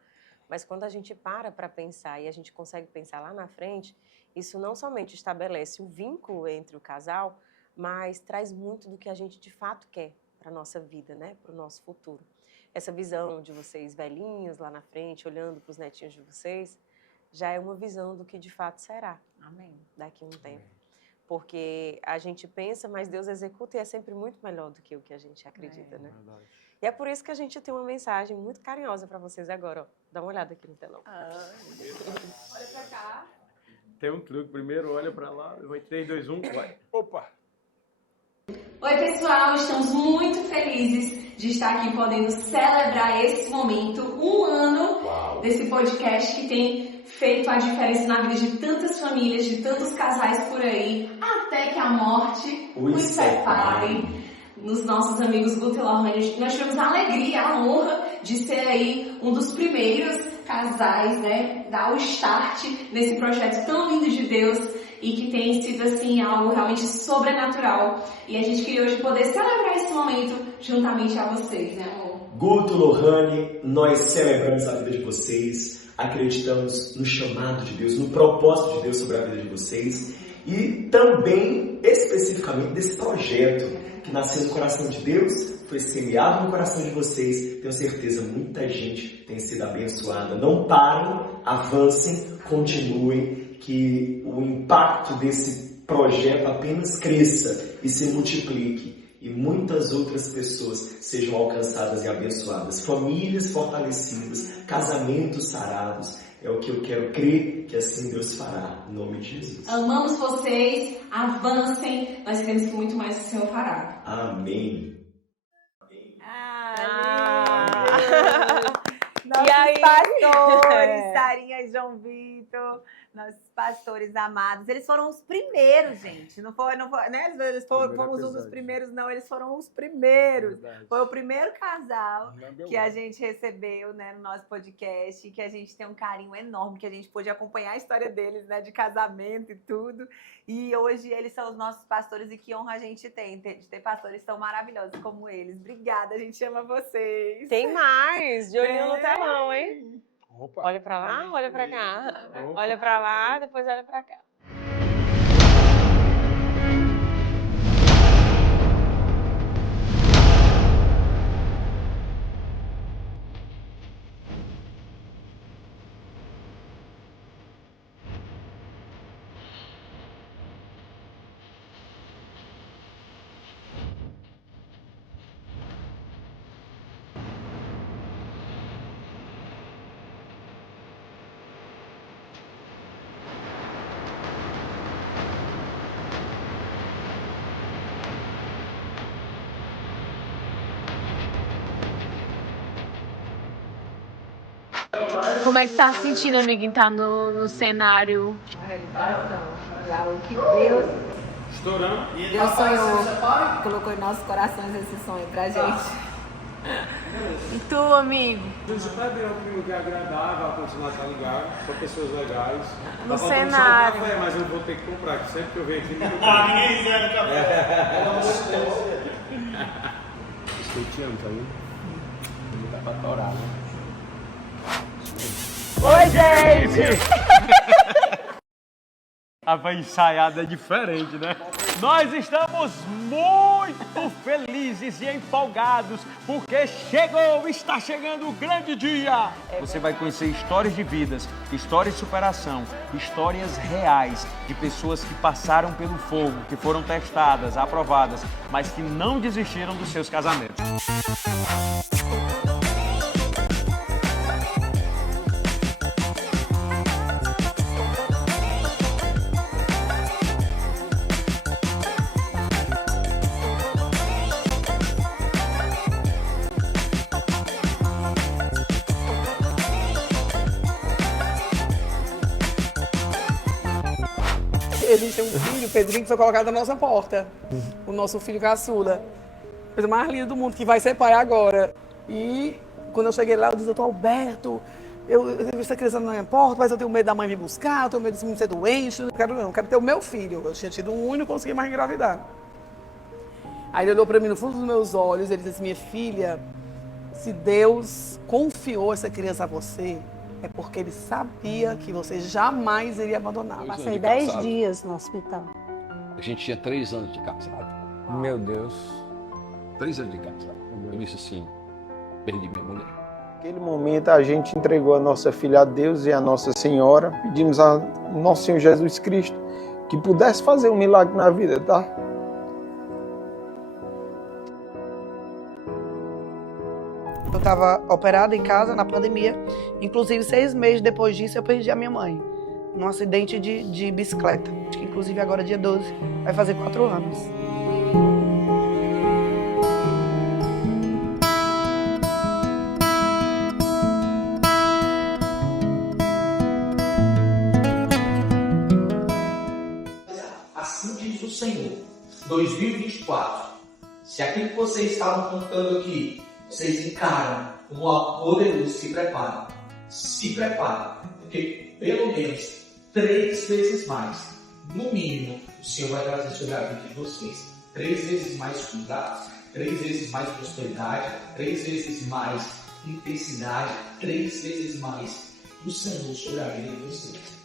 Mas quando a gente para pensar e a gente consegue pensar lá na frente, isso não somente estabelece o vínculo entre o casal, mas traz muito do que a gente de fato quer para a nossa vida, né? Para o nosso futuro. Essa visão de vocês velhinhos lá na frente, olhando para os netinhos de vocês, já é uma visão do que de fato será. Amém. Daqui a um tempo. Porque a gente pensa, mas Deus executa e é sempre muito melhor do que o que a gente acredita, né? Verdade. E é por isso que a gente tem uma mensagem muito carinhosa para vocês agora, ó. Dá uma olhada aqui no telão. Olha pra cá. Tem um truque, primeiro olha pra lá, vai 3, 2, 1, vai. Opa! Oi, pessoal, estamos muito felizes de estar aqui podendo celebrar esse momento, um ano desse podcast que tem feito a diferença na vida de tantas famílias, de tantos casais por aí, até que a morte os separe. Nos nossos amigos Guto e Lohane, nós tivemos a alegria, a honra de ser aí um dos primeiros casais, né, dar o start nesse projeto tão lindo de Deus e que tem sido, assim, algo realmente sobrenatural. E a gente queria hoje poder celebrar esse momento juntamente a vocês, né, amor? Guto, Lohane, nós celebramos a vida de vocês, acreditamos no chamado de Deus, no propósito de Deus sobre a vida de vocês e também, especificamente, desse projeto que nasceu no coração de Deus, foi semeado no coração de vocês. Tenho certeza, muita gente tem sido abençoada. Não parem, avancem, continuem, que o impacto desse projeto apenas cresça e se multiplique. e muitas outras pessoas sejam alcançadas e abençoadas, famílias fortalecidas, casamentos sarados. É o que eu quero crer que assim Deus fará, em nome de Jesus. Amamos vocês, avancem, nós queremos que muito mais o Senhor fará. Amém. Nossos E aí? pastores, Sarinha e João Vitor, nossos pastores amados, eles foram os primeiros, gente. Não foi, né? Eles fomos um dos primeiros, não, eles foram os primeiros. Foi o primeiro casal que a gente recebeu, né, no nosso podcast, que a gente tem um carinho enorme, que a gente pôde acompanhar a história deles, né, de casamento e tudo. E hoje eles são os nossos pastores e que honra a gente tem de ter pastores tão maravilhosos como eles. Obrigada, a gente ama vocês. Tem mais, de olhinho no telão, hein? Opa. Olha pra lá, olha pra cá. Olha pra lá, depois olha pra cá. Como é que tá se sentindo, amiguinho, tá no cenário? O que Deus Estourando. Deus sonhou, colocou em nossos corações esse sonho pra gente. E tu, amigo? Você tá bem, um lugar agradável, a continuar tá ligado, são pessoas legais. No Tá faltando cenário. só um café, mas eu vou ter que comprar, que sempre que eu venho aqui... Ninguém serve café. Estou te amo, tá vendo? Não dá pra torar, né? Oi, gente! A ensaiada é diferente, né? Nós estamos muito felizes e empolgados porque está chegando o grande dia. Você vai conhecer histórias de vidas, histórias de superação, histórias reais de pessoas que passaram pelo fogo, que foram testadas, aprovadas, mas que não desistiram dos seus casamentos. Existe um filho, Pedrinho, que foi colocado na nossa porta. O nosso filho caçula. Coisa mais linda do mundo, que vai ser pai agora. E quando eu cheguei lá, eu disse, doutor Alberto, essa criança não importa, mas eu tenho medo da mãe me buscar, eu tenho medo desse menino ser doente. Eu quero ter o meu filho. Eu tinha tido um único e não consegui mais engravidar. Aí ele olhou para mim no fundo dos meus olhos, ele disse, minha filha, se Deus confiou essa criança a você, é porque ele sabia que você jamais iria abandoná-la. Passei 10 dias no hospital. A gente tinha 3 anos de casado. Meu Deus. 3 anos de casado. Eu disse assim, perdi minha mulher. Naquele momento a gente entregou a nossa filha a Deus e a Nossa Senhora. Pedimos a Nosso Senhor Jesus Cristo que pudesse fazer um milagre na vida, tá? Eu estava operada em casa na pandemia. Inclusive, 6 meses depois disso, eu perdi a minha mãe. Num acidente de bicicleta. Acho que, inclusive, agora, dia 12, vai fazer 4 anos. Assim diz o Senhor, 2024. Se aquilo que vocês estavam contando aqui, vocês encaram como algo poderoso, se preparem. Se preparem, porque pelo menos 3 vezes mais, no mínimo, o Senhor vai trazer sobre a vida de vocês. 3 vezes mais cuidados, 3 vezes mais prosperidade, 3 vezes mais intensidade, 3 vezes mais do Senhor sobre a vida de vocês.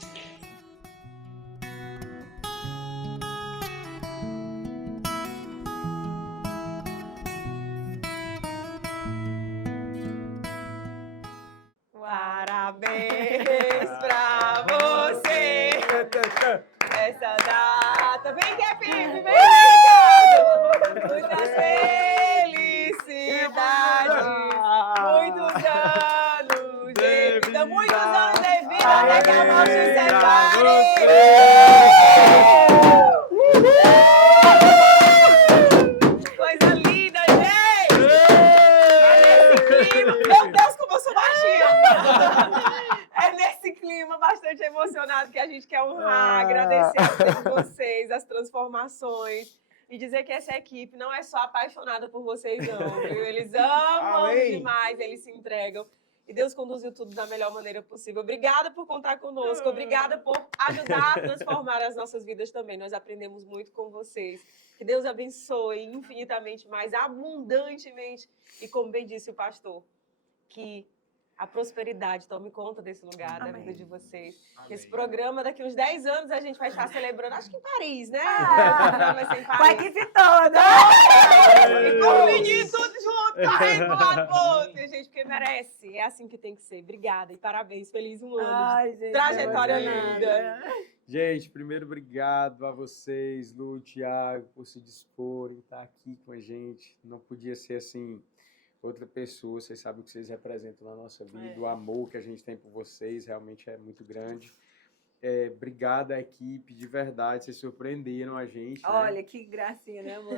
Parabéns pra você essa data. Vem, Kevin, vem, Ricardo. Muitas felicidades. Muitos anos de vida. Muitos anos de vida até que a morte se separe. Coisa linda, gente! Meu Deus, como eu sou baixinha! É nesse clima bastante emocionado que a gente quer honrar, agradecer a todos vocês, as transformações. E dizer que essa equipe não é só apaixonada por vocês, não, viu? Eles amam demais, eles se entregam. E Deus conduziu tudo da melhor maneira possível. Obrigada por contar conosco, obrigada por ajudar a transformar as nossas vidas também. Nós aprendemos muito com vocês. Que Deus abençoe infinitamente mais, abundantemente. E como bem disse o pastor, que a prosperidade tome conta desse lugar, da vida de vocês. Amém. Esse programa, daqui uns 10 anos, a gente vai estar celebrando, acho que em Paris, né? Vai ser em Paris. Com a equipe toda! E com o menino tudo junto, correndo pro lado pro outro, gente, porque merece. É assim que tem que ser. Obrigada e parabéns. Feliz um ano de trajetória linda. Gente, primeiro, obrigado a vocês, Lu e Thiago, por se disporem, estar aqui com a gente. Não podia ser assim... outra pessoa, vocês sabem o que vocês representam na nossa vida, o amor que a gente tem por vocês realmente é muito grande. Obrigado à equipe, de verdade, vocês surpreenderam a gente. Olha, né? Que gracinha, né, amor?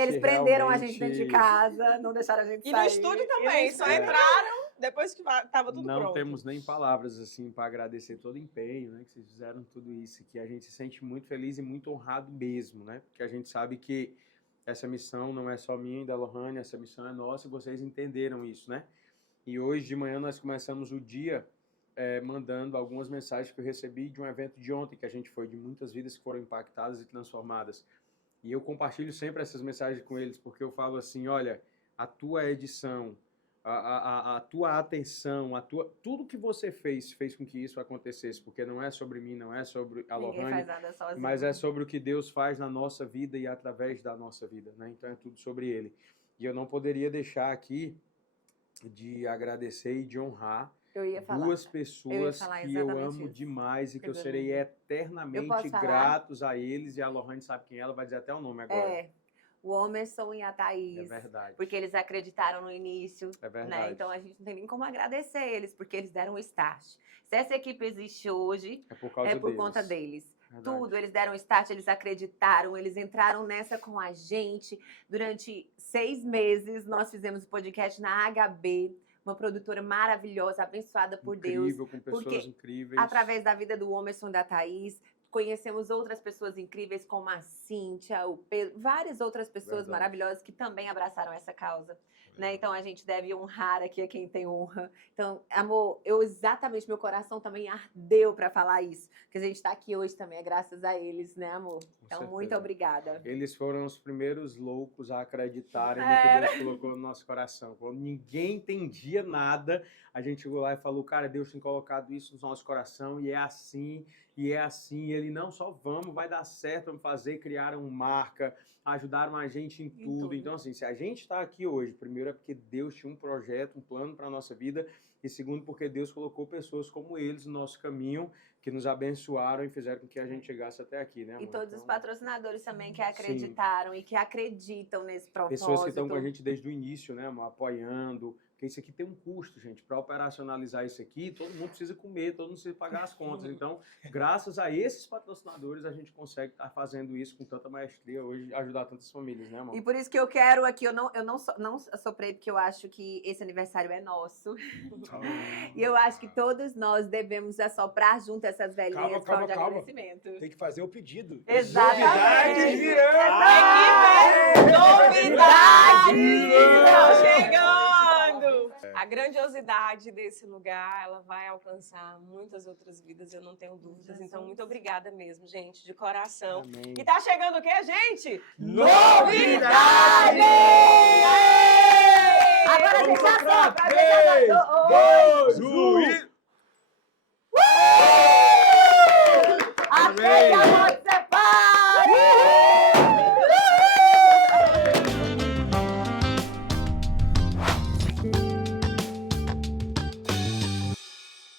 Eles prenderam a gente dentro de casa, não deixaram a gente sair. E no estúdio também, só entraram depois que estava tudo pronto. Não temos nem palavras assim para agradecer todo o empenho, né, que vocês fizeram tudo isso, que a gente se sente muito feliz e muito honrado mesmo, né? Porque a gente sabe que essa missão não é só minha e da Lohane, essa missão é nossa e vocês entenderam isso, né? E hoje de manhã nós começamos o dia mandando algumas mensagens que eu recebi de um evento de ontem, que a gente foi, de muitas vidas que foram impactadas e transformadas. E eu compartilho sempre essas mensagens com eles, porque eu falo assim, olha, a tua edição, a tua atenção, tudo que você fez com que isso acontecesse, porque não é sobre mim, não é sobre a Lohane, mas é sobre o que Deus faz na nossa vida e através da nossa vida, né? Então é tudo sobre Ele. E eu não poderia deixar aqui de agradecer e de honrar duas pessoas que eu amo demais e que eu serei eternamente gratos a eles, e a Lohane sabe quem é, ela vai dizer até o nome agora. O Homerson e a Thaís. É verdade. Porque eles acreditaram no início. É verdade. Né? Então a gente não tem nem como agradecer eles, porque eles deram o start. Se essa equipe existe hoje, é por conta deles. Verdade. Tudo, eles deram o start, eles acreditaram, eles entraram nessa com a gente. Durante 6 meses, nós fizemos o podcast na HB. Uma produtora maravilhosa, abençoada por Deus. Incrível, com pessoas incríveis. Através da vida do Homerson e da Thaís, conhecemos outras pessoas incríveis, como a Cíntia, o Pedro, várias outras pessoas maravilhosas que também abraçaram essa causa. Né? Então, a gente deve honrar aqui a quem tem honra. Então, amor, exatamente, meu coração também ardeu para falar isso. Porque a gente está aqui hoje também, é graças a eles, né, amor? Então, muito obrigada. Eles foram os primeiros loucos a acreditarem no que Deus colocou no nosso coração. Quando ninguém entendia nada, a gente chegou lá e falou, cara, Deus tem colocado isso no nosso coração e é assim, e é assim. E ele, não, só vamos, vai dar certo, vamos fazer, criaram marca, ajudaram a gente em tudo. Então, assim, se a gente está aqui hoje, primeiro é porque Deus tinha um projeto, um plano para a nossa vida, e segundo porque Deus colocou pessoas como eles no nosso caminho, que nos abençoaram e fizeram com que a gente chegasse até aqui, né, amor? E todos os patrocinadores também que acreditaram e que acreditam nesse propósito. Pessoas que estão com a gente desde o início, né, amor? Apoiando. Porque isso aqui tem um custo, gente. Para operacionalizar isso aqui, todo mundo precisa comer, todo mundo precisa pagar as contas. Então, graças a esses patrocinadores, a gente consegue estar fazendo isso com tanta maestria hoje, ajudar tantas famílias, né, amor? E por isso que eu quero aqui, eu não soprei, porque eu acho que esse aniversário é nosso. E eu acho que todos nós devemos assoprar junto essas velhinhas de agradecimento. Tem que fazer o pedido. Exatamente. Novidades estão chegando! A grandiosidade desse lugar, ela vai alcançar muitas outras vidas, eu não tenho dúvidas. Então, muito obrigada mesmo, gente, de coração. Amém. E tá chegando o quê, gente? Novidade! Agora a gente assopra! 3, 2, 1 e...